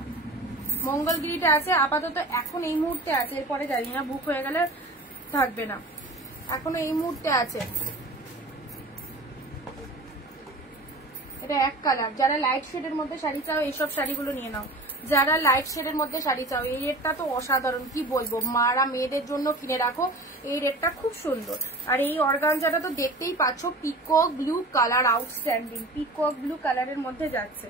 মঙ্গলগিরিটা আছে আপাতত, এখন এই মুহূর্তে আছে, এরপরে জানি না, বুক হয়ে গেলে থাকবে না, এখনো এই মুহূর্তে আছে। এটা এক কালার। যারা লাইট শেডের মধ্যে শাড়ি চাও এইসব শাড়িগুলো নিয়ে নাও। যারা লাইট শেডের মধ্যে শাড়ি চাও, এই রেটটা তো অসাধারণ, কি বলবো, মারা মেয়েদের জন্য কিনে রাখো, এই রেটটা খুব সুন্দর। আর এই অর্গানজাটা তো দেখতেই পাচ্ছ, peacock blue colour, outstanding peacock blue কালারের মধ্যে যাচ্ছে।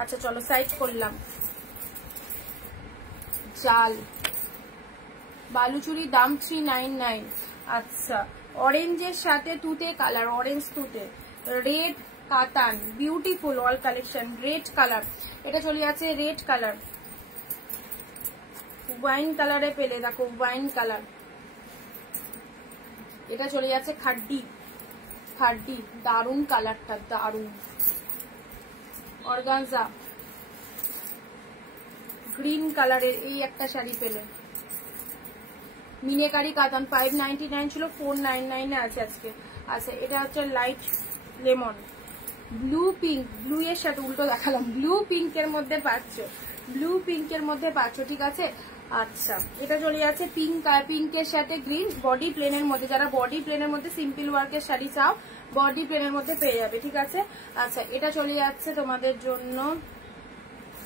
আচ্ছা চলো সাইড করলাম। জাল বালুচুরি দাম 399। আচ্ছা, অরেঞ্জের সাথে তুতে কালার, অরেঞ্জ তুতে, রেড কাতান, beautiful all collection, red colour. এটা চলে যাচ্ছে রেড কালার, ওয়াইন কালারে পেলে, দেখো ওয়াইন কালার। এটা চলে যাচ্ছে খাড্ডি, খাড্ডি, দারুন কালারটা, দারুন। অর্গানজা গ্রিন কালারের এই একটা শাড়ি পেলে, মিনেকারি কাতান 599 ছিল, 499 এ আছে আজকে। আচ্ছা, এটা হচ্ছে light lemon, blue pink, blue এর সাথে উল্টো দেখালাম, ব্লু পিঙ্কের মধ্যে পাচ্ছ, ব্লু পিঙ্কের মধ্যে পাচ্ছ, ঠিক আছে? আচ্ছা, এটা চলে যাচ্ছে পিঙ্কের সাথে গ্রিন, বডি প্লেনের মধ্যে। যারা বডি প্লেনের মধ্যে সিম্পল ওয়ার্কের শাড়ি চাও, বডি প্লেনের মধ্যে পেয়ে যাবে, ঠিক আছে? আচ্ছা, এটা চলে যাচ্ছে তোমাদের জন্য,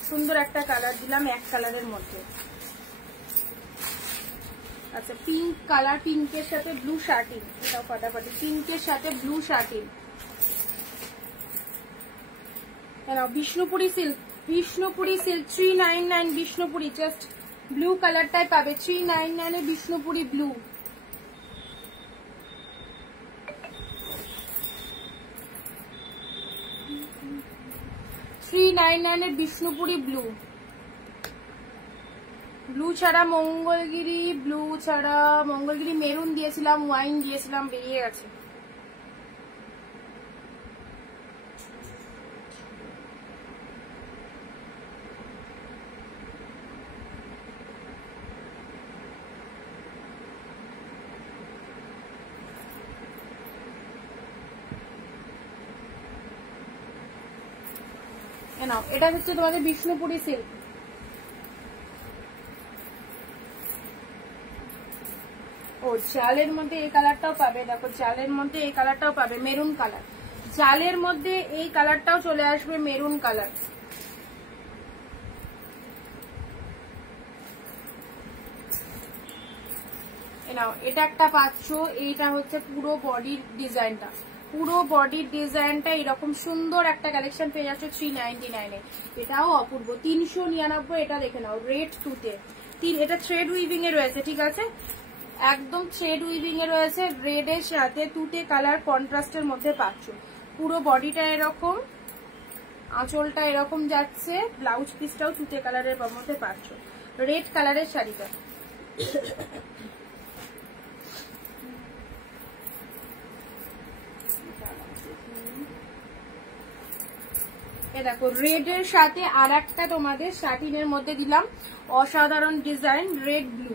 সুন্দর একটা কালার দিলাম এক কালারের মধ্যে। আচ্ছা, পিঙ্ক কালার, পিঙ্কের সাথে ব্লু শার্টিং, এটাও ফাটাফাটি, পিঙ্কের সাথে blue shirting. Bishnupuri silk, Bishnupuri silk 399, Bishnupuri just blue কালারটাই পাবে 399 এ, Bishnupuri blue. Bishnupuri blue. Blue ছাড়া মঙ্গলগিরি, ব্লু ছাড়া মঙ্গলগিরি মেরুন দিয়েছিলাম, ওয়াইন দিয়েছিলাম, বেরিয়ে গেছে। নাও, এটা হচ্ছে তোমাদের বিষ্ণুপুরি সিল্ক। ও, জালের মধ্যে এই কালারটাও পাবে, দেখো জালের মধ্যে এই কালারটাও পাবে, মেরুন কালার। জালের মধ্যে এই কালারটাও চলে আসবে, মেরুন কালার। নাও, এটা একটা পাচ্ছ, এইটা হচ্ছে পুরো বডির ডিজাইনটা, পুরো বডির ডিজাইনটা এরকম সুন্দর একটা কালেকশন পেয়ে যাচ্ছে 399 এ। এটাও অপূর্ব, 399। এটা দেখে নাও, রেড তুতে, এটা থ্রেড উইভিং এ রয়েছে, ঠিক আছে? একদম থ্রেড উইভিং এ রয়েছে, রেড এর সাথে তুতে কালার কন্ট্রাস্টের মধ্যে পাচ্ছ। পুরো বডিটা এরকম, আঁচলটা এরকম যাচ্ছে, ব্লাউজ পিসটাও তুতে কালারের মধ্যে পাচ্ছ, রেড কালারের শাড়িটা। দেখো, রেড এর সাথে আর একটা তোমাদের শাটিনের মধ্যে দিলাম, অসাধারণ design, red blue,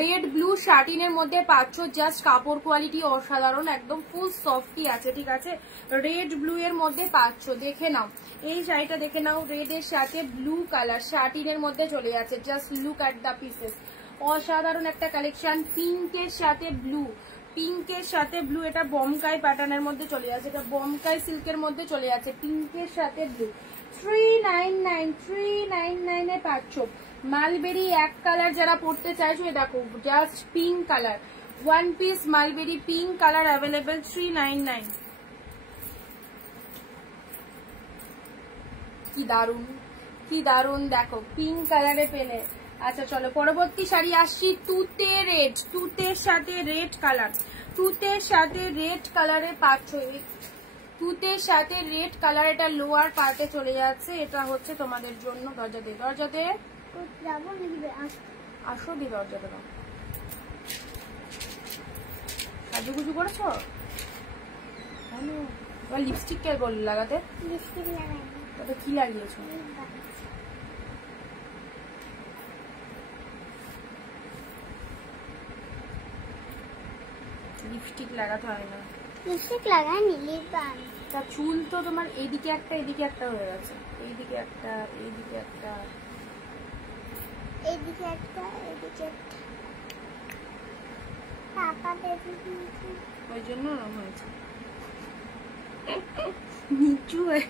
red blue শাটিনের মধ্যে পাচ্ছ। জাস্ট কাপড় কোয়ালিটি অসাধারণ, একদম ফুল সফটি আছে, ঠিক আছে? রেড ব্লু এর মধ্যে পাচ্ছ, দেখে নাও এই শাড়িটা, দেখে নাও, রেড এর সাথে ব্লু কালার শাটিনের মধ্যে চলে যাচ্ছে। Just look at the pieces, অসাধারণ একটা কালেকশন। পিঙ্কের সাথে ব্লু, পিঙ্কের সাথে ব্লু, এটা বমকাই প্যাটার্নের মধ্যে চলে যাচ্ছে, এটা বমকাই সিল্কের মধ্যে চলে যাচ্ছে, পিঙ্কের সাথে ব্লু। 399 এ পাচ্ছ। মালবেরি এক কালার যারা পড়তে চাইছো, দেখো just pink colour, one piece mulberry pink colour available, 399। কি দারুন, কি দারুন, দেখো পিঙ্ক কালারে পেলে। আচ্ছা চলো পরবর্তী শাড়ি আসছি, তুতে রেড, তুতের সাথে রেড কালার, তুতের সাথে রেড কালারে পাচ্ছ, তুতের সাথে রেড কালার। এটা লোয়ার পার্টে চলে যাচ্ছে, এটা হচ্ছে তোমাদের জন্য। দরজা দে, দরজা দে, আসো দি, দরজাটা দাও। সাজুগুজু করেছো? এবার লিপস্টিক কে বললো লাগাতে? লিপস্টিক লাগাই না, তবে কি লাগিয়েছো? লিপস্টিক লাগাতে হয় না। Lipstick লাগাইনি, lip balm. তা চুল তো তোমার এইদিকে একটা এদিকে একটা হয়ে গেছে, এইদিকে একটা এইদিকে একটা এইদিকে একটা এদিকে একটা। পাপা বেবি ওই জন্য ওরকম হয়েছে। নিচু হয়ে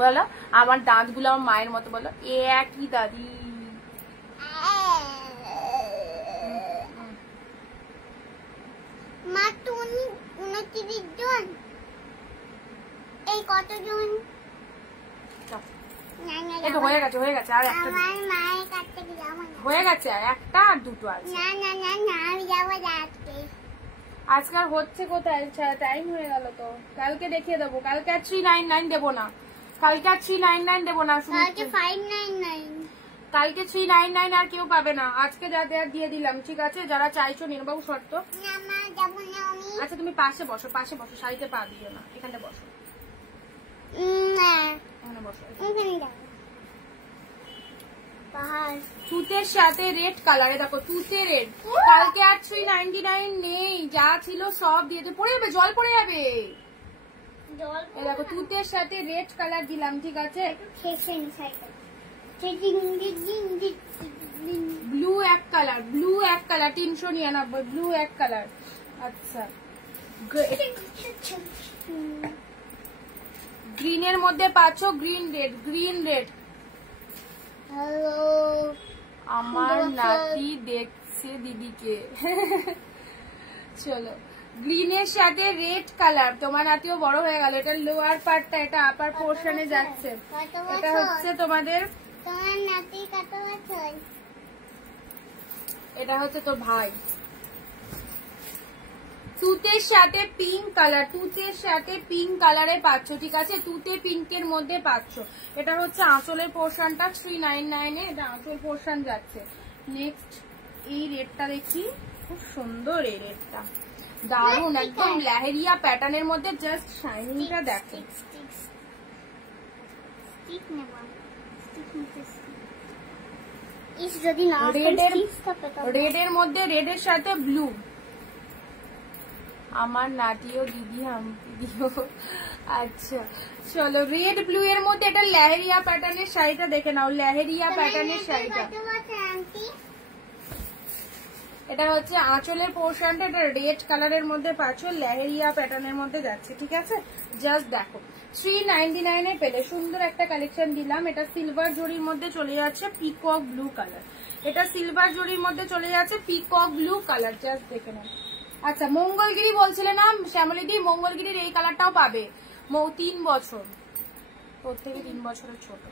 বলো আমার দাঁতগুলো আমার মায়ের মতো, বলো এ একই দাদি। মা তো 29 জন, এই কতজন? এই তো হয়ে গেছে হয়ে গেছে, আর একটা আমার মায়ের কাছে যাবো না। হয়ে গেছে, আর একটা আর দুটো আছে। না না না না, আমি যাবো আজকে। আজকাল হচ্ছে কোথায়, টাইম হয়ে গেল তো। কালকে দেখিয়ে দেবো, কালকে আর 399 দেবো না, কালকে আর 399 দেবো না, কালকে 599। কালকে 399 আর কেউ পাবে না, আজকে যা দেওয়ার দিয়ে দিলাম, ঠিক আছে? যারা চাইছো নির্বাবু শর্ত। না মা যাবো না আমি। আচ্ছা তুমি পাশে বসো, পাশে বসো, শাড়িতে পা দিও না, এখানে বসো, না এখানে বসো। ওখানে যাবো। পাহাড় তুতের সাথে রেড কালারে, দেখো তুতে রেড। কালকে আর 399 নেই, যা ছিল সব দিয়ে দে, পড়ে যাবে, জল পড়ে যাবে। জল এই দেখো তুতের সাথে রেড কালার দিলাম, ঠিক আছে? খেসেন সাইকেল ব্লু এক কালার, ব্লু এক কালার 399, ব্লু এক কালার। আচ্ছা গ্রিনের মধ্যে পাচ্ছ green red, green red. Hello আমার নাতি দেখছে দিদিকে। চলো গ্রিনের সাথে রেড কালার, তোমার নাতিও বড় হয়ে গেল। এটা লোয়ার পার্টটা, এটা আপার পোর্শনে যাচ্ছে। এটা হচ্ছে তোমাদের, তোমার নাতি কত বছর? এটা হচ্ছে তোর ভাই। তুতের সাথে পিঙ্ক কালার, তুতের সাথে পিঙ্ক কালারে পাচ্ছ, ঠিক আছে? তুতে পিঙ্কের মধ্যে পাচ্ছ। এটা হচ্ছে আঁচলের পোর্শনটা, 399 এ এটা আঁচল পোর্শন যাচ্ছে। নেক্সট এই রেডটা দেখি, খুব সুন্দর এই রেডটা, দারুন, একদম লেহেরিয়া প্যাটার্নের মধ্যে, জাস্ট শাইনিংটা দেখো। রেডের মধ্যে রেডের সাথে ব্লু। আমার নাটিও দিদি হাম্পি দিও। আচ্ছা চলো রেড ব্লু এর মধ্যে এটা লেহেরিয়া প্যাটার্নের শাড়িটা দেখে নাও, লেহেরিয়া প্যাটার্নের শাড়িটা। এটা হচ্ছে আঁচলের পোর্শনটা, এটা রেড কালারের মধ্যে পাচ্ছ, লেহেরিয়া প্যাটার্নের মধ্যে যাচ্ছে, ঠিক আছে? জাস্ট দেখো 399 এ পেলে সুন্দর একটা কালেকশন দিলাম। এটা সিলভার জরির মধ্যে চলে যাচ্ছে পিকক ব্লু কালার, এটা সিলভার জরির মধ্যে চলে যাচ্ছে পিকক ব্লু কালার, জাস্ট দেখে নাও। আচ্ছা মঙ্গলগিরি বলছিলে না শ্যামলিদি, মঙ্গলগিরির এই কালারটাও পাবে, 3 বছর, তোর থেকে 3 বছরের ছোট।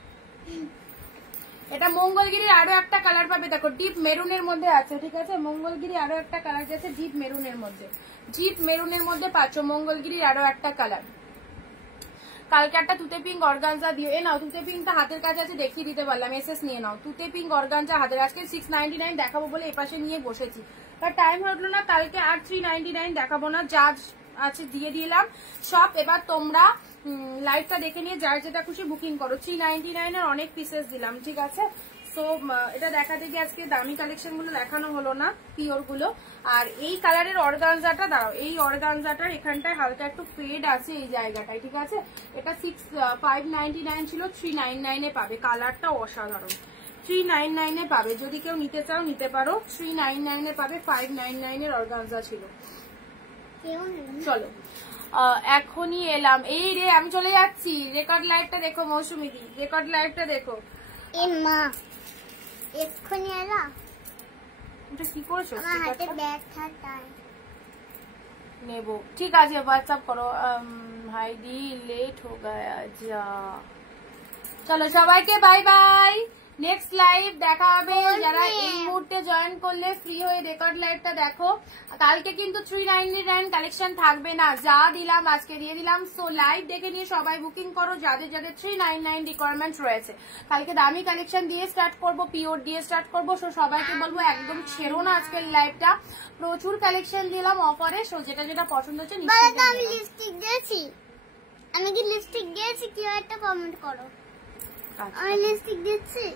এটা মঙ্গলগিরির আরো একটা কালার পাবে, দেখো ডিপ মেরুনের মধ্যে আছে, ঠিক আছে? মঙ্গলগিরি আরো একটা কালার যাচ্ছে ডিপ মেরুনের মধ্যে, ডিপ মেরুনের মধ্যে পাচ্ছ মঙ্গলগিরির আরো একটা কালার। কালকে একটা তুতে পিঙ্ক অর্গানজা দিও, এ নাও তুতে পিঙ্কটা হাতের কাছে আছে, দেখিয়ে দিতে পারলাম, এসএস নিয়ে নাও। তুতে পিঙ্ক অর্গানজা হাতের, আজকে 699 দেখাবো বলে এপাশে নিয়ে বসেছি, বাট টাইম হলো না, কালকে আর 399 দেখাবো না, যা আছে দিয়ে দিলাম সব। এবার তোমরা লাইভটা দেখে নিয়ে যার যেটা খুশি বুকিং করো। 399 এর অনেক পিসেস দিলাম, ঠিক আছে? সো এটা দেখাতে গিয়ে আজকে দামি কালেকশন গুলো দেখানো হলো না, পিওর গুলো। আর এই কালারের অর্গানজাটা দাঁড়াও, এই অর্গানজাটার এখানটায় হালকা একটু ফেড আছে এই জায়গাটায়, ঠিক আছে? এটা 599 ছিল, 399 এ পাবে, কালারটা অসাধারণ। 399 এ পাবে, যদি কেউ নিতে চাও নিতে পারো, 399 এ পাবে, 599 এর অর্গানজা ছিল। চলো এখনই এলাম, এই রে আমি চলে যাচ্ছি। রেকর্ড লাইভটা দেখো মৌসুমী দি, রেকর্ড লাইভটা দেখো। এ মা এক্ষুনি এলা, এটা কি করছো? আমার হাতে ব্যথা তাই নেবো, ঠিক আছে হোয়াটসঅ্যাপ করো। ভাই দি লেট হো গায়া যা। চলো সবাইকে বাই বাই, নেক্সট লাইভ দেখা হবে। যারা এই মুহূর্তে জয়েন করলে ফ্রি হয়ে রেকর্ড লাইভটা দেখো। কালকে কিন্তু 399 কালেকশন থাকবে না, যা দিলাম আজকে দিয়ে দিলাম। সো লাইভ দেখে নিয়ে সবাই বুকিং করো যাদের যাদের 399 রিকোয়ারমেন্ট রয়েছে। কালকে দামি কালেকশন দিয়ে স্টার্ট করবো, পিওর দিয়ে স্টার্ট করবো। সো সবাইকে বলবো একদম ছেড়ো না আজকের লাইভটা, প্রচুর কালেকশন দিলাম অফারে। সো যেটা যেটা পছন্দ হচ্ছে আমি লিপস্টিক দিয়েছি, আমি কি লিপস্টিক দিয়েছি কেউ একটা কমেন্ট করো। আমি লিপস্টিক দিচ্ছি।